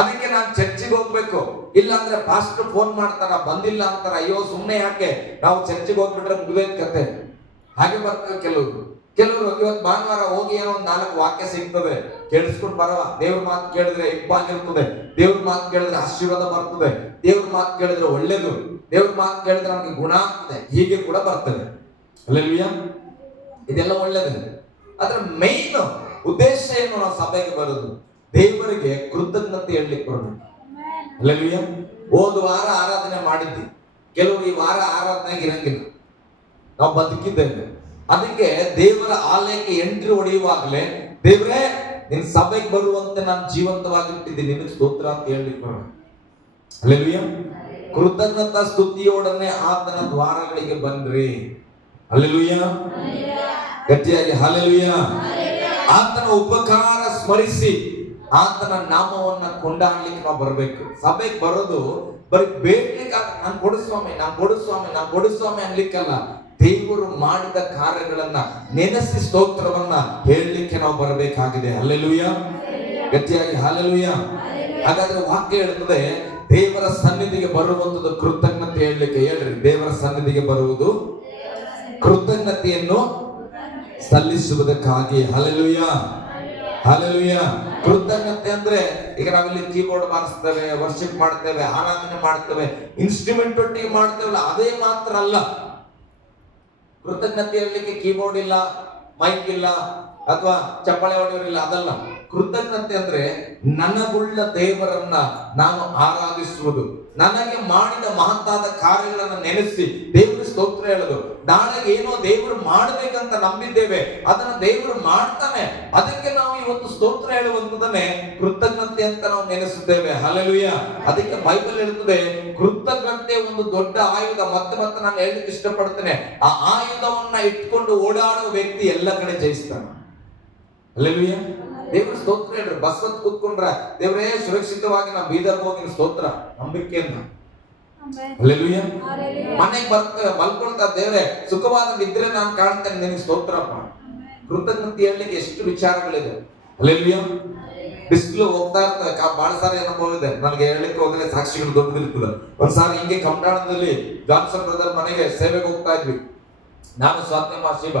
ಅದಕ್ಕೆ ನಾನು ಚರ್ಚಿಗೆ ಹೋಗ್ಬೇಕು. ಇಲ್ಲಾಂದ್ರೆ ಪಾಸ್ಟರ್ ಫೋನ್ ಮಾಡ್ತಾರ, ಬಂದಿಲ್ಲ ಅಂತಾರ, ಅಯ್ಯೋ ಸುಮ್ಮನೆ ಯಾಕೆ, ನಾವು ಚರ್ಚಿಗೆ ಹೋಗ್ಬಿಟ್ರೆ ಮುಗಿದೈತ್ ಕತೆ. ಹಾಗೆ ಬರ್ತೇವೆ ಕೆಲವರು. ಇವತ್ತು ಭಾನುವಾರ ಹೋಗಿ ಏನೋ ಒಂದು 4 ವಾಕ್ಯ ಸಿಗ್ತದೆ, ಕೇಳಿಸ್ಕೊಂಡು ಬರವ. ದೇವ್ರ ಮಾತು ಕೇಳಿದ್ರೆ ಇಪ್ಪಾಗಿರ್ತದೆ, ದೇವ್ರ ಮಾತು ಕೇಳಿದ್ರೆ ಆಶೀರ್ವಾದ ಬರ್ತದೆ, ದೇವ್ರ ಮಾತು ಕೇಳಿದ್ರೆ ಒಳ್ಳೇದು, ದೇವ್ರ ಮಾತು ಕೇಳಿದ್ರೆ ನಮ್ಗೆ ಗುಣ ಆಗ್ತದೆ, ಹೀಗೆ ಕೂಡ ಬರ್ತದೆ. ಹಲ್ಲೆಲೂಯಾ. ಇದೆಲ್ಲ ಒಳ್ಳೇದು. ಅದ್ರ ಮೇನ್ ಉದ್ದೇಶ ಏನು? ನಾವು ಸಭೆಗೆ ಬರೋದು ದೇವರಿಗೆ ಕೃತಜ್ಞತೆ ಹೇಳಲಿಕ್ಕೆ ಬರೋದು. ಹಲ್ಲೆಲೂಯಾ. ಹೋದ ವಾರ ಆರಾಧನೆ ಮಾಡಿದ್ವಿ, ಕೆಲವರು ಈ ವಾರ ಆರಾಧನೆಗೆ ಇರಂಗಿಲ್ಲ. ನಾವು ಬದುಕಿದ್ದೇವೆ, ಅದಕ್ಕೆ ದೇವರ ಆಲಯಕ್ಕೆ ಎಂಟ್ರಿ ಹೊಡೆಯುವಾಗಲೇ ದೇವರೇ ನಿನ್ ಸಭೆಗೆ ಬರುವಂತೆ ನಾನು ಜೀವಂತವಾಗಿಟ್ಟಿದ್ದೀನಿ, ನಿನಗೆ ಸ್ತೋತ್ರ ಅಂತ ಹೇಳಲಿಕ್ಕೆ ಬರೋದು. ಹಲ್ಲೆಲೂಯಾ. ಕೃತಜ್ಞತಾ ಸ್ತುತಿಯೊಡನೆ ಆತನ ದ್ವಾರಗಳಿಗೆ ಬನ್ರಿ. ಹಲ್ಲೆಲೂಯಾ. ಗಟ್ಟಿಯಾಗಿ ಹಲ್ಲೆಲೂಯಾ. ಆತನ ಉಪಕಾರ ಸ್ಮರಿಸಿ ಆತನ ನಾಮವನ್ನ ಕೊಂಡಾಡ್ಲಿಕ್ಕೆ ನಾವು ಬರಬೇಕು. ಸಭೆಗೆ ಬರೋದು ಬರೀ ಬೇಡ್ಲಿಕ್ಕೆ, ನಾನು ಕೊಡು ಸ್ವಾಮಿ, ನಾನು ಕೊಡು ಸ್ವಾಮಿ, ನಾನು ಕೊಡು ಸ್ವಾಮಿ ಅನ್ಲಿಕ್ಕಲ್ಲ, ದೇವರು ಮಾಡಿದ ಕಾರ್ಯಗಳನ್ನ ನೆನೆಸಿ ಸ್ತೋತ್ರವನ್ನ ಹೇಳಲಿಕ್ಕೆ ನಾವು ಬರಬೇಕಾಗಿದೆ. ಹಲ್ಲೆಲೂಯಾ. ಗಟ್ಟಿಯಾಗಿ ಹಲ್ಲೆಲೂಯಾ. ಹಾಗಾದ್ರೆ ವಾಕ್ಯ ಹೇಳುತ್ತದೆ, ದೇವರ ಸನ್ನಿಧಿಗೆ ಬರುವಂತದ್ದು ಕೃತಜ್ಞತೆ ಹೇಳಲಿಕ್ಕೆ. ಹೇಳ್ರಿ, ದೇವರ ಸನ್ನಿಧಿಗೆ ಬರುವುದು ಕೃತಜ್ಞತೆಯನ್ನು ಸಲ್ಲಿಸುವುದಕ್ಕಾಗಿ. ಹಲ್ಲೆಲೂಯಾ. ಹಲ್ಲೆಲೂಯಾ. ಕೃತಜ್ಞತೆ ಅಂದ್ರೆ ಈಗ ನಾವಿಲ್ಲಿ ಕೀಬೋರ್ಡ್ ಬಾರಿಸ್ತೇವೆ, ವರ್ಷಿಪ್ ಮಾಡ್ತೇವೆ, ಆರಾಧನೆ ಮಾಡ್ತೇವೆ, ಇನ್ಸ್ಟ್ರೂಮೆಂಟ್ ಒಟ್ಟಿಗೆ ಮಾಡ್ತೇವಲ್ಲ, ಅದೇ ಮಾತ್ರ ಅಲ್ಲ. ಕೃತಜ್ಞತೆ ಹೇಳಲಿಕ್ಕೆ ಕೀಬೋರ್ಡ್ ಇಲ್ಲ, ಮೈಕ್ ಇಲ್ಲ, ಅಥವಾ ಚಪ್ಪಾಳೆ ಹೊಡೆಯೋರಿಲ್ಲ, ಅದಲ್ಲ. ಕೃತಜ್ಞತೆ ಅಂದ್ರೆ ನನಗುಳ್ಳ ದೇವರನ್ನ ನಾನು ಆರಾಧಿಸುವುದು, ನನಗೆ ಮಾಡಿದ ಮಹತ್ತಾದ ಕಾರ್ಯಗಳನ್ನು ನೆನೆಸಿ ದೇವರು ಸ್ತೋತ್ರ ಹೇಳೋದು. ನಾಳೆ ಏನೋ ದೇವರು ಮಾಡಬೇಕಂತ ನಂಬಿದ್ದೇವೆ, ಅದನ್ನ ದೇವರು ಮಾಡ್ತಾನೆ, ಅದಕ್ಕೆ ನಾವು ಇವತ್ತು ಸ್ತೋತ್ರ ಹೇಳುವಂತದನ್ನೇ ಕೃತಜ್ಞತೆ ಅಂತ ನಾವು ನೆನೆಸುತ್ತೇವೆ. ಹಲ್ಲೆಲೂಯಾ. ಅದಕ್ಕೆ ಬೈಬಲ್ ಹೇಳ್ತದೆ, ಕೃತಜ್ಞತೆ ಒಂದು ದೊಡ್ಡ ಆಯುಧ. ಮತ್ತೆ ನಾನು ಹೇಳಲಿಕ್ಕೆ ಇಷ್ಟಪಡ್ತೇನೆ, ಆ ಆಯುಧವನ್ನ ಇಟ್ಕೊಂಡು ಓಡಾಡುವ ವ್ಯಕ್ತಿ ಎಲ್ಲ ಕಡೆ ಜಯಿಸ್ತಾನೆ. ಹಲ್ಲೆಲೂಯಾ. ದೇವ್ರ ಸ್ತೋತ್ರ ಹೇಳ್ರಿ. ಬಸ್ ಹತ್ತು ಕೂತ್ಕೊಂಡ್ರ ದೇವರೇ ಸುರಕ್ಷಿತವಾಗಿ ನಾವು ಬೀದರ್ ಹೋಗಿ ಸ್ತೋತ್ರ ನಂಬಿಕೆಯನ್ನ. ಹಲ್ಲೆಲೂಯಾ. ಮನೆಗೆ ಬರ್ತೇವೆ, ಮಲ್ಕೊಳ್ತಾ ದೇವರೇ ಸುಖವಾದ ನಿದ್ರೆ ನಾನು ಕಾಣ್ತೇನೆ, ನಿನಗೆ ಸ್ತೋತ್ರಪ್ಪ. ಕೃತಜ್ಞತೆ ಹೇಳಲಿಕ್ಕೆ ಎಷ್ಟು ವಿಚಾರಗಳಿದೆ. ಹಲ್ಲೆಲೂಯಾ. ಬಿಸಿಲು ಹೋಗ್ತಾ ಇರ್ತದೆ, ಬಹಳ ಸಾರಿ ಅನುಭವ ಇದೆ ನನಗೆ, ಹೇಳಲಿಕ್ಕೆ ಹೋದ್ರೆ ಸಾಕ್ಷಿಗಳು ದೊಡ್ಡದಿರ್ತದೆ. ಒಂದ್ಸಾರಿ ಹಿಂಗೆ ಕಮಟಾಣದಲ್ಲಿ ಜಾನ್ಸನ್ ಬ್ರದರ್ ಮನೆಗೆ ಸೇವೆಗೆ ಹೋಗ್ತಾ ಇದ್ವಿ. ನಾನು ಸ್ವಾತ್ಮ ಶಿವ,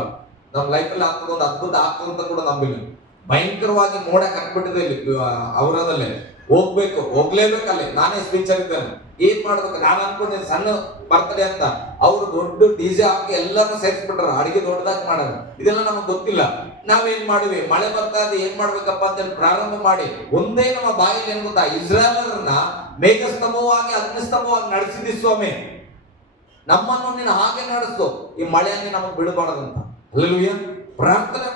ನಮ್ಮ ಲೈಫಲ್ಲಿ ಆಗ್ತದ ಒಂದು ಅದ್ಭುತ ಆಗ್ತದೆ ಅಂತ ಕೂಡ ನಂಬಿಲ್ಲ. ಭಯಂಕರವಾಗಿ ಮೋಡ ಕಟ್ಬಿಟ್ಟಿದೆ ಇಲ್ಲಿ ಅವರದಲ್ಲೇ. ಹೋಗ್ಲೇಬೇಕಲ್ಲಿ. ನಾನೇ ಸ್ಪೀಚರ್ ಇದ್ದೇನೆ, ಏನ್ ಮಾಡ್ಬೇಕು? ನಾನು ಅನ್ಕೊಂಡಿದ್ದೆ ಸಣ್ಣ ಬರ್ತಡೆ ಅಂತ, ಅವ್ರು ದೊಡ್ಡ ಡಿಜೆ ಹಾಕಿ ಎಲ್ಲರನ್ನ ಸೇರಿಸ್ಬಿಟ್ರ, ಅಡಿಗೆ ದೊಡ್ಡದಾಗಿ ಮಾಡೋದು. ಇದೆಲ್ಲ ನಮಗ್ ಗೊತ್ತಿಲ್ಲ. ನಾವೇನ್ ಮಾಡಿವಿ, ಮಳೆ ಬರ್ತಾ ಇದೆ, ಏನ್ ಮಾಡ್ಬೇಕಪ್ಪ ಅಂತ ಪ್ರಾರಂಭ ಮಾಡಿ ಒಂದೇ ನಮ್ಮ ಬಾಯಲ್ಲಿ ಏನ್ ಗೊತ್ತಾ, ಇಸ್ರಾಯೇಲರನ್ನ ಮೇಘಸ್ತಂಭವಾಗಿ ಅಗ್ನಿಸ್ತಂಭವಾಗಿ ನಡೆಸಿದಿ ಸ್ವಾಮಿ, ನಮ್ಮನ್ನು ನೀನು ಹಾಗೆ ನಡೆಸು, ಈ ಮಳೆಯಲ್ಲಿ ನಮಗ್ ಬಿಡಬಾರದಂತ. ಹಲ್ಲೆಲೂಯಾ. ಪ್ರಾರ್ಥನೆ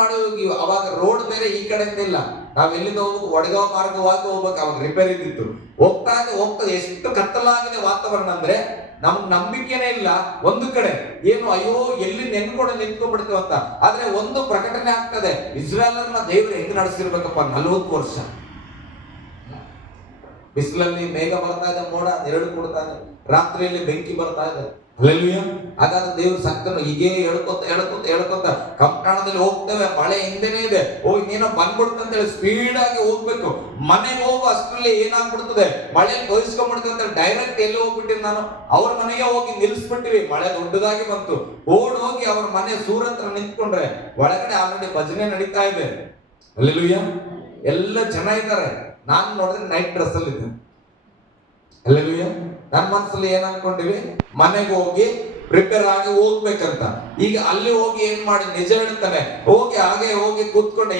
ಮಾಡಿ ಹೋಗಿ. ಅವಾಗ ರೋಡ್ ಬೇರೆ ಈ ಕಡೆಯಿಂದ ಇಲ್ಲ, ನಾವ್ ಎಲ್ಲಿಂದ ಹೋಗ್ಬೇಕು, ವಡಗಾಂವ್ ಮಾರ್ಗವಾಗಿ ಹೋಗ್ಬೇಕು. ಅವಾಗ ರಿಪೇರಿ ಇದ್ದಿತ್ತು. ಹೋಗ್ತಾ ಎಷ್ಟು ಕತ್ತಲಾಗಿದೆ ವಾತಾವರಣ ಅಂದ್ರೆ ನಮ್ಗೆ ನಂಬಿಕೆನೇ ಇಲ್ಲ. ಒಂದು ಕಡೆ ಏನು ಅಯ್ಯೋ ಎಲ್ಲಿ ನಿಂತ್ಕೊಂಡ್ಬಿಡ್ತೇವೆ ಅಂತ. ಆದ್ರೆ ಒಂದು ಪ್ರಕಟಣೆ ಆಗ್ತದೆ, ಇಸ್ರಾಯೇಲರನ್ನ ದೇವರು ಹೆಂಗ್ ನಡೆಸಿರ್ಬೇಕಪ್ಪ. 40 ವರ್ಷ ಬಿಸಿಲಲ್ಲಿ ಮೇಘ ಬರ್ತಾ ಇದೆ, ಮೋಡ ನೆರಳು ಕೊಡ್ತಾ ಇದೆ, ರಾತ್ರಿಯಲ್ಲಿ ಬೆಂಕಿ ಬರ್ತಾ ಇದೆ, ಅಲ್ಲೆಲ್ಲೂಯ್ಯ. ಹಾಗಾದ್ರೆ ದೇವ್ರ ಸಕ್ಕನ್ನು ಹೀಗೆ ಹೇಳ್ಕೊತ ಕಂಪ್ಟಾಣದಲ್ಲಿ ಹೋಗ್ತೇವೆ, ಮಳೆ ಹಿಂದೆನೇ ಇದೆ, ಇನ್ನೇನೋ ಬಂದ್ಬಿಡ್ತಂತೇಳಿ ಸ್ಪೀಡ್ ಆಗಿ ಹೋಗ್ಬೇಕು. ಮನೆಗೆ ಹೋಗೋ ಅಷ್ಟರಲ್ಲಿ ಏನಾಗ್ಬಿಡ್ತದೆ, ಮಳೆ ಬಯಸ್ಕೊಂಡ್ಬಿಡ್ತದೆ ಅಂತ ಡೈರೆಕ್ಟ್ ಎಲ್ಲಿ ಹೋಗ್ಬಿಟ್ಟಿನಿ ನಾನು, ಅವ್ರ ಮನೆಗೆ ಹೋಗಿ ನಿಲ್ಸ್ಬಿಟ್ಟಿವಿ. ಮಳೆ ದೊಡ್ಡದಾಗಿ ಬಂತು, ಓಡ್ ಹೋಗಿ ಅವ್ರ ಮನೆ ಸೂರ್ ಹತ್ರ ನಿಂತ್ಕೊಂಡ್ರೆ ಒಳಗಡೆ ಆಲ್ರೆಡಿ ಭಜನೆ ನಡೀತಾ ಇದೆ. ಅಲ್ಲೆಲ್ಲೂಯ್ಯ. ಎಲ್ಲ ಜನ ಇದ್ದಾರೆ. ನಾನು ನೋಡಿದ್ರೆ ನೈಟ್ ಡ್ರೆಸ್ ಅಲ್ಲಿ ಇದ್ದೇನೆ. ಅಲ್ಲೆಲ್ಲೂಯ್ಯ. ನನ್ನ ಮನಸ್ಸಲ್ಲಿ ಏನ್ ಅನ್ಕೊಂಡಿವಿ, ಮನೆಗೆ ಹೋಗಿ ಪ್ರಿಪೇರ್ ಆಗಿ ಹೋಗ್ಬೇಕಂತ. ಈಗ ಅಲ್ಲಿ ಹೋಗಿ ಏನ್ ಮಾಡಿ, ನಿಜ ಹೇಳ್ತಾನೆ, ಹೋಗಿ ಹಾಗೆ ಹೋಗಿ ಕೂತ್ಕೊಂಡೆ